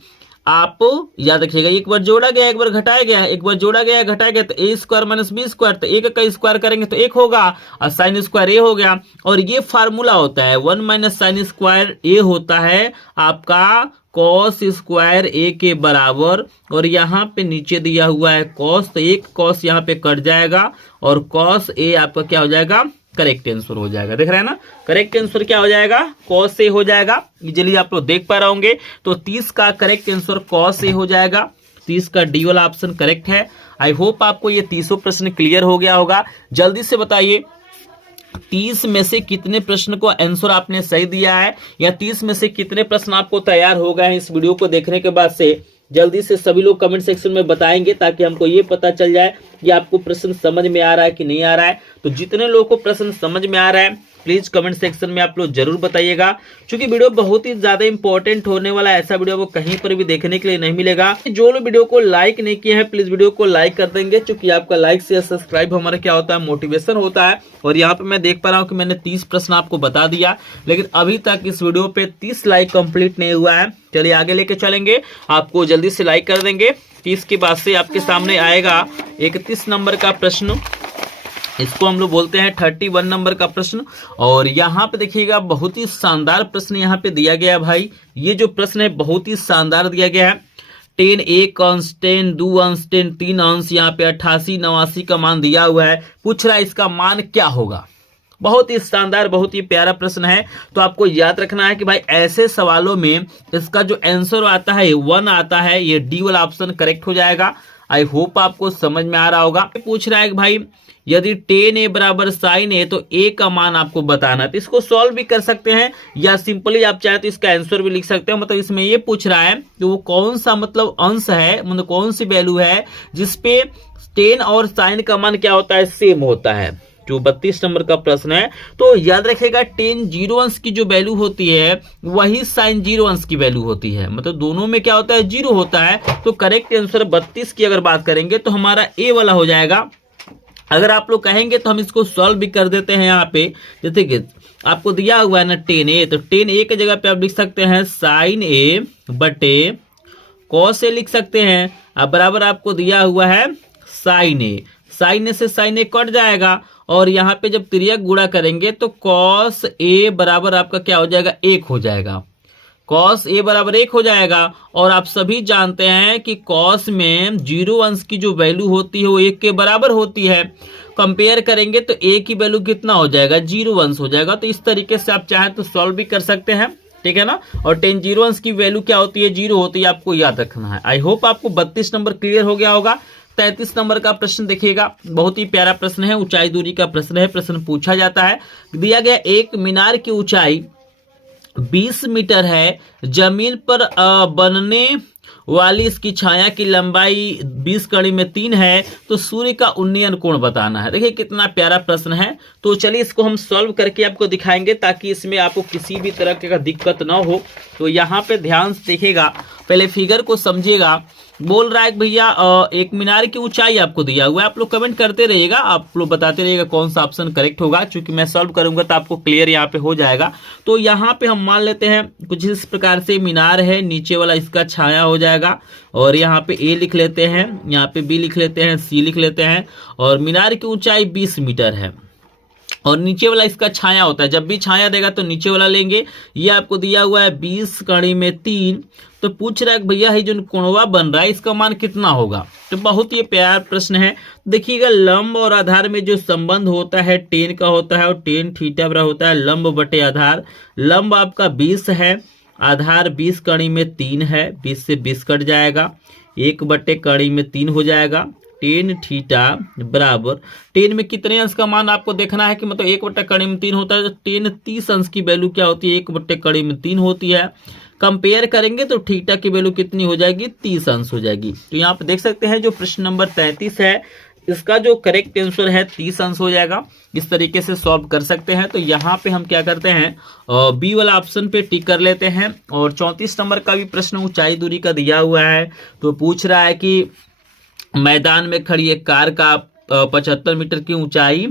आप याद रखिएगा, एक बार जोड़ा गया, एक बार घटाया गया, एक बार जोड़ा गया, घटाया गया, तो a square minus B square, तो एक का स्क्वायर करेंगे तो 1 होगा, और साइन स्क्वायर a हो गया। और ये फार्मूला होता है 1 माइनस साइन स्क्वायर a होता है आपका cos स्क्वायर a के बराबर। और यहाँ पे नीचे दिया हुआ है cos, तो एक cos यहाँ पे कट जाएगा, और cos a आपका क्या हो जाएगा, करेक्ट आंसर हो जाएगा। देख रहे हैं ना, करेक्ट आंसर क्या हो जाएगा, cos a हो जाएगा। इजीली आप लोग देख पा रहे होंगे। तो 30 का करेक्ट आंसर cos a हो जाएगा। 30 का डी वाला ऑप्शन करेक्ट है। आई होप आपको ये 30 प्रश्न क्लियर हो गया होगा। जल्दी से बताइए 30 में से कितने प्रश्न को आंसर आपने सही दिया है, या 30 में से कितने प्रश्न आपको तैयार हो गए हैं इस वीडियो को देखने के बाद से। जल्दी से सभी लोग कमेंट सेक्शन में बताएंगे, ताकि हमको ये पता चल जाए कि आपको प्रश्न समझ में आ रहा है कि नहीं आ रहा है। तो जितने लोगों को प्रश्न समझ में आ रहा है प्लीज कमेंट सेक्शन में आप लोग जरूर बताइएगा, क्योंकि वीडियो बहुत ही ज्यादा इंपॉर्टेंट होने वाला है। ऐसा वीडियो को कहीं पर भी देखने के लिए नहीं मिलेगा। जो लोग वीडियो को लाइक नहीं किए हैं प्लीज वीडियो को लाइक कर देंगे, क्योंकि आपका लाइक से सब्सक्राइब हमारा क्या होता है, मोटिवेशन होता है। और यहाँ पे मैं देख पा रहा हूँ कि मैंने 30 प्रश्न आपको बता दिया, लेकिन अभी तक इस वीडियो पे 30 लाइक कंप्लीट नहीं हुआ है। चलिए आगे लेके चलेंगे, आपको जल्दी से लाइक कर देंगे। 30 के बाद से आपके सामने आएगा 31 नंबर का प्रश्न, इसको हम लोग बोलते हैं 31 नंबर का प्रश्न। और यहाँ पे देखिएगा बहुत ही शानदार प्रश्न यहाँ पे दिया गया है भाई। ये जो प्रश्न है बहुत ही शानदार दिया गया है। 10 1 अंश 10 2 अंश 10 3 अंश, यहाँ पे 88 89 का मान दिया हुआ है। पूछ रहा है इसका मान क्या होगा। बहुत ही शानदार, बहुत ही प्यारा प्रश्न है। तो आपको याद रखना है कि भाई ऐसे सवालों में इसका जो आंसर आता है 1 आता है। ये डी वाला ऑप्शन करेक्ट हो जाएगा। आई होप आपको समझ में आ रहा होगा। पूछ रहा है कि भाई यदि 10a बराबर sin a, तो a का मान आपको बताना है। तो इसको सॉल्व भी कर सकते हैं, या सिंपली आप चाहे तो इसका आंसर भी लिख सकते हैं। मतलब इसमें ये पूछ रहा है कि वो कौन सा मतलब अंश है, मतलब कौन सी वैल्यू है जिसपे 10 और sin का मान क्या होता है, सेम होता है। जो 32 नंबर का प्रश्न है। तो याद रखेगा 10 जीरो अंश की जो वैल्यू होती है वही sin 0 अंश की वैल्यू होती है। मतलब दोनों में क्या होता है, 0 होता है। तो करेक्ट आंसर 32 की अगर बात करेंगे तो हमारा ए वाला हो जाएगा। अगर आप लोग कहेंगे तो हम इसको सॉल्व भी कर देते हैं। यहाँ पे जैसे कि आपको दिया हुआ है ना 10a, तो 10a के जगह पे आप लिख सकते हैं sin a बटे cos a लिख सकते हैं। अब बराबर आपको दिया हुआ है sin a, sin a से sin a कट जाएगा, और यहाँ पे जब तिर्यक गुणा करेंगे तो cos a बराबर आपका क्या हो जाएगा, 1 हो जाएगा। cos a बराबर 1 हो जाएगा। और आप सभी जानते हैं कि cos में 0 अंश की जो वैल्यू होती है वो 1 के बराबर होती है। कंपेयर करेंगे तो a की वैल्यू कितना हो जाएगा, 0 अंश हो जाएगा। तो इस तरीके से आप चाहें तो सॉल्व भी कर सकते हैं। ठीक है ना। और tan 0 अंश की वैल्यू क्या होती है, 0 होती है, आपको याद रखना है। आई होप आपको 32 नंबर क्लियर हो गया होगा। 33 नंबर का प्रश्न देखिएगा, बहुत ही प्यारा प्रश्न है, ऊंचाई दूरी का प्रश्न है। प्रश्न पूछा जाता है, दिया गया एक मीनार की ऊंचाई 20 मीटर है, जमीन पर बनने वाली इसकी छाया की लंबाई 20 कड़ी में 3 है, तो सूर्य का उन्नयन कोण बताना है। देखिए कितना प्यारा प्रश्न है। तो चलिए इसको हम सॉल्व करके आपको दिखाएंगे ताकि इसमें आपको किसी भी तरह का दिक्कत ना हो। तो यहाँ पे ध्यान से देखिएगा, पहले फिगर को समझिएगा। बोल रहा है भैया एक मीनार की ऊंचाई आपको दिया हुआ है, आप लोग कमेंट करते रहिएगा, आप लोग बताते रहिएगा कौन सा ऑप्शन करेक्ट होगा, क्योंकि मैं सॉल्व करूंगा तो आपको क्लियर यहाँ पे हो जाएगा। तो यहाँ पे हम मान लेते हैं कुछ इस प्रकार से मीनार है, नीचे वाला इसका छाया हो जाएगा, और यहाँ पे ए लिख लेते हैं, यहाँ पे बी लिख लेते हैं, सी लिख लेते हैं, और मीनार की ऊंचाई 20 मीटर है, और नीचे वाला इसका छाया होता है। जब भी छाया देगा तो नीचे वाला लेंगे। ये आपको दिया हुआ है 20 कड़ी में 3, तो पूछ रहा है भैया ये जो कोणवा बन रहा है इसका मान कितना होगा। तो बहुत ही प्यारा प्रश्न है। देखिएगा लंब और आधार में जो संबंध होता है टेन का होता है, और टेन थीटा बराबर होता है लंब बटे आधार। लंब आपका 20 है, आधार 20 कड़ी में 3 है, 20 से 20 कट जाएगा, 1 बटे कड़ी में 3 हो जाएगा। टेन थीटा बराबर, टेन में कितने अंश का मान आपको देखना है कि मतलब 1 बट्टे कड़ी में 3 होता है, तो टेन 30 अंश की वैल्यू क्या होती है, 1 बट्टे कड़ी में 3 होती है। कंपेयर करेंगे तो थीटा की वैल्यू कितनी हो जाएगी, 30 अंश हो जाएगी। तो यहाँ पे देख सकते हैं जो प्रश्न नंबर 33 है इसका जो करेक्ट आंसर है 30 अंश हो जाएगा। इस तरीके से सॉल्व कर सकते हैं। तो यहाँ पे हम क्या करते हैं, बी वाला ऑप्शन पे टिक कर लेते हैं। और 34 नंबर का भी प्रश्न ऊंचाई दूरी का दिया हुआ है। तो पूछ रहा है कि मैदान में खड़ी एक कार का 75 मीटर की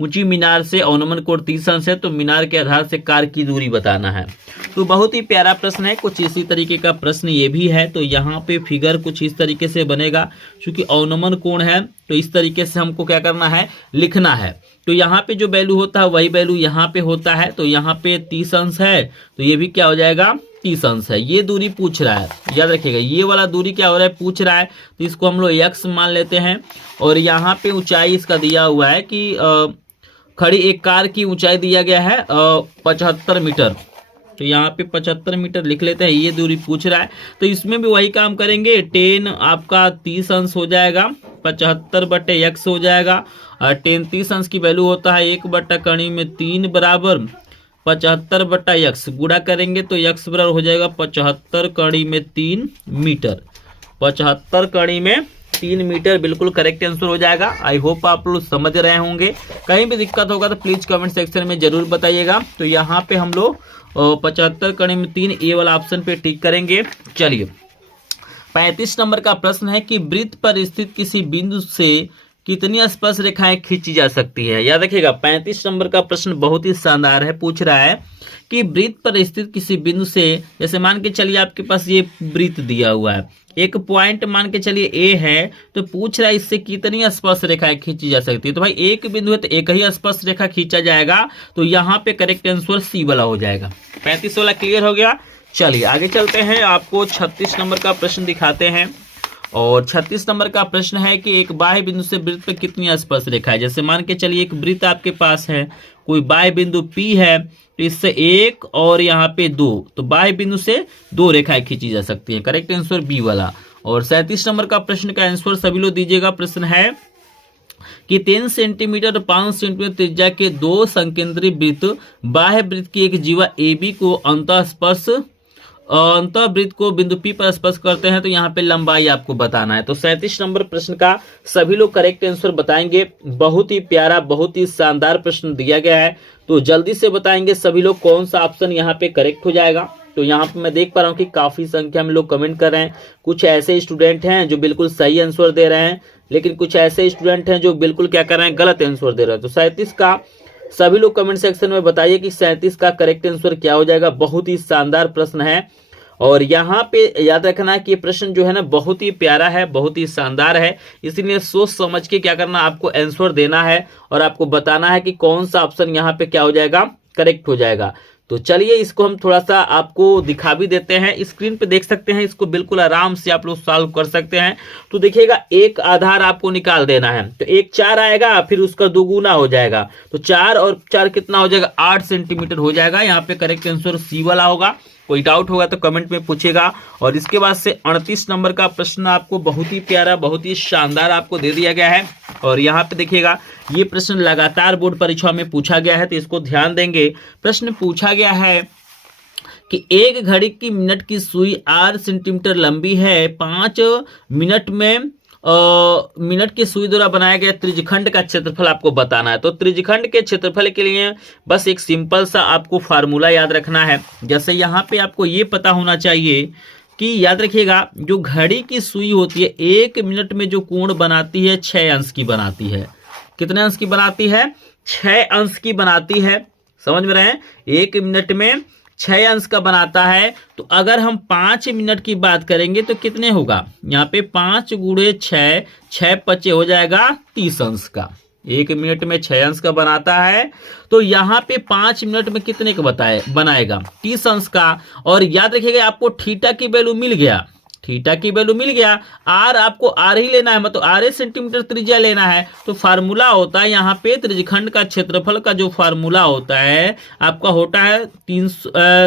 ऊंची मीनार से अवनमन कोण 30 अंश है, तो मीनार के आधार से कार की दूरी बताना है। तो बहुत ही प्यारा प्रश्न है। कुछ इसी तरीके का प्रश्न ये भी है। तो यहाँ पे फिगर कुछ इस तरीके से बनेगा, क्योंकि अवनमन कोण है तो इस तरीके से हमको क्या करना है, लिखना है। तो यहाँ पे जो वैल्यू होता है वही वैल्यू यहाँ पे होता है। तो यहाँ पे 30 अंश है, तो ये भी क्या हो जाएगा, 30 अंश है। ये दूरी पूछ रहा है, याद रखिएगा ये वाला दूरी क्या हो रहा है, पूछ रहा है, तो इसको हम लोग x मान लेते हैं। और यहाँ पे ऊंचाई इसका दिया हुआ है कि खड़ी एक कार की ऊंचाई दिया गया है 75 मीटर, तो यहाँ पे 75 मीटर लिख लेते हैं। ये दूरी पूछ रहा है, तो इसमें भी वही काम करेंगे। टेन आपका 30 अंश हो जाएगा, 75 बटे x हो जाएगा। और टेन 30 अंश की वैल्यू होता है 1 बट्टा कड़ी में 3 बराबर 75 बट्टा x, गुणा करेंगे तो x बराबर हो जाएगा 75 कड़ी में 3 मीटर। 75 कड़ी में 3 मीटर बिल्कुल करेक्ट आंसर हो जाएगा। आई होप आप लोग समझ रहे होंगे। कहीं भी दिक्कत होगा तो प्लीज कमेंट सेक्शन में जरूर बताइएगा। तो यहाँ पे हम लोग 75 कड़ी में 3 ए वाला ऑप्शन पे टिक करेंगे। चलिए 35 नंबर का प्रश्न है कि वृत्त पर स्थित किसी बिंदु से कितनी स्पर्श रेखाएं खींची जा सकती है। याद रखिएगा 35 नंबर का प्रश्न बहुत ही शानदार है। पूछ रहा है कि वृत्त पर स्थित किसी बिंदु से, जैसे मान के चलिए आपके पास ये वृत्त दिया हुआ है, एक पॉइंट मान के चलिए ए है, तो पूछ रहा है इससे कितनी स्पर्श रेखाएं खींची जा सकती है। तो भाई एक बिंदु है तो एक ही स्पर्श रेखा खींचा जाएगा। तो यहाँ पे करेक्ट आंसर सी वाला हो जाएगा। 35 वाला क्लियर हो गया। चलिए आगे चलते हैं, आपको 36 नंबर का प्रश्न दिखाते हैं। और 36 नंबर का प्रश्न है कि एक बाह्य बिंदु से वृत्त पर कितनी स्पर्श रेखा है। जैसे मान के चलिए एक वृत्त आपके पास है, कोई बाह्य बिंदु P है, तो इससे 1 और यहाँ पे 2, तो बाह्य बिंदु से 2 रेखाएं खींची जा सकती हैं। करेक्ट आंसर बी वाला। और 37 नंबर का प्रश्न का आंसर सभी लोग दीजिएगा। प्रश्न है कि 3 सेंटीमीटर 5 सेंटीमीटर त्रिज्या के 2 संकेंद्री वृत्त बाह्य वृत्त की एक जीवा AB को अंतःवृत्त को बिंदु P पर स्पर्श करते हैं, तो यहाँ पे लंबाई आपको बताना है। तो 37 नंबर प्रश्न का सभी लोग करेक्ट आंसर बताएंगे। बहुत ही प्यारा, बहुत ही शानदार प्रश्न दिया गया है। तो जल्दी से बताएंगे सभी लोग कौन सा ऑप्शन यहाँ पे करेक्ट हो जाएगा। तो यहाँ पे मैं देख पा रहा हूँ कि काफी संख्या में लोग कमेंट कर रहे हैं। कुछ ऐसे स्टूडेंट हैं जो बिल्कुल सही आंसर दे रहे हैं, लेकिन कुछ ऐसे स्टूडेंट हैं जो बिल्कुल क्या कर रहे हैं, गलत आंसर दे रहे हैं। तो 37 का सभी लोग कमेंट सेक्शन में बताइए कि 37 का करेक्ट आंसर क्या हो जाएगा। बहुत ही शानदार प्रश्न है। और यहाँ पे याद रखना है कि ये प्रश्न जो है ना बहुत ही प्यारा है, बहुत ही शानदार है। इसलिए सोच समझ के क्या करना, आपको आंसर देना है और आपको बताना है कि कौन सा ऑप्शन यहाँ पे क्या हो जाएगा, करेक्ट हो जाएगा। तो चलिए इसको हम थोड़ा सा आपको दिखा भी देते हैं, स्क्रीन पे देख सकते हैं, इसको बिल्कुल आराम से आप लोग सॉल्व कर सकते हैं। तो देखिएगा एक आधार आपको निकाल देना है, तो एक 4 आएगा, फिर उसका दुगुना हो जाएगा, तो 4 और 4 कितना हो जाएगा, 8 सेंटीमीटर हो जाएगा। यहाँ पे करेक्ट आंसर सी वाला होगा। कोई डाउट होगा तो कमेंट में पूछेगा। और इसके बाद से 38 नंबर का प्रश्न आपको बहुत ही प्यारा, बहुत ही शानदार आपको दे दिया गया है। और यहाँ पे देखिएगा ये प्रश्न लगातार बोर्ड परीक्षा में पूछा गया है, तो इसको ध्यान देंगे। प्रश्न पूछा गया है कि एक घड़ी की मिनट की सुई 8 सेंटीमीटर लंबी है, 5 मिनट में मिनट की सुई द्वारा बनाया गया त्रिज्यखंड का क्षेत्रफल आपको बताना है। तो त्रिज्यखंड के क्षेत्रफल के लिए बस एक सिंपल सा आपको फार्मूला याद रखना है। जैसे यहाँ पे आपको ये पता होना चाहिए कि याद रखिएगा, जो घड़ी की सुई होती है 1 मिनट में जो कोण बनाती है 6 अंश की बनाती है। कितने अंश की बनाती है, 6 अंश की बनाती है। समझ में रहे हैं, 1 मिनट में 6 अंश का बनाता है। तो अगर हम 5 मिनट की बात करेंगे तो कितने होगा, यहाँ पे 5 गुणे 6, 6 पचे हो जाएगा 30 अंश का। 1 मिनट में 6 अंश का बनाता है, तो यहाँ पे 5 मिनट में कितने का बनाएगा, 30 अंश का। और याद रखिएगा आपको थीटा की वैल्यू मिल गया, थीटा की वैल्यू मिल गया। आर आपको आर ही लेना है, मतलब 8 सेंटीमीटर त्रिज्या लेना है। तो फार्मूला होता है यहाँ पे त्रिज्यखंड का क्षेत्रफल का जो फार्मूला होता है आपका होता है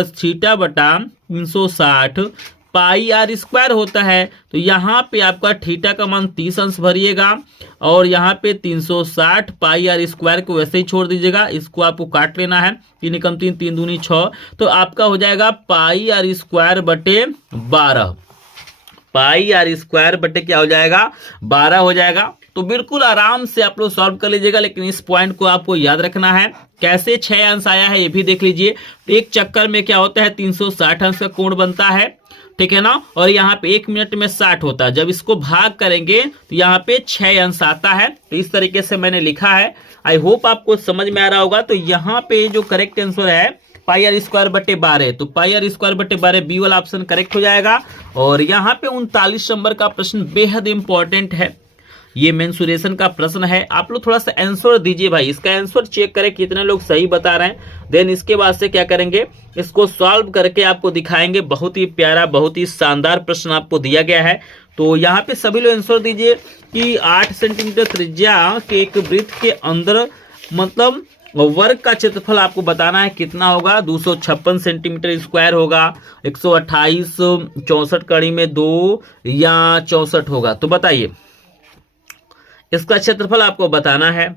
थीटा बटा 360 पाई आर स्क्वायर होता है। तो यहाँ पे आपका थीटा का मान 30 अंश भरिएगा और यहाँ पे 360 पाई आर स्क्वायर को वैसे ही छोड़ दीजिएगा। इसको आपको काट लेना है, 3 एकम 3, 3 दूनी 6, तो आपका हो जाएगा पाई आर स्क्वायर बटे 12। पाई आर स्क्वायर बटे क्या हो जाएगा, 12 हो जाएगा। तो बिल्कुल आराम से आप लोग सॉल्व कर लीजिएगा, लेकिन इस पॉइंट को आपको याद रखना है। कैसे 6 अंश आया है ये भी देख लीजिए। एक चक्कर में क्या होता है, 360 अंश का कोण बनता है, ठीक है ना। और यहाँ पे 1 मिनट में 60 होता है। जब इसको भाग करेंगे तो यहाँ पे 6 अंश आता है। तो इस तरीके से मैंने लिखा है। आई होप आपको समझ में आ रहा होगा। तो यहाँ पे जो करेक्ट आंसर है पाई आर स्क्वायर बटे 12, तो पाई आर स्क्वायर बटे 12 बी वाला ऑप्शन करेक्ट हो जाएगा। और यहाँ पे 39 नंबर का प्रश्न बेहद इंपॉर्टेंट है, ये मेंसुरेशन का प्रश्न है। आप लोग थोड़ा सा आंसर दीजिए भाई, इसका आंसर चेक करें कितने लोग सही बता रहे हैं। देन इसके बाद से क्या करेंगे, इसको सॉल्व करके आपको दिखाएंगे। बहुत ही प्यारा, बहुत ही शानदार प्रश्न आपको दिया गया है। तो यहाँ पे सभी लोग आंसर दीजिए कि 8 सेंटीमीटर त्रिज्या के एक वृत्त के अंदर मतलब वर्ग का क्षेत्रफल आपको बताना है कितना होगा। 256 सेंटीमीटर स्क्वायर होगा, 128, 64 कड़ी में 2 या 64 होगा। तो बताइए इसका क्षेत्रफल आपको बताना है।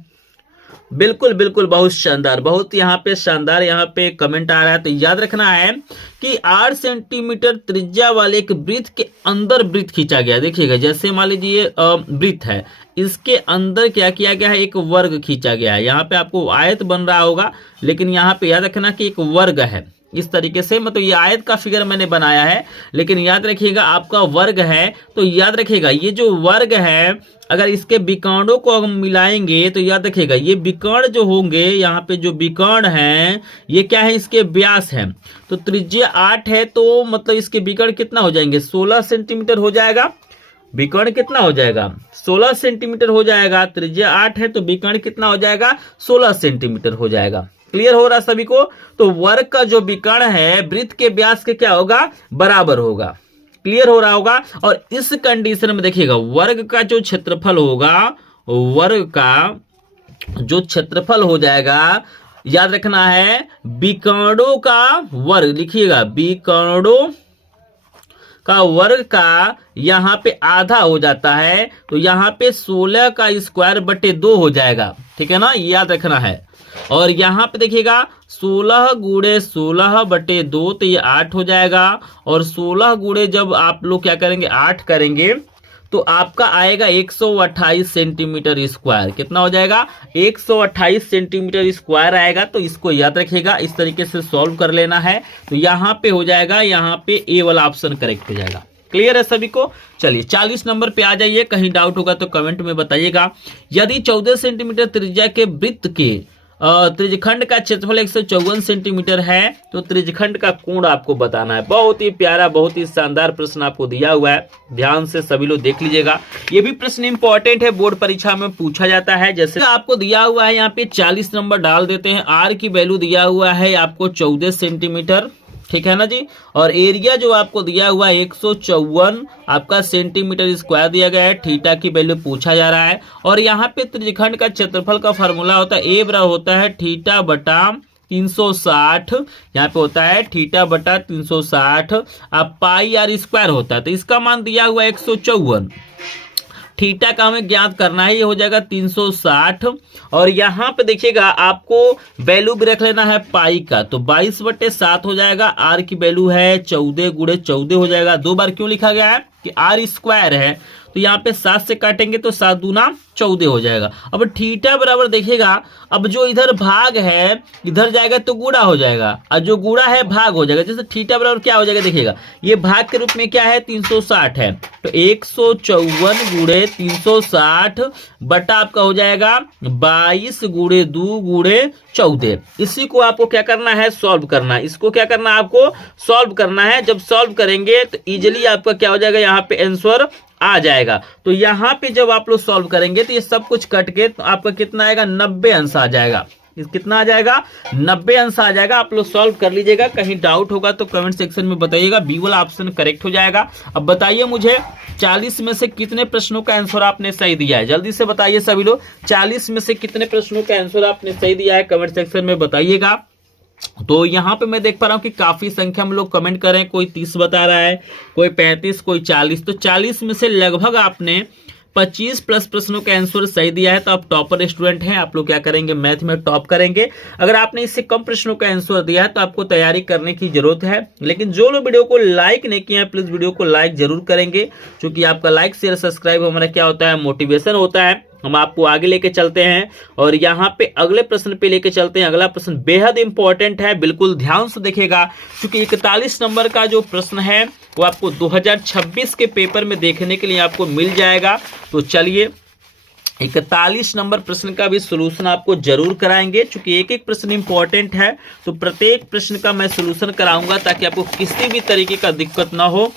बिल्कुल बिल्कुल, बहुत शानदार, बहुत यहाँ पे शानदार यहाँ पे कमेंट आ रहा है। तो याद रखना है कि 8 सेंटीमीटर त्रिज्या वाले एक वृत्त के अंदर वृत्त खींचा गया। देखिएगा जैसे मान लीजिए वृत्त है, इसके अंदर क्या किया गया है, एक वर्ग खींचा गया है। यहाँ पे आपको आयत बन रहा होगा, लेकिन यहाँ पे याद रखना कि एक वर्ग है। इस तरीके से मतलब ये आयत का फिगर मैंने बनाया है, लेकिन याद रखिएगा आपका वर्ग है। तो याद रखिएगा ये जो वर्ग है, अगर इसके विकर्णों को हम मिलाएंगे तो याद रखिएगा ये विकर्ण जो होंगे, यहाँ पे जो विकर्ण हैं ये क्या है, इसके व्यास है। तो त्रिज्या 8 है, तो मतलब इसके विकर्ण कितना हो जाएंगे, 16 सेंटीमीटर हो जाएगा। विकर्ण कितना हो जाएगा, 16 सेंटीमीटर हो जाएगा। त्रिज्या 8 है तो विकर्ण कितना हो जाएगा, 16 सेंटीमीटर हो जाएगा। क्लियर हो रहा सभी को। तो वर्ग का जो विकर्ण है वृत्त के व्यास के क्या होगा, बराबर होगा। क्लियर हो रहा होगा। और इस कंडीशन में देखिएगा वर्ग का जो क्षेत्रफल होगा, वर्ग का जो क्षेत्रफल हो जाएगा, याद रखना है विकर्णों का वर्ग, लिखिएगा विकर्णों का वर्ग का यहाँ पे आधा हो जाता है। तो यहाँ पे 16 का स्क्वायर बटे 2 हो जाएगा, ठीक है ना, याद रखना है। और यहाँ पे देखिएगा 16 गुणे 16 बटे 2, तो ये 8 हो जाएगा। और 16 गुणे जब आप लोग क्या करेंगे, 8 करेंगे, तो आपका आएगा 128 सेंटीमीटर स्क्वायर। कितना हो जाएगा, 128 सेंटीमीटर स्क्वायर आएगा। तो इसको याद रखिएगा, इस तरीके से सॉल्व कर लेना है। तो यहाँ पे हो जाएगा, यहाँ पे ए वाला ऑप्शन करेक्ट हो जाएगा। क्लियर है सभी को। चलिए 40 नंबर पे आ जाइए। कहीं डाउट होगा तो कमेंट में बताइएगा। यदि 14 सेंटीमीटर त्रिज्या के वृत्त के त्रिज्यखंड का क्षेत्रफल 154 सेंटीमीटर है, तो त्रिज्यखंड का कोण आपको बताना है। बहुत ही प्यारा, बहुत ही शानदार प्रश्न आपको दिया हुआ है, ध्यान से सभी लोग देख लीजिएगा। ये भी प्रश्न इंपॉर्टेंट है, बोर्ड परीक्षा में पूछा जाता है। जैसे आपको दिया हुआ है यहाँ पे 40 नंबर डाल देते हैं। आर की वैल्यू दिया हुआ है आपको 14 सेंटीमीटर, ठीक है ना जी। और एरिया जो आपको दिया हुआ है 154 आपका सेंटीमीटर स्क्वायर दिया गया है। थीटा की वैल्यू पूछा जा रहा है। और यहाँ पे त्रिज्यखंड का क्षेत्रफल का फार्मूला होता है ए बराबर होता है थीटा बटा 360, यहाँ पे होता है थीटा बटा 360 अब पाई आर स्क्वायर होता है। तो इसका मान दिया हुआ 154, थीटा का हमें ज्ञात करना है, ये हो जाएगा 360। और यहाँ पे देखिएगा आपको वैल्यू भी रख लेना है पाई का, तो 22/7 हो जाएगा। आर की वैल्यू है 14 गुणे 14 हो जाएगा। 2 बार क्यों लिखा गया है कि आर स्क्वायर है, तो यहाँ पे 7 से काटेंगे तो 7 दूना 14 हो जाएगा। अब थीटा बराबर देखिएगा, अब जो इधर भाग है इधर जाएगा तो गुणा हो जाएगा, और जो गुणा है भाग हो जाएगा। जैसे थीटा बराबर क्या हो जाएगा देखिएगा, ये भाग के रूप में क्या है 360 है, तो 154 गुणे 360 बटा आपका हो जाएगा 22 गुणे 2 गुणे 14। इसी को आपको क्या करना है, सॉल्व करना है। इसको क्या करना है, आपको सॉल्व करना है। जब सॉल्व करेंगे तो इजिली आपका क्या हो जाएगा, यहाँ पे आंसर आ जाएगा। तो यहाँ पे जब आप लोग सॉल्व करेंगे तो ये सब कुछ कट के तो आपका कितना आएगा, 90 अंश आ जाएगा। कितना आ जाएगा, 90 अंश आ जाएगा। आप लोग सॉल्व कर लीजिएगा। कहीं डाउट होगा तो कमेंट सेक्शन में बताइएगा। बी वाला ऑप्शन करेक्ट हो जाएगा। अब बताइए मुझे 40 में से कितने प्रश्नों का आंसर आपने सही दिया है, जल्दी से बताइए सभी लोग। 40 में से कितने प्रश्नों का आंसर आपने सही दिया है, कमेंट सेक्शन में बताइएगा। तो यहाँ पे मैं देख पा रहा हूँ कि काफी संख्या में लोग कमेंट कर रहे हैं। कोई 30 बता रहा है, कोई 35, कोई 40। तो 40 में से लगभग आपने 25 प्लस प्रश्नों का आंसर सही दिया है, तो आप टॉपर स्टूडेंट हैं। आप लोग क्या करेंगे, मैथ में टॉप करेंगे। अगर आपने इससे कम प्रश्नों का आंसर दिया है तो आपको तैयारी करने की जरूरत है। लेकिन जो लोग वीडियो को लाइक नहीं किए हैं, प्लीज वीडियो को लाइक जरूर करेंगे, क्योंकि आपका लाइक शेयर सब्सक्राइब हमारा क्या होता है, मोटिवेशन होता है। हम आपको आगे लेके चलते हैं और यहाँ पे अगले प्रश्न पे लेके चलते हैं। अगला प्रश्न बेहद इंपॉर्टेंट है, बिल्कुल ध्यान से देखेगा, क्योंकि 41 नंबर का जो प्रश्न है वो आपको 2026 के पेपर में देखने के लिए आपको मिल जाएगा। तो चलिए 41 नंबर प्रश्न का भी सोल्यूशन आपको जरूर कराएंगे, क्योंकि एक एक प्रश्न इंपॉर्टेंट है। तो प्रत्येक प्रश्न का मैं सोल्यूशन कराऊंगा ताकि आपको किसी भी तरीके का दिक्कत ना हो।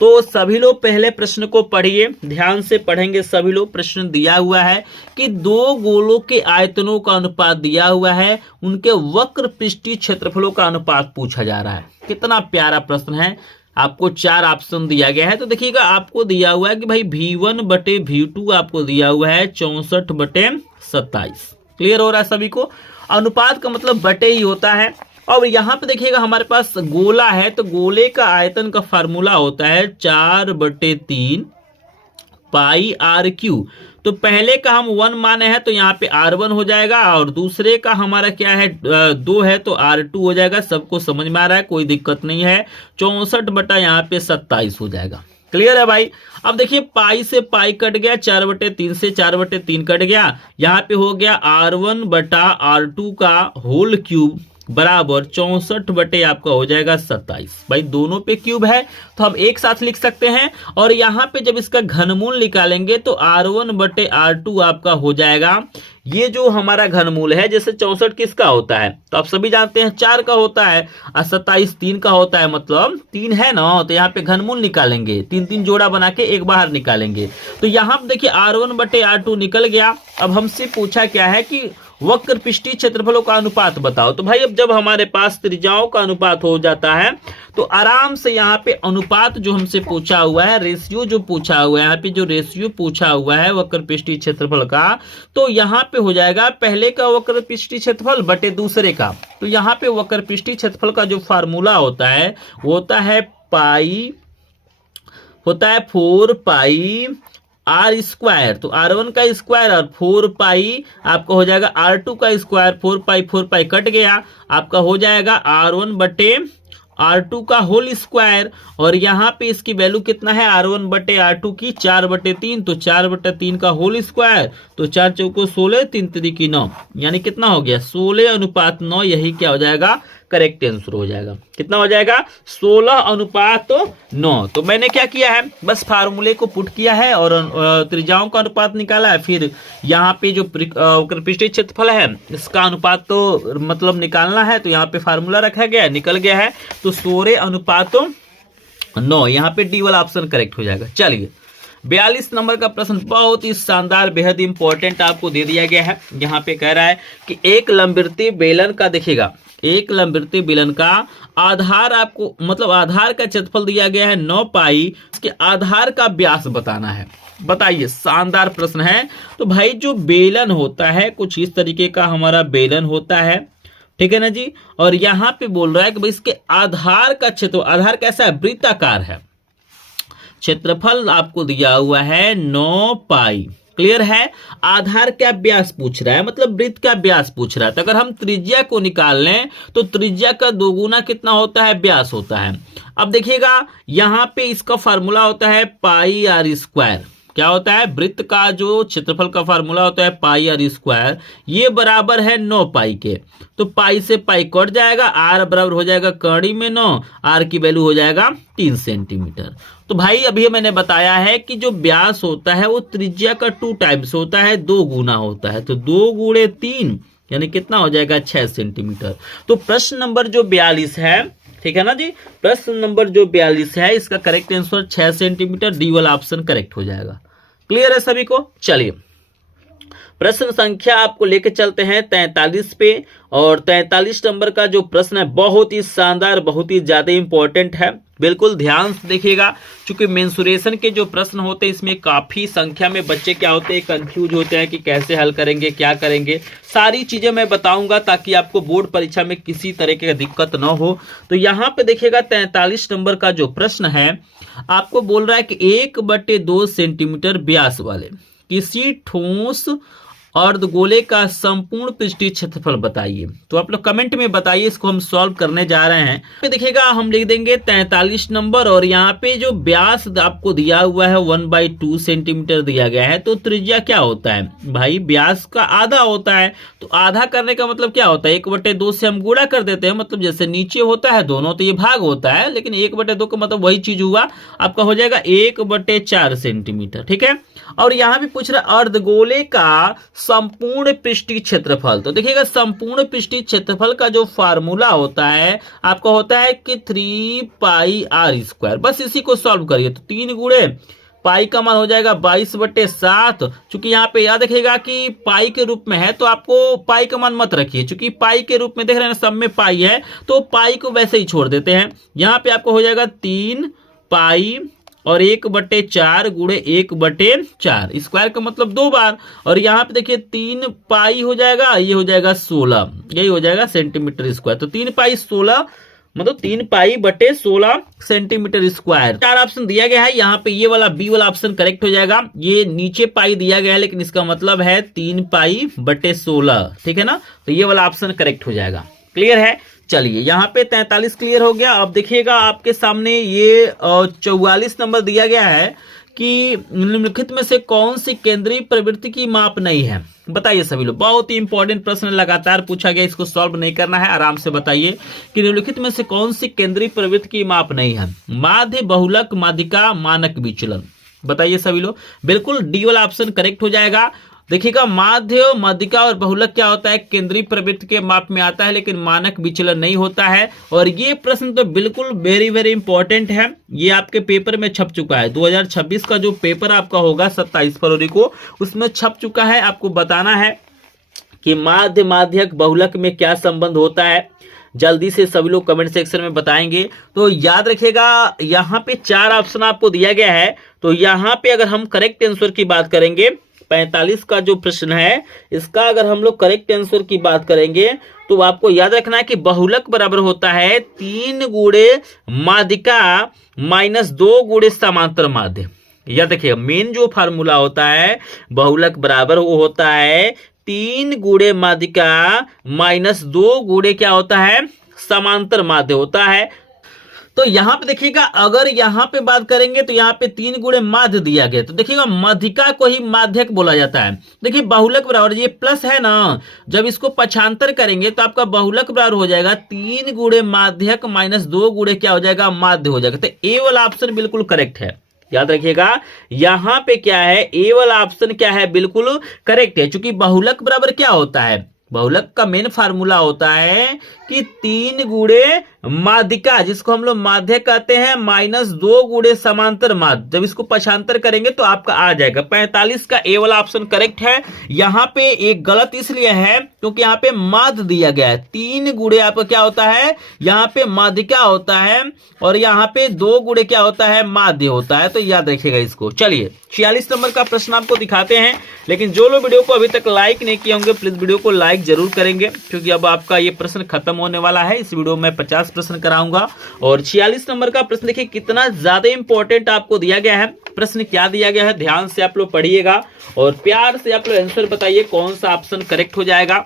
तो सभी लोग पहले प्रश्न को पढ़िए, ध्यान से पढ़ेंगे सभी लोग। प्रश्न दिया हुआ है कि 2 गोलों के आयतनों का अनुपात दिया हुआ है, उनके वक्र पृष्ठीय क्षेत्रफलों का अनुपात पूछा जा रहा है। कितना प्यारा प्रश्न है। आपको 4 ऑप्शन दिया गया है। तो देखिएगा आपको दिया हुआ है कि भाई V1/V2 आपको दिया हुआ है 64/27। क्लियर हो रहा है सभी को। अनुपात का मतलब बटे ही होता है। और यहाँ पे देखिएगा हमारे पास गोला है, तो गोले का आयतन का फार्मूला होता है 4/3 पाई R⁻। तो पहले का हम 1 माने हैं तो यहाँ पे R1 हो जाएगा, और दूसरे का हमारा क्या है 2 है तो R2 हो जाएगा। सबको समझ में आ रहा है, कोई दिक्कत नहीं है। 64 बटा यहाँ पे 27 हो जाएगा। क्लियर है भाई। अब देखिए पाई से पाई कट गया, 4/3 से 4/3 कट गया। यहाँ पे हो गया R1 बटा R2 का होल क्यूब बराबर 64 बटे आपका हो जाएगा 27। भाई दोनों पे क्यूब है तो हम एक साथ लिख सकते हैं। और यहाँ पे जब इसका घनमूल निकालेंगे तो R1 बटे R2 आपका हो जाएगा। ये जो हमारा घनमूल है, जैसे 64 किसका होता है तो आप सभी जानते हैं 4 का होता है, और 27 3 का होता है, मतलब 3 है ना। तो यहाँ पे घनमूल निकालेंगे, 3 जोड़ा बना के एक बाहर निकालेंगे। तो यहाँ पे देखिए R1 बटे R2 निकल गया। अब हमसे पूछा क्या है कि वक्र पृष्ठीय क्षेत्रफलों का अनुपात बताओ। तो भाई अब जब हमारे पास त्रिज्याओं का अनुपात हो जाता है तो आराम से यहाँ पे अनुपात जो हमसे पूछा हुआ है, रेशियो जो पूछा हुआ है, यहाँ पे जो रेशियो पूछा हुआ है वक्र पृष्ठीय क्षेत्रफल का, तो यहाँ पे हो जाएगा पहले का वक्र पृष्ठीय क्षेत्रफल बटे दूसरे का। तो यहाँ पे वक्र पृष्ठीय क्षेत्रफल का जो फार्मूला होता है वो होता है पाई, होता है 4 पाई R स्क्वायर। तो R1 का स्क्वायर और 4 पाई आपका हो जाएगा R2 का स्क्वायर। 4 पाई कट गया, आपका हो जाएगा R1 बटे R2 का होल स्क्वायर। और यहाँ पे इसकी वैल्यू कितना है R1 बटे R2 की 4/3, तो 4/3 का होल स्क्वायर। तो 4 चौको 16, 3 तिरी की 9, यानी कितना हो गया 16/9। यही क्या हो जाएगा करेक्ट आंसर हो जाएगा। कितना हो जाएगा? 16:9। तो मैंने क्या किया है, बस फार्मूले को पुट किया है और त्रिज्याओं का अनुपात निकाला है। फिर यहाँ पे जो पृष्ठीय क्षेत्रफल है इसका अनुपात तो मतलब निकालना है, तो यहाँ पे फार्मूला रखा गया है, निकल गया है। तो 16:9 यहाँ पे डी वाला ऑप्शन करेक्ट हो जाएगा। चलिए 42 नंबर का प्रश्न बहुत ही शानदार, बेहद इंपॉर्टेंट आपको दे दिया गया है। यहाँ पे कह रहा है कि एक लंबवृत्तीय बेलन का, देखिएगा एक लंबवृत्तीय बेलन का आधार आपको मतलब आधार का क्षेत्रफल दिया गया है 9 पाई, इसके आधार का व्यास बताना है। बताइए, शानदार प्रश्न है। तो भाई जो बेलन होता है कुछ इस तरीके का हमारा बेलन होता है, ठीक है ना जी। और यहाँ पे बोल रहा है कि भाई इसके आधार का क्षेत्र, आधार कैसा है? वृत्ताकार है। क्षेत्रफल आपको दिया हुआ है 9 पाई, क्लियर है। आधार क्या व्यास पूछ रहा है, मतलब वृत्त का व्यास पूछ रहा है। तो अगर हम त्रिज्या को निकाल लें तो त्रिज्या का दोगुना कितना होता है? व्यास होता है। अब देखिएगा यहाँ पे इसका फार्मूला होता है पाई आर स्क्वायर। क्या होता है? वृत्त का जो क्षेत्रफल का फार्मूला होता है पाई आर स्क्वायर, ये बराबर है 9 पाई के। तो पाई से पाई कट जाएगा, आर बराबर हो जाएगा कड़ी में 9, आर की वैल्यू हो जाएगा 3 सेंटीमीटर। तो भाई अभी मैंने बताया है कि जो व्यास होता है वो त्रिज्या का 2 टाइम्स होता है, 2 गुना होता है। तो 2 गुणे 3 यानी कितना हो जाएगा? 6 सेंटीमीटर। तो प्रश्न नंबर जो 42 है, ठीक है ना जी, प्रश्न नंबर जो 42 है इसका करेक्ट आंसर 6 सेंटीमीटर, डी वाला ऑप्शन करेक्ट हो जाएगा। क्लियर है सभी को? चलिए प्रश्न संख्या आपको लेके चलते हैं 43 पे। और 43 नंबर का जो प्रश्न है बहुत ही शानदार, बहुत ही ज्यादा इंपॉर्टेंट है। बिल्कुल ध्यान से देखिएगा, क्योंकि मेंसुरेशन के जो प्रश्न होते हैं इसमें काफी संख्या में बच्चे क्या होते हैं, कंफ्यूज होते हैं कि कैसे हल करेंगे, क्या करेंगे। सारी चीजें मैं बताऊंगा ताकि आपको बोर्ड परीक्षा में किसी तरह की दिक्कत न हो। तो यहाँ पे देखिएगा 43 नंबर का जो प्रश्न है आपको बोल रहा है कि 1/2 सेंटीमीटर व्यास वाले किसी ठोस अर्धगोले का संपूर्ण पृष्ठीय क्षेत्रफल बताइए। तो आप लोग कमेंट में बताइए, इसको हम सॉल्व करने जा रहे हैं। तो देखिएगा हम लिख देंगे 43 नंबर, और यहाँ पे जो व्यास आपको दिया हुआ है 1/2 सेंटीमीटर दिया गया है। तो त्रिज्या क्या होता है भाई? व्यास का आधा होता है। तो आधा करने का मतलब क्या होता है? 1/2 से हम गुणा कर देते हैं, मतलब जैसे नीचे होता है दोनों तो ये भाग होता है, लेकिन 1/2 का मतलब वही चीज हुआ, आपका हो जाएगा 1/4 सेंटीमीटर, ठीक है। और यहाँ भी पूछ रहा है अर्धगोले का संपूर्ण पृष्ठीय क्षेत्रफल। तो देखिएगा संपूर्ण पृष्ठीय क्षेत्रफल का जो फार्मूला होता है आपका होता है कि 3 पाई आर स्क्वायर। बस इसी को सॉल्व करिए। तो 3 गुणे पाई का मान हो जाएगा 22/7। चूंकि यहाँ पे याद रखिएगा कि पाई के रूप में है तो आपको पाई का मान मत रखिए, चूंकि पाई के रूप में देख रहे हैं सब में पाई है तो पाई को वैसे ही छोड़ देते हैं। यहाँ पे आपको हो जाएगा 3 पाई और 1/4 गुणे 1/4, स्क्वायर का मतलब 2 बार। और यहाँ पे देखिए 3 पाई हो जाएगा, ये हो जाएगा 16, यही हो जाएगा सेंटीमीटर स्क्वायर। तो 3 पाई 16 मतलब 3 पाई बटे 16 सेंटीमीटर स्क्वायर। 4 ऑप्शन दिया गया है, यहाँ पे ये वाला बी वाला ऑप्शन करेक्ट हो जाएगा। ये नीचे पाई दिया गया है लेकिन इसका मतलब है 3 पाई बटे 16, ठीक है ना। तो ये वाला ऑप्शन करेक्ट हो जाएगा। क्लियर है? चलिए यहाँ पे 43 क्लियर हो गया। अब देखिएगा आपके सामने ये 44 नंबर दिया गया है कि निम्नलिखित में से कौन सी केंद्रीय प्रवृत्ति की माप नहीं है। बताइए सभी लोग, बहुत ही इंपॉर्टेंट प्रश्न लगातार पूछा गया, इसको सॉल्व नहीं करना है, आराम से बताइए कि निम्नलिखित में से कौन सी केंद्रीय प्रवृत्ति की माप नहीं है। माध्य, बहुलक, माध्यिका, मानक विचलन। बताइए सभी लोग। बिल्कुल डी वाला ऑप्शन करेक्ट हो जाएगा। देखिएगा माध्य, माध्यिका और बहुलक क्या होता है? केंद्रीय प्रवृत्ति के माप में आता है, लेकिन मानक विचलन नहीं होता है। और ये प्रश्न तो बिल्कुल वेरी वेरी इंपॉर्टेंट है, ये आपके पेपर में छप चुका है। 2026 का जो पेपर आपका होगा 27 फरवरी को, उसमें छप चुका है। आपको बताना है कि माध्य, माध्यक, बहुलक में क्या संबंध होता है। जल्दी से सभी लोग कमेंट सेक्शन में बताएंगे। तो याद रखिएगा यहाँ पे 4 ऑप्शन आपको दिया गया है। तो यहाँ पे अगर हम करेक्ट आंसर की बात करेंगे 45 का जो प्रश्न है इसका अगर हम लोग करेक्ट आंसर की बात करेंगे तो आपको याद रखना है कि बहुलक बराबर होता है 3 गुणे माध्यिका माइनस 2 गुणे समांतर माध्य। याद रखिएगा मेन जो फार्मूला होता है बहुलक बराबर वो होता है 3 गुणे माध्यिका माइनस 2 गुणे क्या होता है? समांतर माध्य होता है। तो यहां पे देखिएगा, अगर यहां पे बात करेंगे तो यहां पे 3 गुणे माध्य दिया गया, तो देखिएगा मध्यिका को ही माध्यक बोला जाता है। देखिए बहुलक बराबर ये प्लस है ना, जब इसको पक्षांतर करेंगे तो आपका बहुलक बराबर हो जाएगा 3 गुणे माध्यक माइनस 2 गुणे क्या हो जाएगा, माध्य हो जाएगा। तो ए वाला ऑप्शन बिल्कुल करेक्ट है, याद रखिएगा। यहां पे क्या है, ए वाला ऑप्शन क्या है, बिल्कुल करेक्ट है। चूंकि बहुलक बराबर क्या होता है, बहुलक का मेन फार्मूला होता है कि 3 गुणे माध्यिका, जिसको हम लोग माध्यक कहते हैं, माइनस 2 गुणे समांतर माध्य। जब इसको पक्षांतर करेंगे तो आपका आ जाएगा 45 का ए वाला ऑप्शन करेक्ट है। यहां पे एक गलत इसलिए है क्योंकि यहां पे माध्य दिया गया है। 3 गुणे आपका क्या होता है, यहां पे माध्यिका होता है और यहां पे 2 गुणे क्या होता है, माध्य होता है। तो याद रखिएगा इसको। चलिए 46 नंबर का प्रश्न आपको दिखाते हैं, लेकिन जो लोग वीडियो को अभी तक लाइक नहीं किए होंगे प्लीज वीडियो को लाइक जरूर करेंगे, क्योंकि अब आपका ये प्रश्न खत्म होने वाला है। इस वीडियो में 50 प्रश्न कराऊंगा। और 46 नंबर का प्रश्न देखिए कितना ज्यादा इंपॉर्टेंट आपको दिया गया है। प्रश्न क्या दिया गया है, ध्यान से आप लोग पढ़िएगा और प्यार से आप लोग आंसर बताइए कौन सा ऑप्शन करेक्ट हो जाएगा।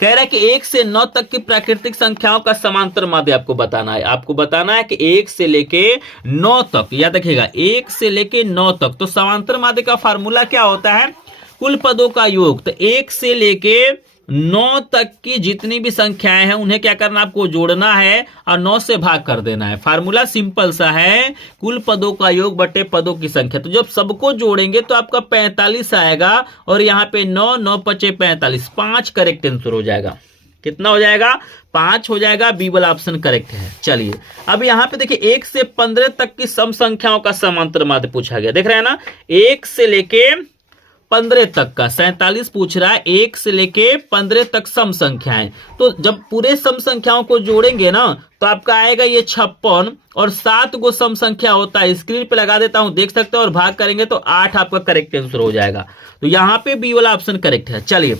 कह रहा है कि 1 से 9 तक की प्राकृतिक संख्याओं का समांतर माध्य आपको बताना है। आपको बताना है कि 1 से लेके 9 तक, याद रखिएगा 1 से लेके 9 तक। तो समांतर माध्य का फार्मूला क्या होता है, कुल पदों का योग। तो 1 से लेके 9 तक की जितनी भी संख्याएं हैं उन्हें क्या करना, आपको जोड़ना है और 9 से भाग कर देना है। फार्मूला सिंपल सा है, कुल पदों का योग बटे पदों की संख्या। तो जब सबको जोड़ेंगे तो आपका 45 आएगा और यहाँ पे 9 9 पचे 45, 5 करेक्ट आंसर हो जाएगा। कितना हो जाएगा, 5 हो जाएगा। बी वाला ऑप्शन करेक्ट है। चलिए अब यहाँ पे देखिए 1 से 15 तक की सम संख्याओं का समांतर माध्य पूछा गया, देख रहे हैं ना। 1 से लेके 15 तक का 47 पूछ रहा है, 1 से लेके 15 तक सम संख्याएं। तो जब पूरे सम संख्याओं को जोड़ेंगे ना तो आपका आएगा ये 56 और 7 गो सम संख्या होता है। स्क्रीन पे लगा देता हूं, देख सकते हो। और भाग करेंगे तो 8 आपका करेक्ट आंसर हो जाएगा। तो यहां पे बी वाला ऑप्शन करेक्ट है। चलिए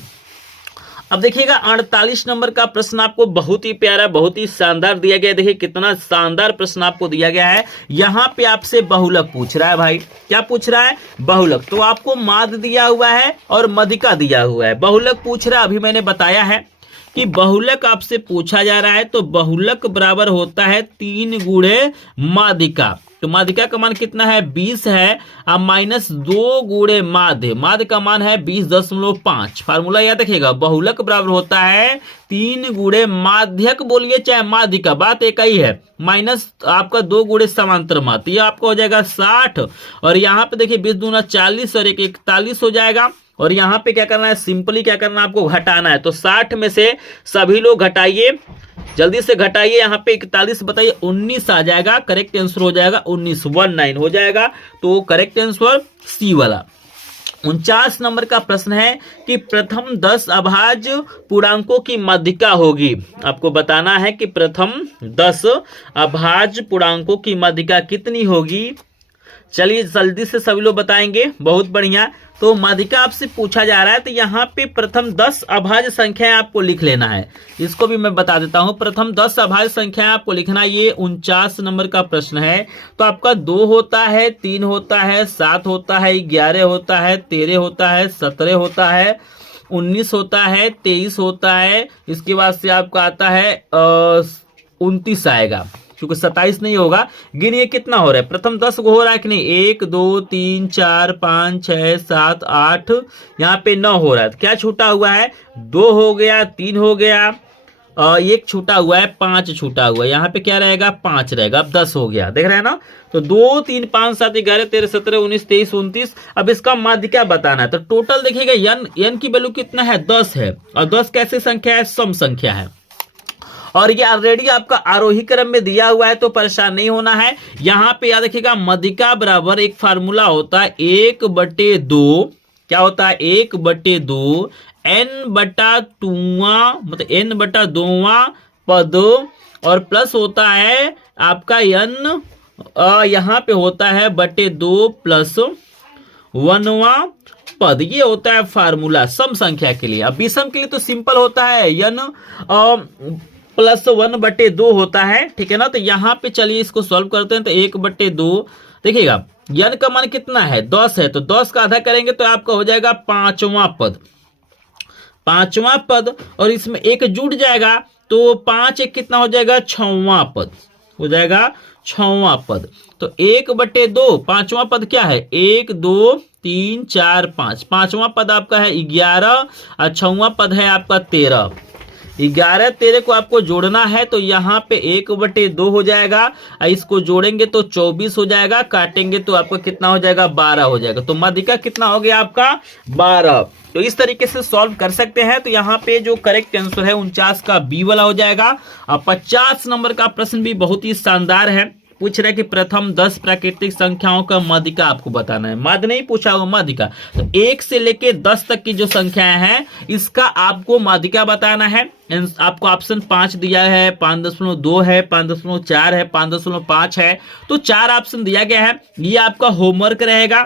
अब देखिएगा 48 नंबर का प्रश्न आपको बहुत ही प्यारा, बहुत ही शानदार दिया गया। देखिए कितना शानदार प्रश्न आपको दिया गया है। यहां पे आपसे बहुलक पूछ रहा है भाई। क्या पूछ रहा है, बहुलक। तो आपको माध्य दिया हुआ है और मध्यिका दिया हुआ है। बहुलक पूछ रहा है, अभी मैंने बताया है कि बहुलक आपसे पूछा जा रहा है। तो बहुलक बराबर होता है 3 गुणे माध्यिका। तो माध्यिका का मान कितना है, 20 है। अब माइनस 2 गुणे माध्य, माध्य का मान है 20.5। फार्मूला याद रखिएगा, बहुलक बराबर होता है 3 गुणे माध्यक बोलिए चाहे माध्यिका, बात एक ही है, माइनस आपका 2 गुणे समांतर माध्य। ये आपका हो जाएगा 60 और यहाँ पे देखिए 20 दूना 40 और 1 41 हो जाएगा। और यहाँ पे क्या करना है, सिंपली क्या करना है, आपको घटाना है। तो 60 में से सभी लोग घटाइए, जल्दी से घटाइए। यहाँ पे 41 बताइए, 19 आ जाएगा। करेक्ट आंसर हो जाएगा 19 हो जाएगा। तो करेक्ट आंसर सी वाला। 49 नंबर का प्रश्न है कि प्रथम 10 अभाज्य पूर्णांकों की माध्यिका होगी। आपको बताना है कि प्रथम 10 अभाज्य पूर्णांकों की माध्यिका कितनी होगी। चलिए जल्दी से सभी लोग बताएंगे, बहुत बढ़िया। तो माध्यिका आपसे पूछा जा रहा है, तो यहाँ पे प्रथम 10 अभाज्य संख्याएं आपको लिख लेना है। इसको भी मैं बता देता हूं, प्रथम 10 अभाज्य संख्याएं आपको लिखना। ये 49 नंबर का प्रश्न है। तो आपका 2 होता है, 3 होता है, 7 होता है, 11 होता है, 13 होता है, 17 होता है, 19 होता है, 23 होता है। इसके बाद से आपका आता है 29 आएगा, क्योंकि 27 नहीं होगा। गिनिए कितना हो रहा है, प्रथम 10 को हो रहा है कि नहीं, 1 2 3 4 5 6 7 8, यहाँ पे 9 हो रहा है। क्या छूटा हुआ है, 2 हो गया, 3 हो गया, 1 छूटा हुआ है, 5 छूटा हुआ है। यहाँ पे क्या रहेगा, 5 रहेगा। अब 10 हो गया, देख रहे हैं ना। तो 2 3 5 7 11 13 17 19 23 29। अब इसका माध्यिका बताना है। तो टोटल देखिएगा n की वैल्यू कितना है, 10 है। और 10 कैसे संख्या है, सम संख्या है। और ये ऑलरेडी आपका आरोही क्रम में दिया हुआ है, तो परेशान नहीं होना है। यहां पे याद रखिएगा माध्यिका बराबर एक फार्मूला होता है 1/2। क्या होता है, 1/2 n/2 मतलब n/2 पद, और प्लस होता है आपका n यहां पे होता है /2 प्लस 1वां पद। ये होता है फार्मूला सम संख्या के लिए। अब विषम के लिए तो सिंपल होता है, n प्लस 1/2 होता है, ठीक है ना। तो यहाँ पे चलिए इसको सॉल्व करते हैं। तो 1/2 देखिएगा, n का मान कितना है, 10 है। तो 10 का आधा करेंगे तो आपका हो जाएगा 5वां पद, 5वां पद। और इसमें 1 जुड़ जाएगा तो 5 1 कितना हो जाएगा, 6वां पद हो जाएगा 6वां पद। तो 1/2 5वां पद क्या है 1 2 3 4 5, 5वां पद आपका है 11 और 6वां पद है आपका 13। 11 13 को आपको जोड़ना है तो यहाँ पे 1/2 हो जाएगा, इसको जोड़ेंगे तो 24 हो जाएगा, काटेंगे तो आपको कितना हो जाएगा 12 हो जाएगा। तो माध्यिका कितना हो गया आपका 12। तो इस तरीके से सॉल्व कर सकते हैं। तो यहाँ पे जो करेक्ट आंसर है 49 का बी वाला हो जाएगा। अब 50 नंबर का प्रश्न भी बहुत ही शानदार है। पूछ रहा है कि प्रथम 10 प्राकृतिक संख्याओं का माध्यिका आपको बताना है। माध्य नहीं पूछा वो माध्यिका। तो 1 से लेके 10 तक की जो संख्याएं हैं इसका आपको माध्यिका बताना है। आपको ऑप्शन 5 दिया है, 5.2 है, 5.4 है, 5.5 है। तो 4 ऑप्शन दिया गया है। ये आपका होमवर्क रहेगा।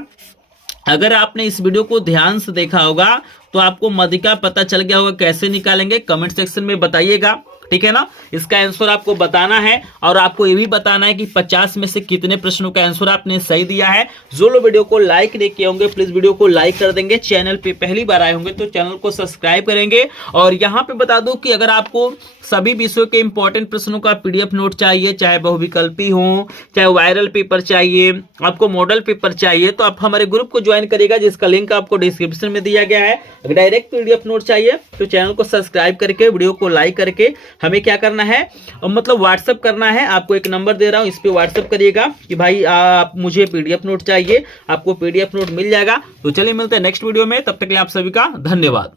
अगर आपने इस वीडियो को ध्यान से देखा होगा तो आपको माध्यिका पता चल गया होगा। कैसे निकालेंगे कमेंट सेक्शन में बताइएगा, ठीक है ना। इसका आंसर आपको बताना है और आपको ये भी बताना है कि 50 में से कितने प्रश्नों का आंसर आपने सही दिया है। जो लोग वीडियो को लाइक नहीं किए होंगे प्लीज वीडियो को लाइक कर देंगे। चैनल पे पहली बार आए होंगे तो चैनल को सब्सक्राइब करेंगे। और यहाँ पे बता दूं कि अगर आपको सभी विषयों के इंपॉर्टेंट प्रश्नों का पीडीएफ नोट चाहिए, चाहे बहुविकल्पी हो, चाहे वायरल पेपर चाहिए, आपको मॉडल पेपर चाहिए, तो आप हमारे ग्रुप को ज्वाइन करिएगा जिसका लिंक आपको डिस्क्रिप्शन में दिया गया है। अगर डायरेक्ट पीडीएफ नोट चाहिए तो चैनल को सब्सक्राइब करके वीडियो को लाइक करके हमें क्या करना है मतलब व्हाट्सअप करना है। आपको एक नंबर दे रहा हूं, इस पे व्हाट्सअप करिएगा कि भाई आप मुझे पीडीएफ नोट चाहिए, आपको पीडीएफ नोट मिल जाएगा। तो चलिए मिलते हैं नेक्स्ट वीडियो में, तब तक के लिए आप सभी का धन्यवाद।